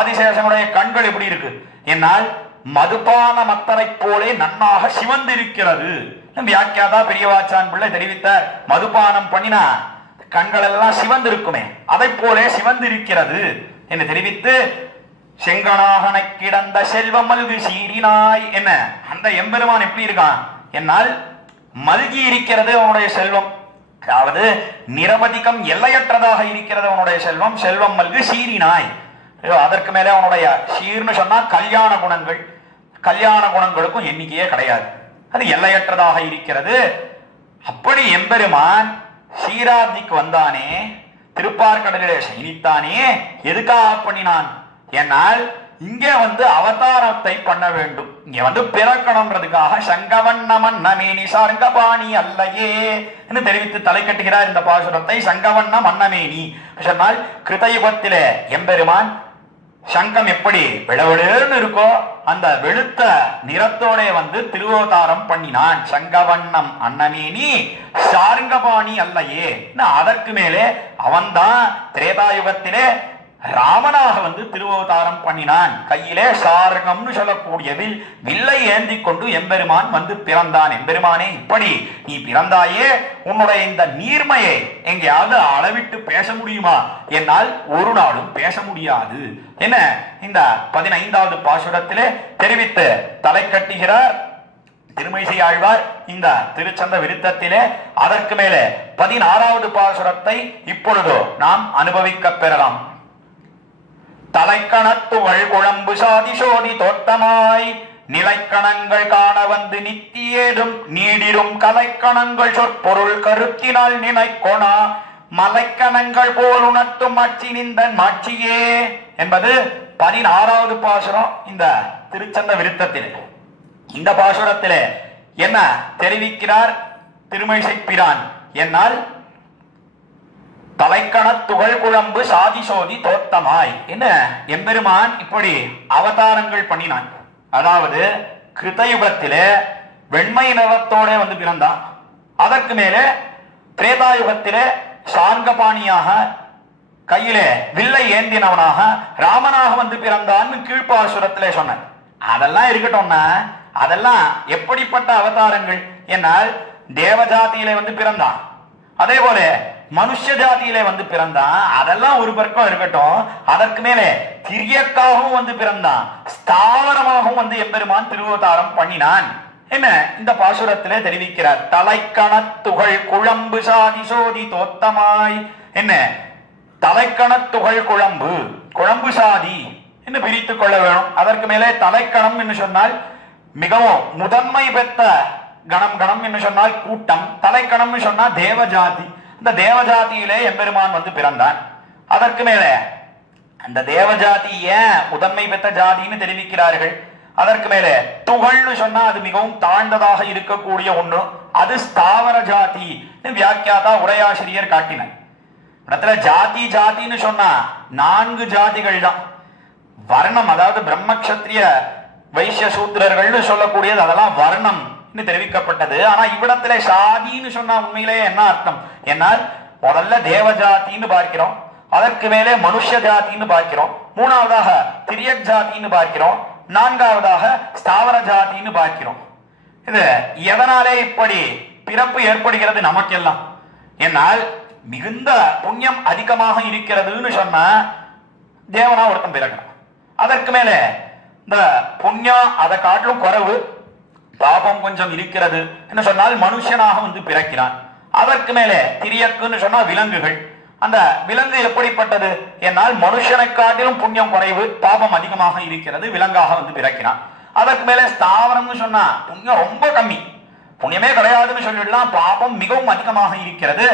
ஆதிசேஷனுடைய கண்கள் எப்படி இருக்கு என்னால் மதுபான மத்தரை போலே நன்னாக சிவந்திருக்கிறது. வியாக்கியாதா பெரியவாச்சான் பிள்ளை தெரிவித்தார். மதுபானம் பண்ணினா கண்கள் எல்லாம் சிவந்திருக்குமே, அதை போலே சிவந்திருக்கிறது என்று தெரிவித்து, செங்கனாகன கிடந்த செல்வமல்கு சீரினாய் என்ன அந்த எம்பெருமான் எப்படி இருக்கான் என்னால் மல்கி இருக்கிறது அவனுடைய செல்வம். அதாவது நிரவதிகம் எல்லையற்றதாக இருக்கிறது அவனுடைய செல்வம். செல்வம் மல்கு சீரினாய். அதற்கு மேலே அவனுடைய சீர்னு சொன்னா கல்யாண குணங்கள். கல்யாண குணங்களுக்கும் எண்ணிக்கையே கிடையாது, அது எல்லையற்றதாக இருக்கிறது. அப்படி எம்பெருமான் சீராப்திக்கு வந்தானே, திருப்பார்கடலிலே சயனித்தானே, எதுக்காக பண்ணினான் என்னால் இங்கே அவதாரத்தை பண்ண வேண்டும், இங்க பிறக்கணும்ன்றதுக்காக சங்கவண்ணமன் நமேனி சார்கபாணி அல்லையே என்று தெரிவித்து தலை கட்டுகிறார் இந்த பாசுரத்தை. சங்கவண்ண மன்னமேனி சொன்னால் கிருதயுகத்திலே எம்பெருமான் சங்கம் எப்படி விளவெழுன்னு இருக்கோ அந்த வெளுத்த நிறத்தோட திருவோதாரம் பண்ணினான். சங்கவண்ணம் அன்னமேனி சார்கபாணி அல்லையே. அதற்கு மேலே அவன்தான் திரேதாயுகத்திலே ராமனாக திருவோதாரம் பண்ணினான். கையிலே சார்கம்னு சொல்லக்கூடிய வில்லை ஏந்தி கொண்டு எம்பெருமான் பிறந்தான். எம்பெருமானே, இப்படி நீ பிறந்தாயே, உன்னுடைய இந்த நீர்மையை எங்கேயாவது அளவிட்டு பேச முடியுமா என்னால் ஒரு நாளும் பேச முடியாது என்ன இந்த 15வது பாசுரத்திலே தெரிவித்து தலை கட்டுகிறார் திருமழிசை ஆழ்வார் இந்த திருச்சந்த விருத்தத்திலே. அதற்கு மேலே 16வது பாசுரத்தை இப்பொழுது நாம் அனுபவிக்க பெறலாம். தலைக்கணத்துகள் குழம்பு சாதி சோதி தோட்டமாய் நிலைக்கணங்கள் காண நித்தியேதும் நீடிரும் கலைக்கணங்கள் சொற்பொருள் கருத்தினால் நினைக்கோணா மலைக்கணங்கள் போல் உணர்த்தும் மாட்சி நிந்தன் மாட்சியே என்பது 16வது பாசுரம் இந்த திருச்சந்த விருத்தத்திலே. இந்த பாசுரத்திலே என்ன தெரிவிக்கிறார் திருமழிசை பிரான் என்னால் தலைக்கண துகள் குழம்பு சாதி சோதி தோட்டமாய் என்ன எம்பெருமான் இப்படி அவதாரங்கள் பண்ணினான். அதாவது கிருதயுகத்திலே வெண்மை நிறத்தோட பிறந்தான். அதற்கு மேலே திரேதாயுகத்திலே சார்கபாணியாக கையிலே வில்லை ஏந்தினவனாக ராமனாக பிறந்தான் கீழ்ப்பாசுரத்திலே சொன்னார். அதெல்லாம் இருக்கட்டும்னா அதெல்லாம் எப்படிப்பட்ட அவதாரங்கள் என்னால் தேவஜாதியிலே பிறந்தான், அதே போல மனுஷ ஜாதியிலே பிறந்தான். அதெல்லாம் ஒரு பக்கம் இருக்கட்டும், அதற்கு மேலே திரியக்காகவும் பிறந்தான், ஸ்தாவரமாகவும் எம்பெருமான் திருவோதாரம் பண்ணினான் என்ன இந்த பாசுரத்திலே தெரிவிக்கிறார். தலைக்கணத்துகள் குழம்பு சாதி சோதி தோத்தமாய் என்ன தலைக்கணத்துகள் குழம்பு குழம்பு சாதி என்று பிரித்துக் கொள்ள வேணும். அதற்கு மேலே தலைக்கணம் என்று சொன்னால் மிகவும் முதன்மை பெற்ற கணம், கணம் என்று சொன்னால் கூட்டம், தலைக்கணம் சொன்னால் தேவஜாதி. இந்த தேவஜாதியிலே எம்பெருமான் பிறந்தான். அதற்கு மேலே அந்த தேவஜாதி ஏன் முதன்மை பெற்ற ஜாதின்னு தெரிவிக்கிறார்கள். அதற்கு மேலே துகள்னு சொன்னா அது மிகவும் தாழ்ந்ததாக இருக்கக்கூடிய ஒன்று, அது ஸ்தாவர ஜாதி வியாக்கியாதா உரையாசிரியர் காட்டினார். இடத்துல ஜாதி ஜாதின்னு சொன்னா 4 ஜாதிகள் தான். வர்ணம் அதாவது பிரம்மக்ஷத்ரிய வைசிய சூத்திரர்கள்னு சொல்லக்கூடியது அதெல்லாம் வர்ணம் தெரிவிக்கப்பட்டது. ஆனா இவ்விடத்துல சாதின்னு சொன்னா உண்மையிலேயே என்ன அர்த்தம் என்னால் முதல்ல தேவஜாத்தின்னு பார்க்கிறோம், அதற்கு மேலே மனுஷ ஜாத்தின்னு பார்க்கிறோம், மூணாவதாக திரியக் ஜாத்தின்னு பார்க்கிறோம், நான்காவதாக ஸ்தாவர ஜாத்தின்னு பார்க்கிறோம். இது எதனாலே இப்படி பிறப்பு ஏற்படுகிறது நமக்கெல்லாம் என்னால் மிகுந்த புண்ணியம் அதிகமாக இருக்கிறதுன்னு சொன்னா தேவனா ஒருத்தன் பிறகு, அதற்கு மேலே இந்த புண்ணியம் அதை காட்டிலும் குறைவு பாபம் கொஞ்சம் இருக்கிறது என்ன சொன்னால் மனுஷனாக பிறக்கிறான். அதற்கு மேலே திரியக்குன்னு சொன்னா விலங்குகள், அந்த விலங்கு எப்படிப்பட்டது என்னால் மனுஷனை காட்டிலும் புண்ணியம் குறைவு பாபம் அதிகமாக இருக்கிறது, விலங்காக பிறக்கிறான். அதற்கு மேலே ஸ்தாவரம்னு சொன்னா புண்ணியம் ரொம்ப கம்மி, புண்ணியமே கிடையாதுன்னு சொல்லிடலாம், பாபம் மிகவும் அதிகமாக இருக்கிறது,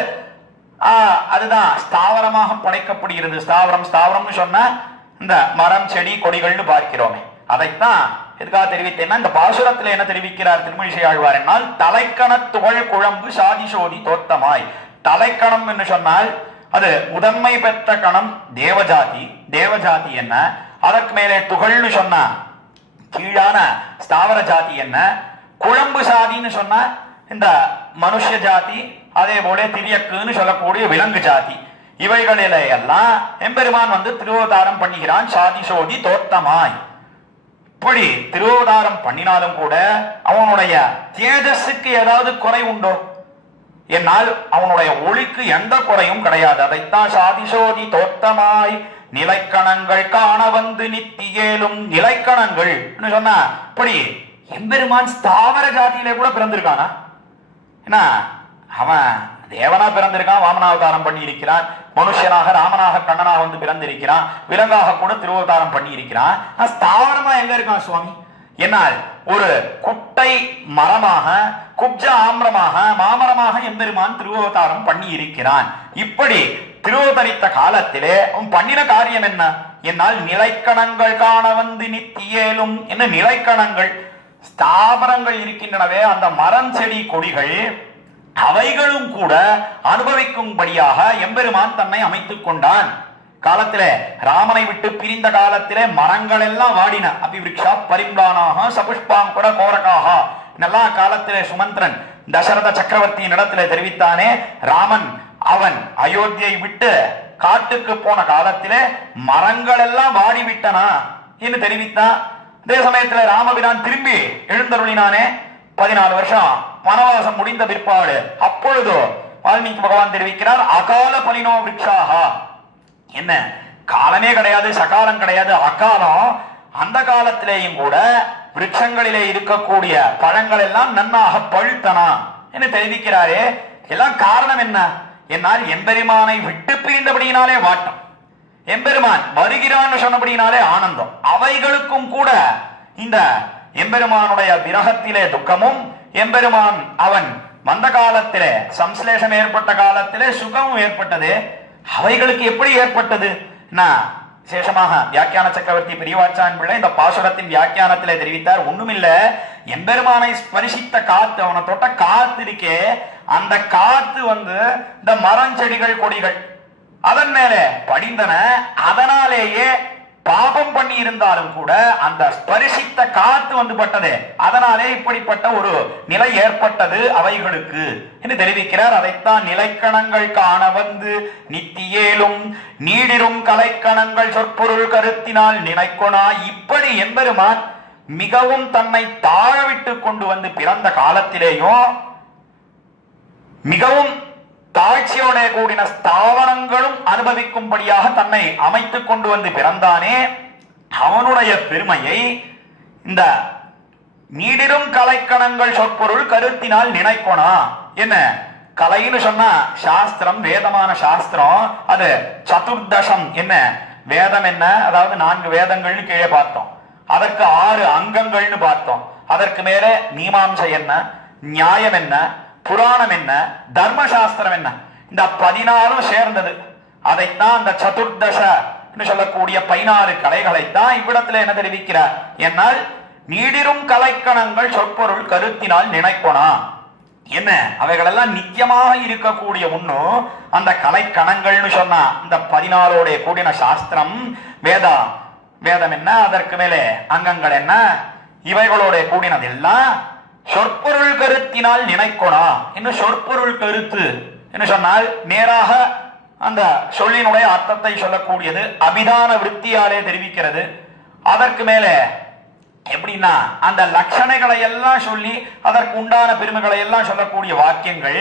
அதுதான் ஸ்தாவரமாக படைக்கப்படுகிறது. ஸ்தாவரம் ஸ்தாவரம்னு சொன்னா இந்த மரம் செடி கொடிகள்னு பார்க்கிறோமே, அதைத்தான் எதுக்காக தெரிவித்தேன்னா இந்த பாசுரத்தில் என்ன தெரிவிக்கிறார் திருமழிசை ஆழ்வார் என்னால் தலைக்கண துகள் குழம்பு சாதி சோதி தோட்டமாய். தலைக்கணம் என்று சொன்னால் அது முதன்மை பெற்ற கணம் தேவஜாதி. தேவஜாதி என்ன? அதற்கு மேலே துகள்னு சொன்னா கீழான ஸ்தாவர ஜாதி என்ன? குழம்பு சாதின்னு சொன்னா இந்த மனுஷ ஜாதி, அதே போல திரியக்குன்னு சொல்லக்கூடிய விலங்கு ஜாதி. இவைகளில எல்லாம் எம்பெருமான் திருவதாரம் பண்ணுகிறான். சாதி சோதி தோட்டமாய். இப்படி திருவதாரம் பண்ணினாலும் கூட அவனுடைய தேஜஸுக்கு ஏதாவது குறை உண்டோ? என்னால் அவனுடைய ஒளிக்கு எந்த குறையும் கிடையாது. அதைத்தான் சாதிசோதி தோட்டமாய் நிலைக்கணங்கள் காண நித்தியேலும். நிலைக்கணங்கள் சொன்னா இப்படி எம்பெருமான் ஸ்தாவர ஜாதியிலே கூட பிறந்திருக்கானா? என்ன அவன் தேவனா பிறந்திருக்கான், வாமனாவதாரம் பண்ணி இருக்கிறான், மனுஷனாக ராமனாக கண்ணனாக பிறந்திருக்கிறான், விலங்காக கூட திருவதாரம் பண்ணி இருக்கிறான். ஸ்தாவரமா எங்க இருக்கான் சுவாமி? என்னால் ஒரு குட்டை மரமாக, குப்ஜ ஆம்ரமாக, மாமரமாக எம்பெருமான் திருவதாரம் பண்ணி இருக்கிறான். இப்படி திருவதரித்த காலத்திலே அவன் பண்ணின காரியம் என்ன? என்னால் நிலைக்கணங்கள் காண நித்தியேலும். என்ன நிலைக்கணங்கள்? ஸ்தாபரங்கள் இருக்கின்றனவே, அந்த மரம் செடி கொடிகள், அவைகளும் கூட அனுபவிக்கும்படியாக எம்பெருமான் தன்னை அமைத்துக் கொண்டான். காலத்திலே ராமனை விட்டு பிரிந்த காலத்திலே மரங்கள் எல்லாம் வாடின. அபிவிருக்ஷா பரிம்லானாக சபுஷ்பாங்குட கோரகாக இதெல்லாம் காலத்திலே சுமந்திரன் தசரத சக்கரவர்த்தியின் இடத்திலே தெரிவித்தானே. ராமன் அவன் அயோத்தியை விட்டு காட்டுக்கு போன காலத்திலே மரங்கள் எல்லாம் வாடிவிட்டனா என்று தெரிவித்தான். அதே சமயத்துல ராமபிரான் திரும்பி எழுந்தருளினானே. 14 வருஷம் வனவாசம் முடிந்த பிற்பாடு அப்பொழுது வால்மீகி பகவான் தெரிவிக்கிறார், அகால பலினோ விருட்சாக. என்ன காலமே கிடையாது, சகாலம் கிடையாது, அகாலம். அந்த காலத்திலேயும் கூட விருட்சங்களிலே இருக்கக்கூடிய பழங்கள் எல்லாம் நன்னாக பழுத்தனா என்று தெரிவிக்கிறாரே. எல்லாம் காரணம் என்ன? என்னால் எம்பெருமானை விட்டு பிரிந்தபடியினாலே வாட்டம், எம்பெருமான் வருகிறான்னு சொன்னபடியினாலே ஆனந்தம். அவைகளுக்கும் கூட இந்த எம்பெருமானுடைய விரகத்திலே துக்கமும், எம்பெருமான் அவன் வந்த காலத்திலே சம்ஸ்லேஷம் ஏற்பட்ட காலத்திலே சுகமும் ஏற்பட்டது. அவைகளுக்கு எப்படி ஏற்பட்டது? விசேஷமாக வியாக்கியான சக்கரவர்த்தி பெரியவாச்சான் பிள்ளை இந்த பாசுரத்தின் வியாக்கியானத்திலே தெரிவித்தார். ஒண்ணுமில்ல, எம்பெருமானை ஸ்பரிசித்த காத்து, அவனை தொட்ட காத்து இருக்கே, அந்த காத்து இந்த மரஞ்செடிகள் கொடிகள் அதன் மேலே படிந்தன. அதனாலேயே பாபம் பண்ணி இருந்தாலும் கூட அந்த ஸ்பரிசித்த காத்து பட்டது. அதனாலே இப்படிப்பட்ட ஒரு நிலை ஏற்பட்டது அவைகளுக்கு என்று தெரிவிக்கிறார். அதைத்தான் நிலைக்கணங்கள் காண நித்தியேலும் நீடிரும் கலைக்கணங்கள் சொற்பொருள் கருத்தினால் நினைக்கொணா. இப்படி எம்பெருமான் மிகவும் தன்னை தாழவிட்டு கொண்டு பிறந்த காலத்திலேயும் மிகவும் தாழ்ச்சியோட கூடின ஸ்தாவரங்களும் அனுபவிக்கும்படியாக தன்னை அமைத்துக் கொண்டு பிறந்தானே. அவனுடைய பெருமையை இந்த நீடிரும் கலைக்கணங்கள் சொற்பொருள் கருத்தினால் நினைக்கோனா. என்ன கலைன்னு சொன்னா சாஸ்திரம், வேதமான சாஸ்திரம். அது சதுர்தசம். என்ன வேதம் என்ன? அதாவது 4 வேதங்கள்னு கீழே பார்த்தோம். அதற்கு 6 அங்கங்கள்னு பார்த்தோம். அதற்கு மேல மீமாம்சை என்ன, நியாயம் என்ன, புராணம் என்ன, தர்மசாஸ்திரம் என்ன, இந்த 14 சேர்ந்தது. அதைத்தான் அந்த சதுர்தச சொல்லக்கூடிய 16 கலைகளைத்தான் இவ்விடத்துல என்ன தெரிவிக்கிறார்? என்னால் நீடிரும் கலைக்கணங்கள் சொற்பொருள் கருத்தினால் நினைக்கோனா. என்ன அவைகளெல்லாம் நித்தியமாக இருக்கக்கூடிய ஒண்ணும் அந்த கலைக்கணங்கள்னு சொன்னா இந்த 14 கூடின சாஸ்திரம், வேதம் என்ன, அதற்கு மேலே அங்கங்கள் என்ன, இவைகளோட கூடினது எல்லாம் சொற்பொருள் கருத்தினால் நினைக்கொணா. இன்னும் சொற்பொருள் கருத்து என்று சொன்னால் நேராக அந்த சொல்லினுடைய அர்த்தத்தை சொல்லக்கூடியது, அபிதான விருத்தியாலே தெரிவிக்கிறது. அதற்கு மேலே எப்படின்னா அந்த லட்சணைகளை எல்லாம் சொல்லி அதற்கு உண்டான பெருமைகளை எல்லாம் சொல்லக்கூடிய வாக்கியங்கள்.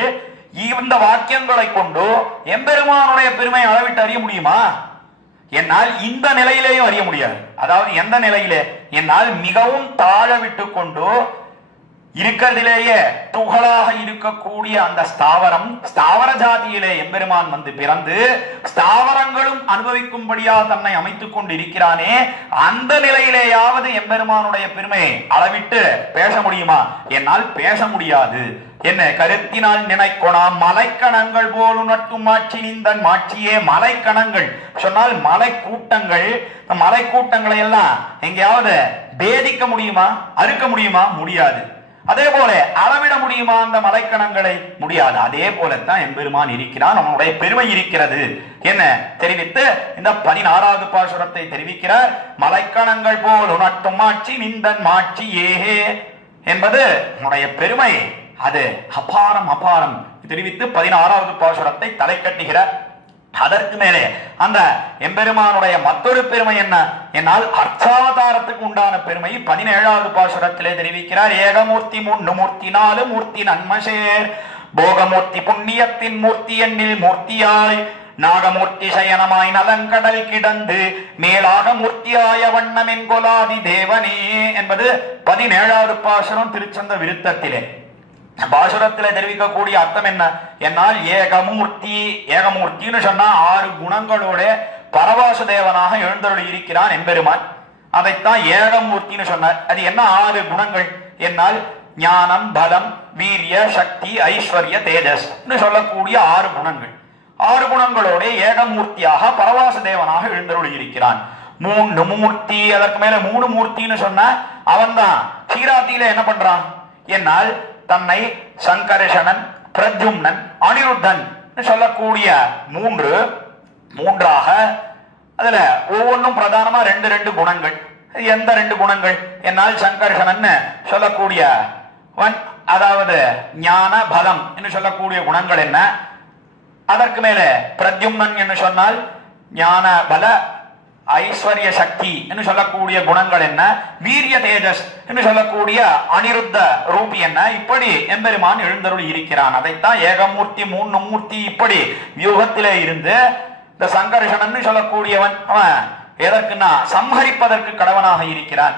இந்த வாக்கியங்களை கொண்டு எம்பெருமானுடைய பெருமை அளவிட்டு அறிய முடியுமா? என்னால் இந்த நிலையிலேயும் அறிய முடியாது. அதாவது எந்த நிலையிலே? என்னால் மிகவும் தாழ விட்டு கொண்டு இருக்கிறதிலேயே துகளாக இருக்கக்கூடிய அந்த ஸ்தாவரம், ஸ்தாவர ஜாதியிலே எம்பெருமான் பிறந்து ஸ்தாவரங்களும் அனுபவிக்கும்படியாக தன்னை அமைத்துக் கொண்டு இருக்கிறானே. அந்த நிலையிலேயாவது எம்பெருமானுடைய பெருமையை அளவிட்டு பேச முடியுமா? என்னால் பேச முடியாது. என்ன கருத்தினால் நினைக்கொணா. மலைக்கணங்கள் போல் நட்டும் மாட்சி நிந்தன் மாட்சியே. மலைக்கணங்கள் சொன்னால் மலை கூட்டங்கள். மலை கூட்டங்களை எல்லாம் எங்கேயாவது பேதிக்க முடியுமா? அறுக்க முடியுமா? முடியாது. அதே போல அளவிட முடியுமா அந்த மலைக்கணங்களை? முடியாது. அதே போலத்தான் எம்பெருமான் இருக்கிறான், அவனுடைய பெருமை இருக்கிறது என்ன தெரிவித்து இந்த 16வது பாசுரத்தை தெரிவிக்கிறார். மலைக்கணங்கள் போல் உணர்த்தும் மாட்சி நிந்தன் மாட்சி ஏஹே என்பது உன்னுடைய பெருமை, அது அபாரம் அபாரம் தெரிவித்து 16வது பாசுரத்தை தலை கட்டுகிறார். அதற்கு மேலே அந்த எம்பெருமானுடைய மற்றொரு பெருமை என்ன என்னால் அர்ச்சாவதாரத்துக்கு உண்டான பெருமை 17வது பாசுரத்திலே தெரிவிக்கிறார். ஏகமூர்த்தி 3 மூர்த்தி 4 மூர்த்தி நன்மசேர் போகமூர்த்தி புண்ணியத்தின் மூர்த்தி எண்ணில் மூர்த்தியாய் நாகமூர்த்தி சயனமாய் நலங்கடல் கிடந்து மேலாக மூர்த்தியாய வண்ணமென் கொலாதி தேவனே என்பது 17வது பாசுரம் திருச்சந்த விருத்தத்திலே. பாசுரத்திலே தெரிவிக்கக்கூடிய அர்த்தம் என்ன என்னால் ஏகமூர்த்தி, ஏகமூர்த்தின்னு சொன்னா 6 குணங்களோட பரவாசு தேவனாக எழுந்தருளி இருக்கிறான் எம்பெருமான். அதைத்தான் ஏகமூர்த்தின்னு சொன்னார். அது என்ன 6 குணங்கள் என்னால் ஞானம் பலம் வீரிய சக்தி ஐஸ்வர்ய தேஜஸ் சொல்லக்கூடிய 6 குணங்கள். 6 குணங்களோட ஏகமூர்த்தியாக பரவாசு தேவனாக எழுந்தருளி இருக்கிறான். 3 மூர்த்தி, அதற்கு மேல 3 மூர்த்தின்னு சொன்ன அவன் தான் சீராத்தியில என்ன பண்றான் என்னால் தன்னை சங்கர்ஷணன் பிரத்யும்னன் அனிருத்தன் சொல்லக்கூடிய மூன்றாக அதுல ஒவ்வொன்றும் பிரதானமா 2 குணங்கள். எந்த 2 குணங்கள் என்னால் சங்கர்ஷணன் சொல்லக்கூடிய அதாவது ஞான பலம் என்று சொல்லக்கூடிய குணங்கள் என்ன, அதற்கு மேல பிரத்யும்னன் என்று சொன்னால் ஞான பல ஐஸ்வர்ய சக்தி என்று சொல்லக்கூடிய குணங்கள் என்ன, வீரிய தேஜஸ் என்று சொல்லக்கூடிய அனிருத்த ரூபி என்ன, இப்படி எம்பெருமான் எழுந்தருளி இருக்கிறான். அதைத்தான் ஏகமூர்த்தி 3 மூர்த்தி இப்படி வியூகத்திலே இருந்து இந்த சங்கர்ஷணன் சொல்லக்கூடியவன் அவன் எதற்குன்னா சம்ஹரிப்பதற்கு கடவனாக இருக்கிறான்.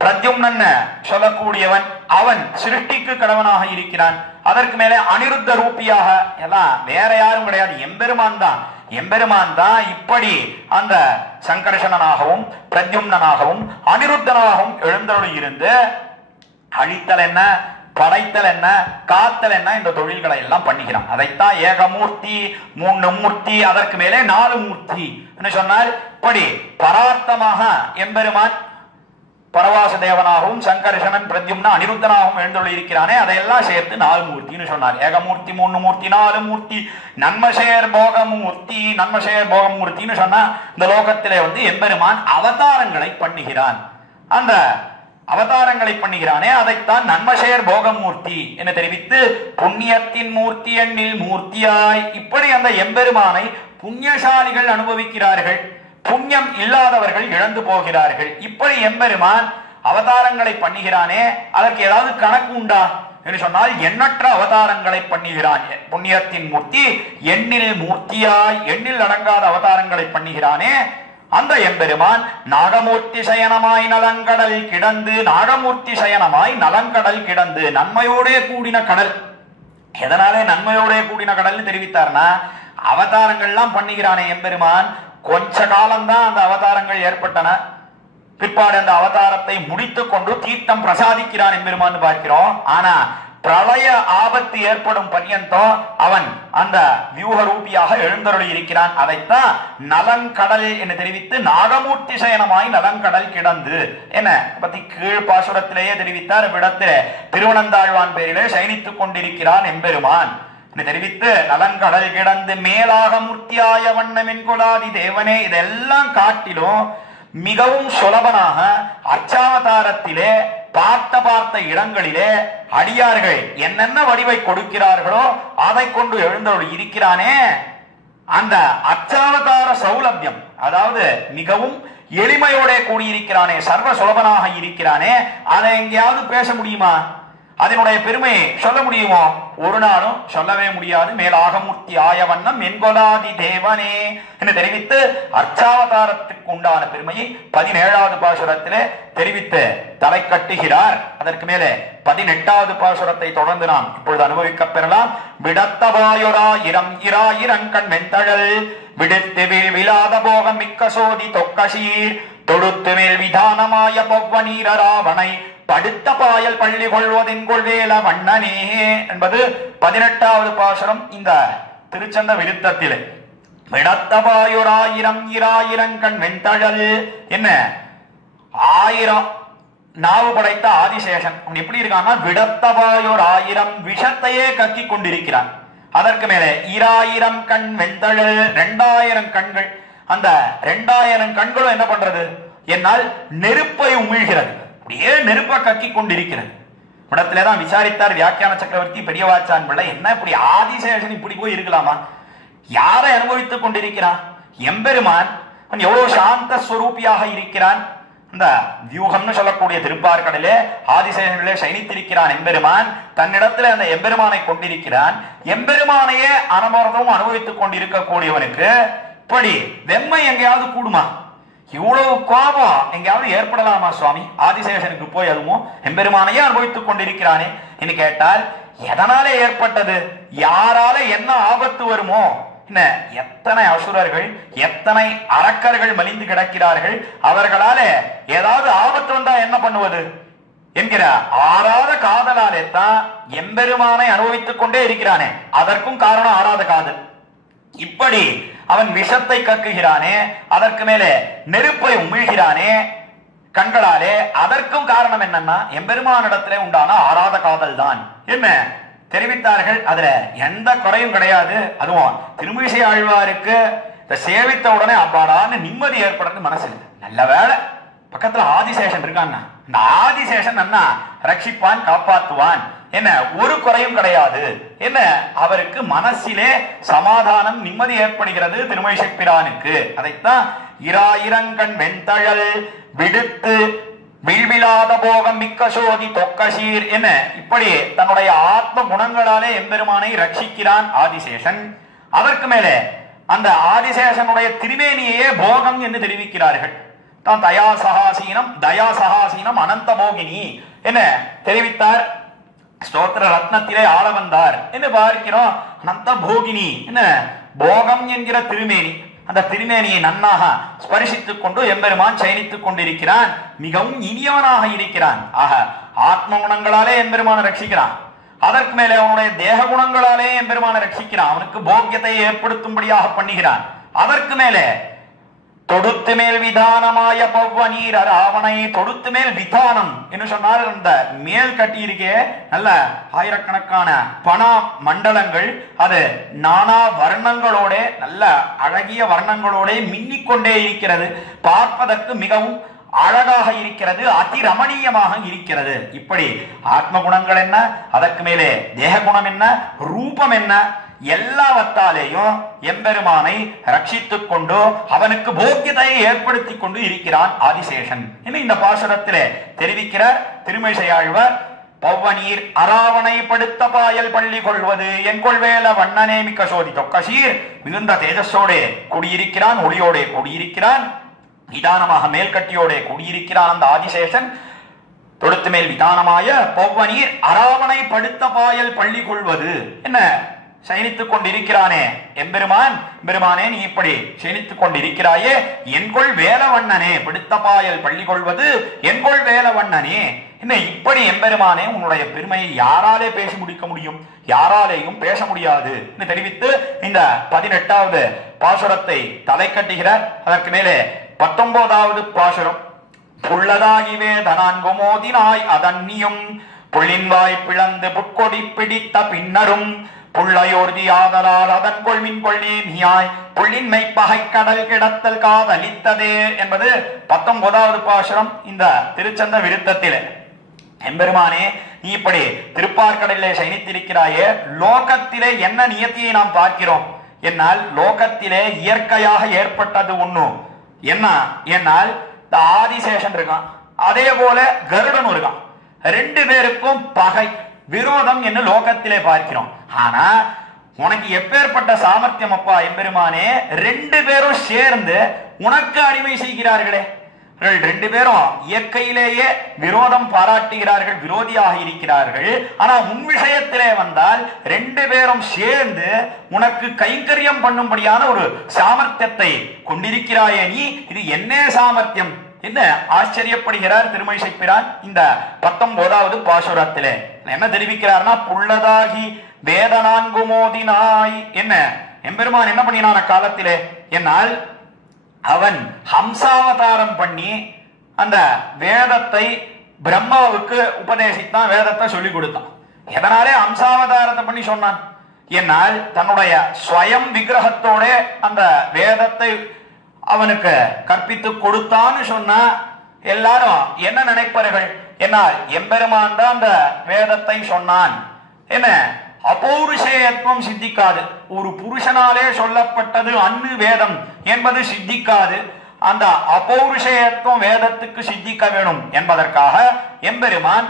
பிரத்யும்னன் சொல்லக்கூடியவன் அவன் சிருஷ்டிக்கு கடவனாக இருக்கிறான். அதற்கு மேலே அனிருத்த ரூபியாக எல்லாம் வேற யாரும் கிடையாது, எம்பெருமான் தான். எம்பெருமான் தான் இப்படி அந்த சங்கர்ஷணனாகவும் பிரத்யும்னனாகவும் அனிருத்தனாகவும் எழுந்தருளி இருந்து அழித்தல் என்ன, படைத்தல் என்ன, காத்தல் என்ன, இந்த தொழில்களை எல்லாம் பண்ணுகிறான். அதைத்தான் ஏகமூர்த்தி 3 மூர்த்தி அதற்கு மேலே 4 மூர்த்தி என்று சொன்னால் இப்படி பரார்த்தமாக எம்பெருமான் பரவாச தேவனாகவும் சங்கர்ஷணன் பிரத்யும்னா அனிருத்தனாகவும் எழுந்தொழி இருக்கிறானே அதையெல்லாம் சேர்த்து 4 மூர்த்தின்னு சொன்னார். ஏகமூர்த்தி 3 மூர்த்தி 4 மூர்த்தி நன்மசேர் போகமூர்த்தி. நன்மசேர் போகமூர்த்தின்னு சொன்னா இந்த லோகத்திலே எம்பெருமான் அவதாரங்களை பண்ணுகிறான். அந்த அவதாரங்களை பண்ணுகிறானே அதைத்தான் நன்மசேர் போகமூர்த்தி என தெரிவித்து புண்ணியத்தின் மூர்த்தி எண்ணில் மூர்த்தியாய் இப்படி அந்த எம்பெருமானை புண்ணியசாலிகள் அனுபவிக்கிறார்கள், புண்ணியம் இல்லாதவர்கள் இழந்து போகிறார்கள். இப்படி எம்பெருமான் அவதாரங்களை பண்ணுகிறானே அதற்கு ஏதாவது கணக்கு உண்டா என்று சொன்னால் எண்ணற்ற அவதாரங்களை பண்ணுகிறான். புண்ணியத்தின் மூர்த்தி எண்ணில் மூர்த்தியாய் எண்ணில் அடங்காத அவதாரங்களை பண்ணுகிறானே அந்த எம்பெருமான் நாகமூர்த்தி சயனமாய் நலங்கடல் கிடந்து. நாகமூர்த்தி சயனமாய் நலங்கடல் கிடந்து நன்மையோடே கூடின கடல். எதனாலே நன்மையோடே கூடின கடல் தெரிவித்தார்னா அவதாரங்கள்லாம் பண்ணுகிறானே எம்பெருமான். கொஞ்ச காலம்தான் அந்த அவதாரங்கள் ஏற்பட்டன, பிற்பாடு அந்த அவதாரத்தை முடித்துக் கொண்டு தீர்த்தம் பிரசாதிக்கிறான் எம்பெருமான் பார்க்கிறோம். ஆனா பிரளய ஆபத்து ஏற்படும் பர்யந்தம் அவன் அந்த வியூக ரூபியாக எழுந்தருளி இருக்கிறான். அதைத்தான் நலங்கடல் என்று தெரிவித்து நாகமூர்த்தி சயனமாய் நலங்கடல் கிடந்து என்ன பத்தி கீழ் பாசுரத்திலேயே தெரிவித்தார். இவ்விடத்திலே திருவனந்தாழ்வான் பேரிலே சயனித்துக் கொண்டிருக்கிறான் எம்பெருமான் தெரிவித்து நலங்கடல் கிடந்து மேலாக மூர்த்தியாய வண்ணமென் கொலாதி தேவனே. இதெல்லாம் காட்டிலும் மிகவும் சுலபனாக அர்ச்சாவதாரத்திலே பார்த்த இடங்களிலே அடியார்கள் என்னென்ன வடிவை கொடுக்கிறார்களோ அதை கொண்டு எழுந்தருளி இருக்கிறானே அந்த அர்ச்சாவதார சௌலபியம், அதாவது மிகவும் எளிமையோட கூடியிருக்கிறானே, சர்வ சுலபனாக இருக்கிறானே, அதை எங்கேயாவது பேச முடியுமா? அதனுடைய பெருமையை சொல்ல முடியுமோ? ஒரு நாளும் சொல்லவே முடியாது. மேலாக மூர்த்தி ஆய வண்ணம் என்கொலாதி தேவனே என்று தெரிவித்து அர்ச்சாவதாரத்துக்கு உண்டான பெருமையை 17வது பாசுரத்திலே தெரிவித்து தலை கட்டுகிறார். அதற்கு மேலே 18வது பாசுரத்தை தொடர்ந்து நாம் இப்பொழுது அனுபவிக்க பெறலாம். விடத்தவாயுராயிரம் இராயிரங்கண் வெந்தழல் விடுத்து விழாத போகம் மிக்க சோதி தொக்கசீர் தொடுத்து மேல் விதானமாய பொவ்வ நீர ராவணை படுத்த பாயல் பள்ளி கொள்வதின் கொள்வேல வண்ணனே என்பது 18வது பாசுரம் இந்த திருச்சந்த விருத்தத்திலே. விடத்தபாயுராயிரம் இராயிரங்கண் வெந்தழல் என்ன 1000 நாவு படைத்த ஆதிசேஷன் அவன் எப்படி இருக்கான்னா விடத்தவாயோர் 1000 விஷத்தையே கக்கி கொண்டிருக்கிறான். அதற்கு மேலே 2000 கண் வெண்தழல் 2000 கண்கள். அந்த 2000 கண்களும் என்ன பண்றது? என்னால் நெருப்பை உமிழ்கிறது, அப்படியே நெருப்பை கக்கி கொண்டிருக்கிறது. இடத்துலதான் விசாரித்தார் வியாக்கியான சக்கரவர்த்தி பெரியவாச்சான் பிள்ளை, என்ன இப்படி ஆதிசேஷன் இப்படி போய் இருக்கலாமா? யாரை அனுபவித்துக் கொண்டிருக்கிறான்? எம்பெருமான் எவ்வளவு சாந்த ஸ்வரூபியாக இருக்கிறான். இந்த வியூகம்னு சொல்லக்கூடிய திருப்பார்கடலே ஆதிசேஷனிலே சயனித்திருக்கிறான் எம்பெருமான். தன்னிடத்துல அந்த எம்பெருமானை கொண்டிருக்கிறான். எம்பெருமானையே அனவரதமும் அனுபவித்துக் கொண்டிருக்கக்கூடியவனுக்கு இப்படி வெம்மை எங்கேயாவது கூடுமா? இவ்வளவு கோபம் எங்கேயாவது ஏற்படலாமா சுவாமி ஆதிசேஷனுக்கு போய்? அதுவும் எம்பெருமானையே அனுபவித்துக் கொண்டிருக்கிறானே என்று கேட்டால் எதனாலே ஏற்பட்டது? யாரால என்ன ஆபத்து வருமோ? என்ன எத்தனை அசுரர்கள், எத்தனை அரக்கர்கள் மலிந்து கிடக்கிறார்கள், அவர்களால ஏதாவது ஆபத்து வந்தா என்ன பண்ணுவது என்கிற ஆறாத காதலாலே தான் எம்பெருமானை அனுபவித்துக் கொண்டே இருக்கிறானே. அதற்கும் காரணம் ஆறாத காதல். இப்படி அவன் விஷத்தை கக்குகிறானே, அதற்கு மேலே நெருப்பை உமிழ்கிறானே கண்களாலே. அதற்கும் காரணம் என்னன்னா எம்பெருமானிடத்திலே உண்டான ஆறாத காதல் தான். என்ன தெரிவித்தார்கள்? அதுல எந்த குறையும் கிடையாது. அதுவும் திருமிசை ஆழ்வாருக்கு சேவித்த உடனே அப்பாடான்னு நிம்மதி ஏற்படுறது மனசுல. நல்ல வேலை பக்கத்துல ஆதிசேஷன் இருக்கான்னா, இந்த ஆதிசேஷன் அண்ணா ரட்சிப்பான், காப்பாற்றுவான், என்ன ஒரு குறையும் கிடையாது. என்ன அவருக்கு மனசிலே சமாதானம், நிம்மதி ஏற்படுகிறது திருமழிசை பிரானுக்கு. அதைத்தான் 2000 கண் வெண்தழல் விடுத்து விழ்விலாத போகம் மிக்க சோதி தொக்கசீர் என்ன இப்படி தன்னுடைய ஆத்ம குணங்களாலே எம்பெருமானை ரட்சிக்கிறான் ஆதிசேஷன். அதற்கு மேலே அந்த ஆதிசேஷனுடைய திருமேனியே போகம் என்று தெரிவிக்கிறார்கள். தான் தயாசகாசீனம் அனந்த போகினி என்ன தெரிவித்தார். ஸ்தோத்திர ரத்னத்திலே ஆள வந்தார் என்று பார்க்கிறோம். அனந்த போகினி என்ன போகம் என்கிற திருமேனி. அந்த திருமேனியை நன்னாக ஸ்பரிசித்துக் கொண்டு எம்பெருமான் சயனித்துக் கொண்டிருக்கிறான். மிகவும் இனியவனாக இருக்கிறான். ஆக ஆத்ம குணங்களாலே எம்பெருமான ரட்சிக்கிறான். அதற்கு மேலே அவனுடைய தேக குணங்களாலே எம்பெருமான ரட்சிக்கிறான். அவனுக்கு போக்கியத்தை ஏற்படுத்தும்படியாக பண்ணுகிறான். அதற்கு மேலே தொடுத்து மேல் விதானமாய பவ்வநீர் ராவணை தொடுத்து மேல் விதானம் என்று சொன்னால் அந்த மேல் கட்டி இருக்கே நல்ல ஆயிரக்கணக்கான பண மண்டலங்கள், அது நானா வர்ணங்களோட நல்ல அழகிய வர்ணங்களோட மின்னிக்கொண்டே இருக்கிறது. பார்ப்பதற்கு மிகவும் அழகாக இருக்கிறது, அதி ரமணீயமாக இருக்கிறது. இப்படி ஆத்ம குணங்கள் என்ன, அதற்கு மேலே தேக குணம் என்ன, ரூபம் என்ன, எல்லாவற்றாலேயும் எம்பெருமானை ரட்சித்துக் கொண்டு அவனுக்கு போக்கியத்தை ஏற்படுத்தி கொண்டு இருக்கிறான் ஆதிசேஷன் என்று இந்த பாசுரத்திலே தெரிவிக்கிறார் திருமிசை ஆழ்வார். பவ்வநீர் அராவணை படுத்த பாயல் பள்ளி கொள்வது என் கொள்வேல வண்ணனே மிக்க சோதி தொக்கசீர் மிகுந்த தேஜஸோடே கூடியிருக்கிறான், ஒளியோடே கூடியிருக்கிறான், விதானமாக மேல்கட்டியோடே கூடியிருக்கிறான் அந்த ஆதிசேஷன். தொடுத்து மேல் விதானமாய பவ்வநீர் அராவணை படுத்த பாயல் பள்ளி கொள்வது என்ன சயனித்துக் கொண்டிருக்கிறானே எம்பெருமான். பெருமானே நீ இப்படி சயனித்துக் கொண்டிருக்கிறாயே, என்கொள் வேலவண்ணனே பிடித்த பாயல் பள்ளி கொள்வது என்கொள் வேலவண்ணனே என்ன இப்படி எம்பெருமானே உன்னுடைய பெருமையை யாராலே பேசி முடிக்க முடியும்? யாராலேயும் பேச முடியாது என்று தெரிவித்து இந்த 18வது பாசுரத்தை தலை கட்டுகிறார். அதற்கு மேலே 19வது பாசுரம். புள்ளதாகிவே தனான்கு மோதினாய் அதன்னியும் புள்ளின்வாய் பிளந்து புட்கொடி பிடித்த பின்னரும் புள்ளையோர்தி ஆதலால் அதன் கொள்மின் கொள்ளே நீயாய் புள்ளின்மை பகை கடல் கிடத்தல் காதலித்ததே என்பது 19வது பாசுரம். இந்த திருச்சந்த விருத்தத்திலே எம்பெருமானே நீ இப்படி திருப்பார்கடலிலே சயனித்திருக்கிறாயே, லோகத்திலே என்ன நியத்தியை நாம் பார்க்கிறோம் என்னால் லோகத்திலே இயற்கையாக ஏற்பட்டது ஒண்ணு என்ன என்னால் இந்த ஆதிசேஷன் இருக்கான், அதே போல கருடன் இருக்கான். 2 பேருக்கும் பகை விரோதம் என்று லோகத்திலே பார்க்கிறோம். ஆனா உனக்கு எப்பேற்பட்ட சாமர்த்தியம் அப்பா எம்பெருமானே, 2 பேரும் சேர்ந்து உனக்கு அடிமை செய்கிறார்களே. 2 பேரும் இயற்கையிலேயே விரோதம் பாராட்டுகிறார்கள், விரோதியாக இருக்கிறார்கள். ஆனா உன் விஷயத்திலே வந்தால் 2 பேரும் சேர்ந்து உனக்கு கைங்கரியம் பண்ணும்படியான ஒரு சாமர்த்தியத்தை கொண்டிருக்கிறாயே நீ, இது என்ன சாமர்த்தியம் என்ன ஆச்சரியப்படுகிறார் திருமழிசை பிரான். இந்த 19வது பாசுரத்திலே என்ன தெரிவிக்கிறார்னா, புள்ளதாகி வேதனான்கு மோதினாய் என்ன எம்பெருமான் என்ன பண்ணினான காலத்திலே என்னால் அவன் ஹம்சாவதாரம் பண்ணி அந்த வேதத்தை பிரம்மாவுக்கு உபதேசித்தான், வேதத்தை சொல்லி கொடுத்தான். எதனாலே அம்சாவதாரத்தை பண்ணி சொன்னான்? என்னால் தன்னுடைய ஸ்வயம் விக்கிரகத்தோட அந்த வேதத்தை அவனுக்கு கற்பித்து கொடுத்தான்னு சொன்னா எல்லாரும் என்ன நினைப்பார்கள்? என்னால் எம்பெருமான் தான் அந்த வேதத்தை சொன்னான். என்ன அபௌருஷேயத்துவம் சித்திக்காது. ஒரு புருஷனாலே சொல்லப்பட்டது அன்னு வேதம் என்பது சித்திக்காது. அந்த அபௌருஷேயத்துவம் வேதத்துக்கு சித்திக்க வேணும் என்பதற்காக எம்பெருமான்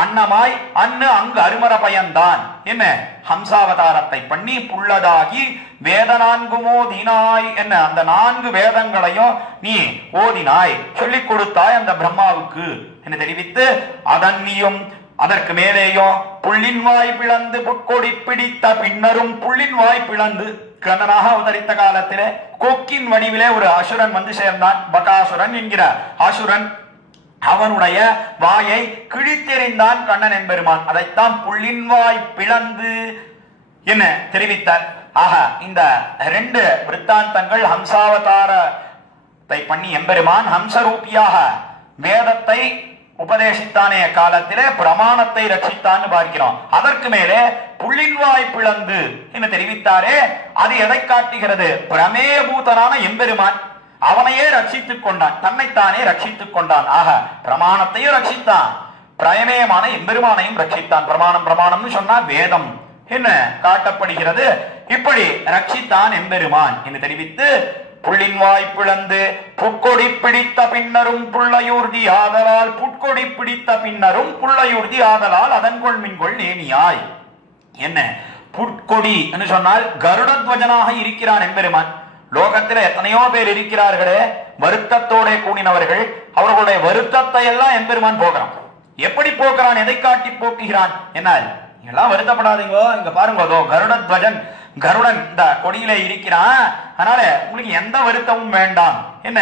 அன்னமாய் அன்னு அங்கு அருமர பயன்தான் என்ன ஹம்சாவதாரத்தை பண்ணி புள்ளதாகி வேத நான்குமோ தீனாய் என்ன அந்த 4 வேதங்களையும் நீ ஓதினாய், சொல்லிக் கொடுத்தாய் அந்த பிரம்மாவுக்கு என்று தெரிவித்து, அதன்னியும் அதற்கு மேலேயும் புள்ளின் வாய் பிளந்து புட்கொடி பிடித்த பின்னரும் புள்ளின் வாய் பிளந்து கண்ணனாக அவதரித்த காலத்திலே கொக்கின் வடிவிலே ஒரு அசுரன் வந்து சேர்ந்தான். பகாசுரன் என்கிற அசுரன் அவனுடைய வாயை கிழித்தெறிந்தான் கண்ணன் என்பெருமான். அதைத்தான் புள்ளின் வாய் பிளந்து என்ன தெரிவித்தார். ஆக இந்த 2 விருத்தாந்தங்கள் ஹம்சாவதாரத்தை பண்ணி எம்பெருமான் ஹம்சரூபியாக வேதத்தை உபதேசித்தானே காலத்திலே பிரமாணத்தை ரட்சித்தான்னு பார்க்கிறோம். அதற்கு மேலே புள்ளின்வாய் பிளந்து என்று தெரிவித்தாரே, அது எதை காட்டுகிறது? பிரமேயபூதனான எம்பெருமான் அவனையே ரட்சித்துக் கொண்டான், தன்னைத்தானே ரட்சித்துக் கொண்டான். ஆக பிரமாணத்தையும் ரட்சித்தான், பிரமேயமான எம்பெருமானையும் ரட்சித்தான். பிரமாணம்னு சொன்னா வேதம் என்ன காட்டப்படுகிறது. இப்படி ரட்சித்தான் எம்பெருமான் என்று தெரிவித்து, புள்ளின் வாய் பிளந்து புட்கொடி பிடித்த பின்னரும் புள்ளையூர்தி ஆதலால் புட்கொடி பிடித்த பின்னரும் புள்ளையூர்தி ஆதலால் அதன்கொள் மின்கொள் நேமியாய். என்ன புட்கொடி என்று சொன்னால் கருடத்வஜனாக இருக்கிறான் எம்பெருமான். லோகத்தில் எத்தனையோ பேர் இருக்கிறார்களே வருத்தத்தோட கூடினவர்கள், அவர்களுடைய வருத்தத்தை எல்லாம் எம்பெருமான் போகிறான். எப்படி போக்குறான்? எதை காட்டி போக்குகிறான்? என்ன எல்லாம் வருத்தப்படாதீங்கோ, இங்க பாருங்க கருடத்வஜன் கருடன் இந்த கொடியில இருக்கிறான், அதனால உங்களுக்கு எந்த வருத்தமும் வேண்டாம். என்ன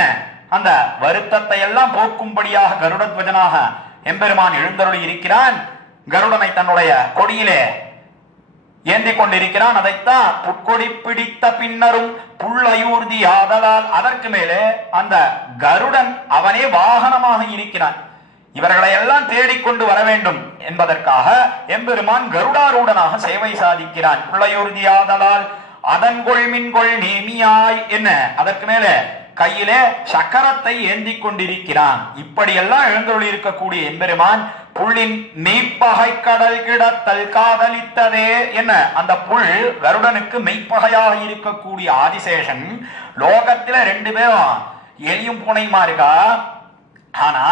அந்த வருத்தத்தை எல்லாம் போக்கும்படியாக கருடத்வஜனாக எம்பெருமான் எழுந்தருளி இருக்கிறான். கருடனை தன்னுடைய கொடியிலே ஏந்தி கொண்டிருக்கிறான். அதைத்தான் புட்கொடி பிடித்த பின்னரும் புள்ளயூர்தி ஆதலால், அதற்கு மேலே அந்த கருடன் அவனே வாகனமாக இருக்கிறான். இவர்களை எல்லாம் தேடிக்கொண்டு வர வேண்டும் என்பதற்காக எம்பெருமான் கருடாரூடனாக சேவை சாதிக்கிறான். புள்ளையூர்தி ஆதலால் அதன்கொள் மின்கொள் நேமியாய். என்ன அதற்கு மேலே கையிலே சக்கரத்தை ஏந்தி கொண்டிருக்கிறான். இப்படியெல்லாம் எழுந்தொழி இருக்கக்கூடிய எம்பெருமான் புள்ளின் மெய்ப்பகை கடல் கிடத்தல் காதலித்ததே. என்ன அந்த புல் கருடனுக்கு மெய்ப்பகையாக இருக்கக்கூடிய ஆதிசேஷன் லோகத்துல 2 பேரும் எலியும் பூனையுமா இருக்கா. ஆனா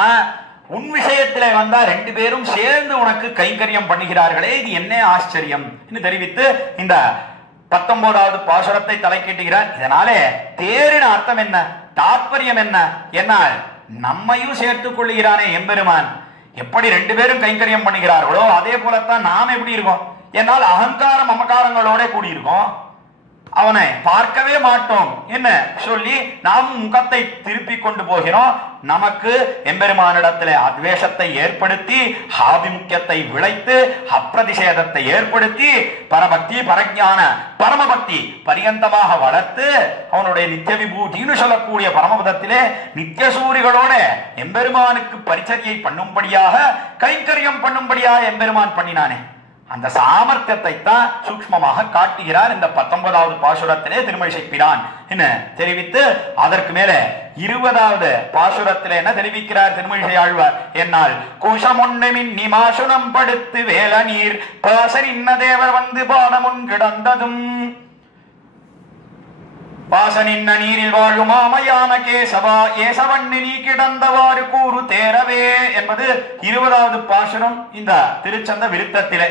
உன் விஷயத்திலே வந்தா 2 பேரும் சேர்ந்து உனக்கு கைங்கரியம் பண்ணுகிறார்களே, இது என்ன ஆச்சரியம் என்று தெரிவித்து இந்த 19வது பாசுரத்தை தலைக்கிட்டுகிறார். இதனாலே தேரின் அர்த்தம் என்ன, தாற்பயம் என்ன? என்னால் நம்மையும் சேர்த்துக் கொள்ளுகிறானே எம்பெருமான். எப்படி 2 பேரும் கைங்கரியம் பண்ணுகிறார்களோ அதே போலத்தான் நாம் எப்படி இருக்கோம்? என்னால் அகங்காரம் மமகாரங்களோட கூடியிருக்கோம், அவனை பார்க்கவே மாட்டோம் என்ன சொல்லி நாம் முகத்தை திருப்பி கொண்டு போகிறோம். நமக்கு எம்பெருமானிடத்திலே அத்வேஷத்தை ஏற்படுத்தி ஆபிமுக்கியத்தை விளைத்து அப்பிரதிஷேதத்தை ஏற்படுத்தி பரபக்தி பரஞான பரமபக்தி பரியந்தமாக வளர்த்து அவனுடைய நித்திய விபூதின்னு சொல்லக்கூடிய பரமபதத்திலே நித்தியசூரிகளோட எம்பெருமானுக்கு பரிச்சரியை பண்ணும்படியாக கைங்கரியம் பண்ணும்படியாக எம்பெருமான் பண்ணினானே, அந்த சாமர்த்தியத்தை தான் சூக்ஷ்மமாக காட்டுகிறார் இந்த 19வது பாசுரத்திலே திருமழிசை பிரான் என்ன தெரிவித்து, அதற்கு மேலே 20வது பாசுரத்திலே என்ன தெரிவிக்கிறார் திருமழிசை ஆழ்வார்? என்னால் குஷமொன்னுமின் நிமாசுனம் படுத்து வேல நீர் பாசன் இன்ன தேவர் வந்து பாடமுன் கிடந்ததும் பாசனின்ன நீரில் வாழும் ஆமையான கேசவா ஏசவண்ணி நீ கிடந்தவாறு கூறு தேரவே என்பது 20வது பாசுரம் இந்த திருச்சந்த விருத்தத்திலே.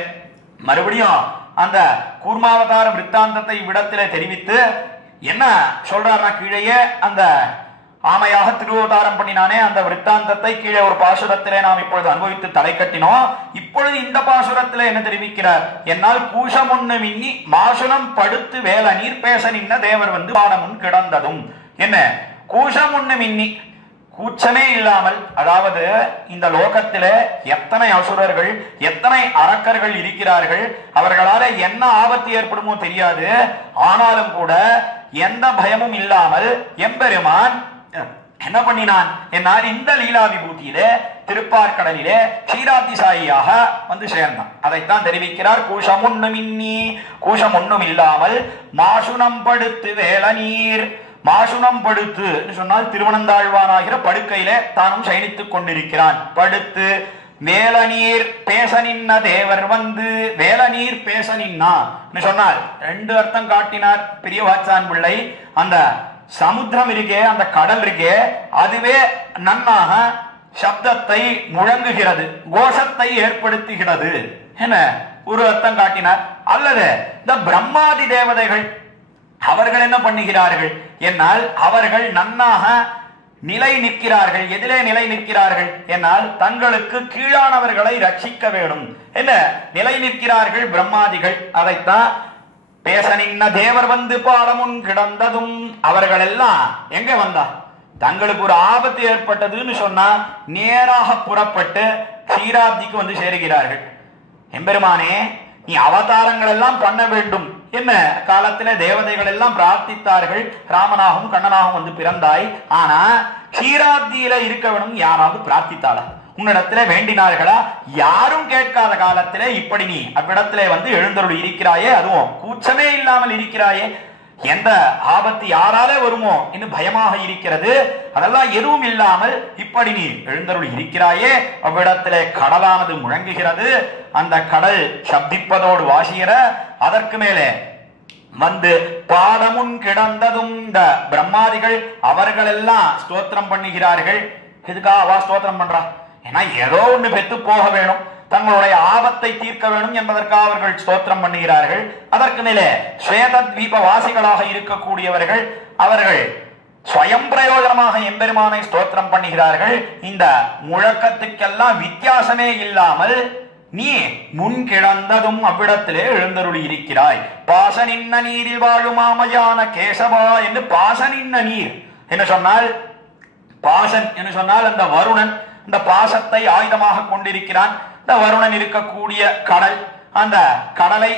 மறுபடியும் அந்த கூர்மாவதார விருத்தாந்தத்தை விடத்திலே தெரிவித்து என்ன சொல்றாருன்னா, கீழேயே அந்த ஆமையாக திருவதாரம் பண்ணினானே அந்த விருத்தாந்தத்தை கீழே ஒரு பாசுரத்திலே நாம் இப்பொழுது அனுபவித்து தலை கட்டினோம். இப்பொழுது இந்த பாசுரத்திலே என்ன தெரிவிக்கிறார்? என்னால் கூஷம் ஒண்ணு மின்னி மாசுனம் படுத்து வேல நீர் பேச நின்ன தேவர் வந்து பாடமுன் கிடந்ததும். என்ன கூஷம் ஒண்ணு மின்னி, கூச்சமே இல்லாமல், அதாவது இந்த லோகத்திலே எத்தனை அசுரர்கள் எத்தனை அரக்கர்கள் இருக்கிறார்கள், அவர்களால என்ன ஆபத்து ஏற்படுமோ தெரியாது, ஆனாலும் கூட எந்த பயமும் இல்லாமல் எம்பெருமான் என்ன பண்ணினான்? என்னால் இந்த லீலா விபூதியிலே திருப்பார்கடலிலே க்ஷீராப்தி சாயியாக வந்து சேர்ந்தான். அதைத்தான் தெரிவிக்கிறார். கூஷம் ஒண்ணும் இன்னி, கூஷம் ஒண்ணும் இல்லாமல் மாசுனம் படுத்து வேல நீர். மாசுனம் படுத்து சொன்னால் திருவனந்தாழ்வானாகிற படுக்கையிலே தானும் சயனித்துக் கொண்டிருக்கிறான். படுத்து வேல நீர் பேச நின்ன தேவர் வந்து, வேல நீர் பேச நின்னா சொன்னால் ரெண்டு அர்த்தம் காட்டினார் பெரிய வாச்சான் பிள்ளை. அந்த சமுத்திரம் இருக்கே, அந்த கடல் இருக்கே, அதுவே நன்னாக சப்தத்தை முழங்குகிறது, கோஷத்தை ஏற்படுத்துகிறது என்ன ஒரு அர்த்தம் காட்டினார். அல்லது இந்த பிரம்மாதி தேவதைகள் அவர்கள் என்ன பண்ணுகிறார்கள் என்னால் அவர்கள் நன்னாக நிலை நிற்கிறார்கள். எதிலே நிலை நிற்கிறார்கள் என்னால் தங்களுக்கு கீழானவர்களை ரட்சிக்க வேண்டும் என்ன நிலை நிற்கிறார்கள் பிரம்மாதிகள். அதைத்தான் பேச நின்ன தேவர் வந்து பாலமுன் கிடந்ததும், அவர்கள் எல்லாம் எங்க வந்தா தங்களுக்கு ஒரு ஆபத்து ஏற்பட்டதுன்னு சொன்னா நேராக புறப்பட்டு க்ஷீராப்திக்கு வந்து சேருகிறார்கள். எம்பெருமானே, நீ அவதாரங்கள் எல்லாம் பண்ண வேண்டும் என்ன காலத்துல தேவதைகள் எல்லாம் பிரார்த்தித்தார்கள், ராமனாகவும் கண்ணனாகவும் வந்து பிறந்தாய். ஆனா க்ஷீராப்தியில இருக்க வேணும் யாராவது பிரார்த்தித்தாளா, உன்னிடத்துல வேண்டினார்களா? யாரும் கேட்காத காலத்திலே இப்படி நீ அவ்விடத்திலே வந்து எழுந்தருள் இருக்கிறாயே, அதுவும் கூச்சமே இல்லாமல் இருக்கிறாயே. எந்த ஆபத்து யாராலே வருமோ என்று பயமாக இருக்கிறது. அதெல்லாம் எதுவும் இல்லாமல் இப்படி நீ எழுந்தருள் இருக்கிறாயே. அவ்விடத்திலே கடலானது முழங்குகிறது. அந்த கடல் சப்திப்பதோடு வாசிகிற அதற்கு மேலே வந்து பாடமுன் கிடந்ததும் இந்த பிரம்மாதிகள் அவர்கள் எல்லாம் ஸ்தோத்திரம் பண்ணுகிறார்கள். இதுக்காக அவா ஸ்தோத்திரம் பண்றா, ஏன்னா ஏதோ ஒண்ணு பெற்று போக வேணும், தங்களுடைய ஆபத்தை தீர்க்க வேண்டும் என்பதற்காக அவர்கள் ஸ்தோத்திரம் பண்ணுகிறார்கள். அதற்கு மேலே ஸ்வேதத்வீப வாசிகளாக இருக்கக்கூடியவர்கள் அவர்கள் ஸ்வயம் பிரயோஜனமாக எம்பெருமானை ஸ்தோத்திரம் பண்ணுகிறார்கள். இந்த முழக்கத்துக்கெல்லாம் வித்தியாசமே இல்லாமல் நீ முன் கிடந்ததும் அவ்விடத்திலே எழுந்தருளி இருக்கிறாய். பாசனின்ன நீரில் வாழும் ஆமையான கேசவா என்று பாசனின்ன நீர் என்ன சொன்னால், பாசன் என்று சொன்னால் அந்த வருணன் இந்த பாசத்தை ஆயுதமாக கொண்டிருக்கிறான். இந்த வருணன் இருக்கக்கூடிய கடல், அந்த கடலை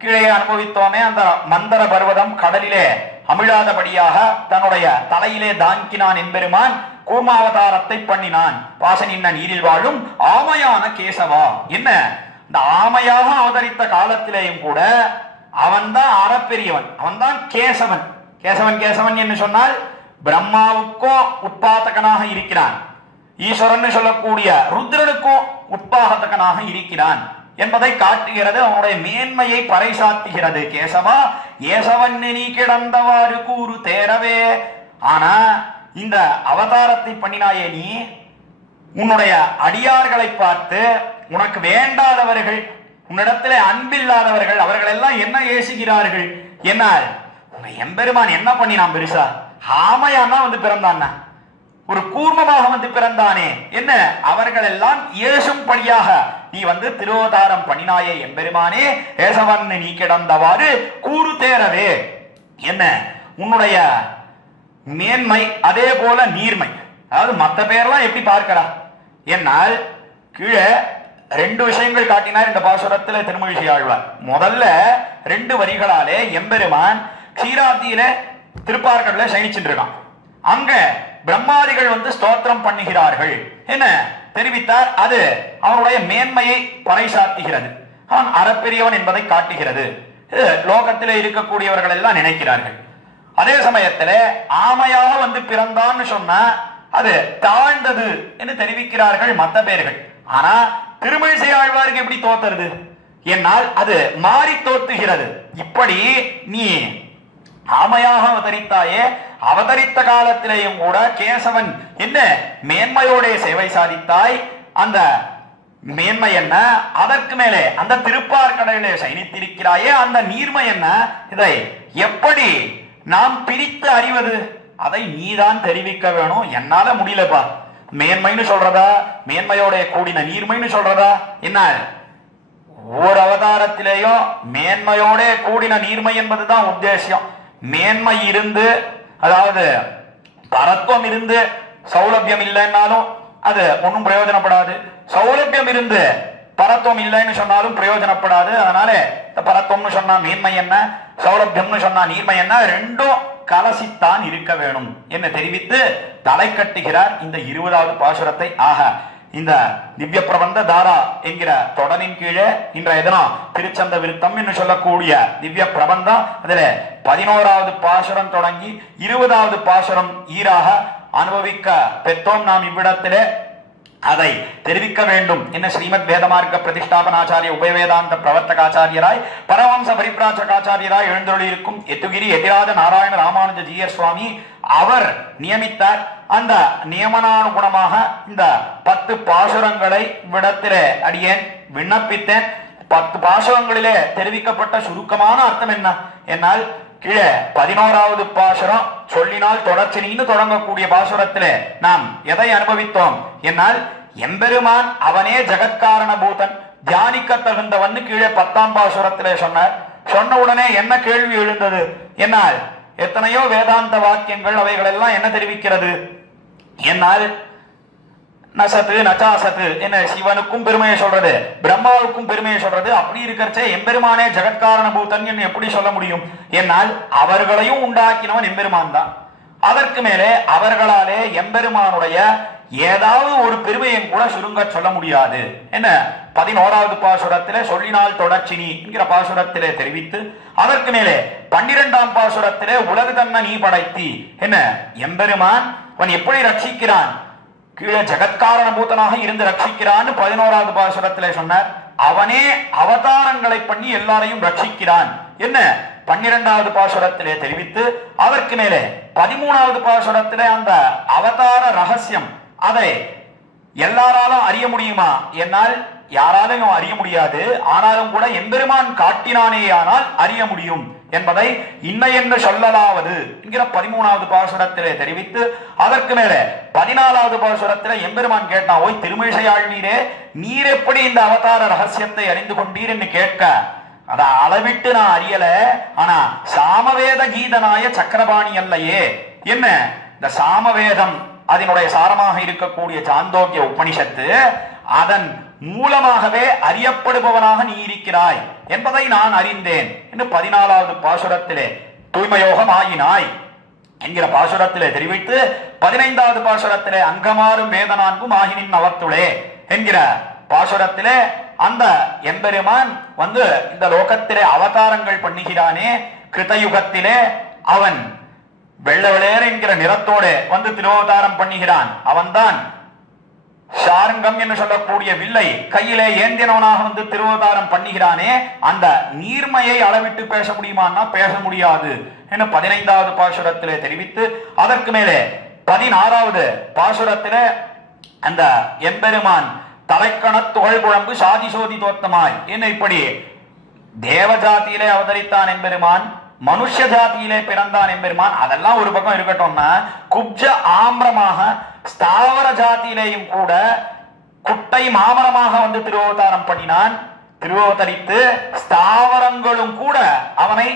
கீழே அனுபவித்தோமே, அந்த மந்தர பர்வதம் கடலிலே அமிழாதபடியாக தன்னுடைய தலையிலே தாங்கினான் எம்பெருமான். கூர்மாவதாரத்தை பண்ணினான். பாசனின்ன நீரில் வாழும் ஆமையான கேசவா என்ன இந்த ஆமையாக அவதரித்த காலத்திலேயும் கூட அவன்தான் அறப்பெரியவன், அவன்தான் கேசவன். கேசவன் கேசவன் என்று சொன்னால் பிரம்மாவுக்கோ உட்பாதகனாக இருக்கிறான், ஈஸ்வரன் சொல்லக்கூடிய ருத்ரனுக்கும் உட்பாதகனாக இருக்கிறான் என்பதை காட்டுகிறது. அவனுடைய மேன்மையை பறைசாத்துகிறது. கேசவா ஏசவன் நீ கிடந்தவாறு கூறு தேரவே. ஆனா இந்த அவதாரத்தை பண்ணினாயே நீ, உன்னுடைய அடியார்களை பார்த்து உனக்கு வேண்டாதவர்கள், உன்னிடத்திலே அன்பில்லாதவர்கள் அவர்கள் எல்லாம் என்ன ஏசுகிறார்கள் என்னால் எம்பெருமான் என்ன பண்ணினான் பெருசா? ஆமையானா வந்து பிறந்தான்னா, ஒரு கூர்மமாக வந்து பிறந்தானே என்ன அவர்கள் எல்லாம் ஏசும்படியாக நீ வந்து திருவதாரம் பண்ணினாயே எம்பெருமானே. ஏசவன் நீ கிடந்தவாறு கூறு தேரவே என்ன உன்னுடைய மேன்மை, அதே போல நீர்மை. அதாவது மற்ற பேர்லாம் எப்படி பார்க்கிறா என்னால் கீழே ரெண்டு விஷயங்கள் காட்டினார் இந்த பாசுரத்துல திருமழிசை ஆழ்வார். முதல்ல ரெண்டு வரிகளாலே எம்பெருமான் க்ஷீராப்தியில திருப்பார்கடல சயனிச்சுட்டு இருக்கான். அங்க பிரம்மாதிகள் வந்து ஸ்தோத்திரம் பண்ணுகிறார்கள் என்ன தெரிவித்தார். அது அவனுடைய மேன்மையை பறைசாத்துகிறது. அவன் அறப்பெரியவன் என்பதை காட்டுகிறது. லோகத்திலே இருக்கக்கூடியவர்கள் எல்லாம் நினைக்கிறார்கள். அதே சமயத்துல ஆமையாக வந்து பிறந்தான்னு சொன்னா அது தாழ்ந்தது என்று தெரிவிக்கிறார்கள் மற்ற பேர்கள். ஆனா திருமழிசை ஆழ்வாருக்கு எப்படி தோத்துறது என்னால் அது மாறி தோத்துகிறது. இப்படி நீ ஆமையாக அவதரித்தாயே, அவதரித்த காலத்திலேயும் கூட கேசவன் என்ன மேன்மையோட சேவை சாதித்தாய். அந்த மேன்மை என்ன, அதற்கு மேலே அந்த திருப்பார்கடலிலே சயனித்திருக்கிறாயே அந்த நீர்மை என்ன, இதை எப்படி நாம் பிரித்து அறிவது? அதை நீதான் தெரிவிக்க வேணும். என்னால முடியலப்பா. மேன்மைன்னு சொல்றதா, மேன்மையோட கூடின நீர்மைன்னு சொல்றதா என்ன? ஒவ்வொரு அவதாரத்திலேயும் மேன்மையோட கூடின நீர்மை என்பதுதான் உத்தேசம். மேன்மை இருந்து, அதாவது பரத்துவம் இருந்து சௌலபியம் இல்லைன்னாலும் அது ஒன்றும் பிரயோஜனப்படாது. சௌலபியம் இருந்து பரத்துவம் இல்லைன்னு சொன்னாலும் பிரயோஜனப்படாது. அதனால பரத்துவம்னு சொன்னா மேன்மை என்ன, சௌலபியம்னு சொன்னா நீர்மை என்ன, ரெண்டும் கலசித்தான் இருக்க வேணும் என்று தெரிவித்து தலை கட்டுகிறார் இந்த 20வது பாசுரத்தை. ஆக இந்த திவ்ய பிரபந்த தாரா என்கிற தொடரின் கீழே இன்றைய தினம் திருச்சந்த விருத்தம் என்று சொல்லக்கூடிய திவ்ய பிரபந்தம், அதுல 11வது பாசுரம் தொடங்கி 20வது பாசுரம் ஈராக அனுபவிக்க பெற்றோம். நாம் இவ்விடத்திலே அதை தெரிவிக்க வேண்டும் என்ன ஸ்ரீமத் வேதமார்க்க பிரதிஷ்டாபனாச்சாரிய உபயவேதாந்த பிரவர்த்தகாச்சாரியராய் பரவம்ச பரிப்ராஜகாச்சாரியராய் எழுந்தருளியிருக்கும் எத்துகிரி எதிராஜ நாராயண ராமானுஜ ஜீயர் சுவாமி அவர் நியமித்தார். அந்த நியமனானுகுணமாக இந்த 10 பாசுரங்களை விடத்திலே அடியேன் விண்ணப்பித்தேன். 10 பாசுரங்களிலே தெரிவிக்கப்பட்ட சுருக்கமான அர்த்தம் என்ன என்னால் கீழே 11வது பாசுரம் சொல்லினால் தொடர்ச்சினின்னு தொடங்கக்கூடிய பாசுரத்திலே நாம் எதை அனுபவித்தோம் என்னால் எம்பெருமான் அவனே ஜகத்காரண பூதன் தியானிக்க தகுந்தவன் கீழே 10ஆம் பாசுரத்திலே சொன்னார். சொன்ன உடனே என்ன கேள்வி எழுந்தது என்னால் எத்தனையோ வேதாந்த வாக்கியங்கள் அவைகள் எல்லாம் என்ன தெரிவிக்கிறது என்னால் நசத்து நச்சாசத்து என்ன சிவனுக்கும் பெருமையை சொல்றது, பிரம்மாவுக்கும் பெருமையை சொல்றது. அப்படி இருக்கிறச்சே எம்பெருமானே ஜகத்காரண பூதன் என்று எப்படி சொல்ல முடியும் என்னால் அவர்களையும் உண்டாக்கினவன் எம்பெருமான் தான். அதற்கு மேலே அவர்களாலே எம்பெருமானுடைய ஏதாவது ஒரு பெருமையும் கூட சுருங்க சொல்ல முடியாது என்ன 11வது பாசுரத்திலே சொல்லினால் தொடர்ச்சினி என்கிற பாசுரத்திலே தெரிவித்து, அதற்கு மேலே 12ஆம் பாசுரத்திலே உலகு தன்ன நீ படைத்தி என்ன எம்பெருமான் அவன் எப்படி ரட்சிக்கிறான், கீழே ஜகத்காரண பூதனாக இருந்து ரட்சிக்கிறான்னு 11வது பாசுரத்திலே சொன்னார். அவனே அவதாரங்களை பண்ணி எல்லாரையும் ரட்சிக்கிறான் என்ன 12வது பாசுரத்திலே தெரிவித்து, அதற்கு மேலே 13வது பாசுரத்திலே அந்த அவதார ரகசியம் அதை எல்லாராலும் அறிய முடியுமா என்னால் யாராலும் அறிய முடியாது. ஆனாலும் கூட எம்பெருமான் காட்டினானேயானால் அறிய முடியும் என்பதை இன்ன என்று சொல்லலாவது என்கிற 13வது பாசுரத்திலே தெரிவித்து, அதற்கு மேலே 14வது பாசுரத்திலே எம்பெருமான் கேட்டான், ஓய் திருமிழிசையாழ்வீரே நீர் எப்படி இந்த அவதார ரகசியத்தை அறிந்து கொண்டீர் என்று கேட்க, அத அளவிட்டு நான் அறியல, ஆனா சாமவேத கீதனாய சக்கரபாணி அல்லையே என்ன இந்த சாமவேதம் அதனுடைய சாரமாக இருக்கக்கூடிய சாந்தோக்கிய உபனிஷத்து அதன் மூலமாகவே அறியப்படுபவனாக நீ இருக்கிறாய் என்பதை நான் அறிந்தேன் என்று 14வது பாசுரத்திலே தூய்மயோகம் ஆயினாய் என்கிற பாசுரத்திலே தெரிவித்து, 15வது பாசுரத்திலே அங்கமாறும் வேதனான்கும் ஆகினின் அவத்துளே என்கிற பாசுரத்திலே அந்த எம்பெருமான் வந்து இந்த லோகத்திலே அவதாரங்கள் பண்ணுகிறானே, கிருதயுகத்திலே அவன் வெள்ள வெளேர் என்கிற நிறத்தோடு வந்து திருவதாரம் பண்ணுகிறான். அவன்தான் ஷாருங்கம் என்று சொல்லக்கூடிய வில்லை கையிலே ஏந்தினவனாக வந்து திருவதாரம் பண்ணுகிறானே, அந்த நீர்மையை அளவிட்டு பேச முடியுமான்னா பேச முடியாது என்று 15வது பாசுரத்திலே தெரிவித்து, அதற்கு மேலே 16வது பாசுரத்திலே அந்த எம்பெருமான் தலைக்கண துகள் குழம்பு சாதி சோதி தோத்தமாய் என்ன இப்படி தேவ ஜாதியிலே அவதரித்தான் எம்பெருமான், மனுஷ ஜாதியிலே பிறந்தான் எம்பெருமான். அதெல்லாம் ஒரு பக்கம் இருக்கட்டும்னா குப்ஜ ஆம்பரமாக ஸ்தாவர ஜாதியிலேயும் கூட குட்டை மாமரமாக வந்து திருவதாரம் பண்ணினான். திருவதரித்து ஸ்தாவரங்களும் கூட அவனை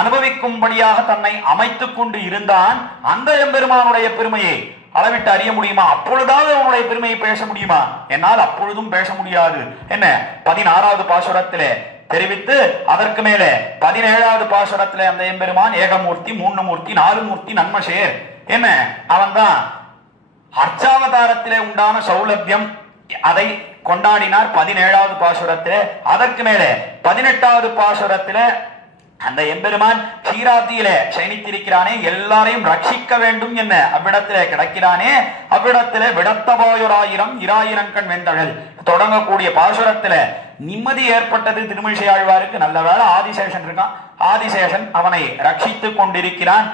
அனுபவிக்கும்படியாக தன்னை அமைத்துக் கொண்டு இருந்தான். அந்த எம்பெருமானுடைய பெருமையை அளவிட்டு அறிய முடியுமா? அப்பொழுதாவது அவனுடைய பெருமையை பேச முடியுமா? என்னால் அப்பொழுதும் பேச முடியாது என்ன 16வது பாசுரத்திலே தெரிவித்து, அதற்கு மேலே 17வது பாசுரத்திலே அந்த எம்பெருமான் ஏகமூர்த்தி 3 மூர்த்தி 4 மூர்த்தி நன்மசேர் என்ன அவன் தான் அர்ச்சாவதாரத்திலே உண்டான சௌலபியம் அதை கொண்டாடினார் 17வது பாசுரத்திலே. அதற்கு மேலே 18வது பாசுரத்திலே அந்த எம்பெருமான் க்ஷீராத்தியிலே சயனித்திருக்கிறானே, எல்லாரையும் ரட்சிக்க வேண்டும் என்ன அவ்விடத்திலே கிடக்கிறானே, அவ்விடத்திலே விடத்தபாயுராயிரம் இராயிரங்கண் வெந்தழல் தொடங்கக்கூடிய பாசுரத்திலே நிம்மதி ஏற்பட்டது திருமிழிசை ஆழ்வாருக்கு. நல்ல வேளை ஆதிசேஷன் இருக்கான், ஆதிசேஷன் அவனை ரட்சித்துக் கொண்டிருக்கிறான்.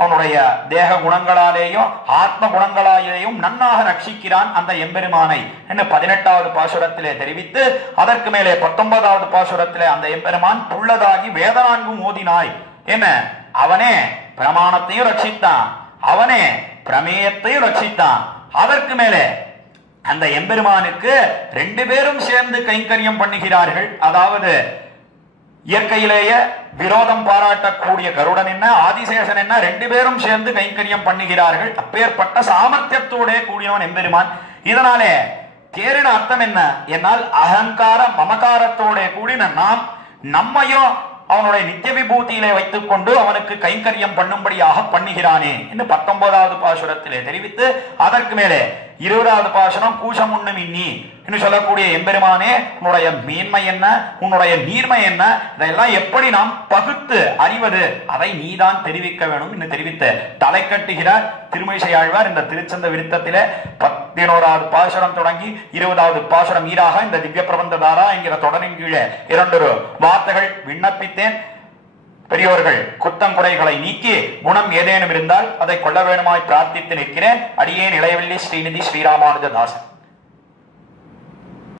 அவனுடைய தேக குணங்களாலேயும் ஆத்ம குணங்களாலேயும் நன்னாக ரட்சிக்கிறான் அந்த எம்பெருமானை என்று 18வது பாசுரத்திலே தெரிவித்து, அதற்கு மேலே 19வது பாசுரத்திலே அந்த எம்பெருமான் புள்ளதாகி வேதனான்கும் ஓதினாய் என்ன அவனே பிரமாணத்தையும் ரட்சித்தான், அவனே பிரமேயத்தையும் ரட்சித்தான். அதற்கு மேலே அந்த எம்பெருமானுக்கு 2 பேரும் சேர்ந்து கைங்கரியம் பண்ணுகிறார்கள். அதாவது இயற்கையிலேயே விரோதம் பாராட்டக்கூடிய கருடன் என்ன ஆதிசேஷன் என்ன 2 பேரும் சேர்ந்து கைங்கரியம் பண்ணுகிறார்கள். அப்பேற்பட்ட சாமர்த்தியத்தோட கூடியவன் எம்பெருமான். இதனாலே தேரின அர்த்தம் என்ன என்னால் அகங்கார மமகாரத்தோட கூடின நாம் நம்மையும் அவனுடைய நித்திய விபூதியிலே வைத்துக் கொண்டு அவனுக்கு கைங்கரியம் பண்ணும்படியாக பண்ணுகிறானே என்று 19வது பாசுரத்திலே தெரிவித்து, அதற்கு மேலே 20வது பாசுரம் கூஷம் உண்ணும் இன்னி என்று சொல்லக்கூடிய எம்பெருமானே, உன்னுடைய மேன்மை என்ன, உன்னுடைய நீர்மை என்ன, இதெல்லாம் எப்படி நாம் பகுத்து அறிவது, அதை நீதான் தெரிவிக்க வேணும் என்று தெரிவித்து தலை கட்டுகிறார் திருமழிசை ஆழ்வார். இந்த திருச்சந்த விருத்தத்திலே 11வது பாசுரம் தொடங்கி 20வது பாசுரம் ஈராக இந்த திவ்ய பிரபந்த தாரா என்கிற தொடரின் கீழே 2 வார்த்தைகள் விண்ணப்பித்தேன். பெரியோர்கள் குத்தங்குறைகளை நீக்கி குணம் ஏதேனும் இருந்தால் அதை கொள்ள வேணுமாய் பிரார்த்தித்து நிற்கிறேன். அடியேன் இளையவல்லி ஸ்ரீநிதி ஸ்ரீராமானுஜதாசன்.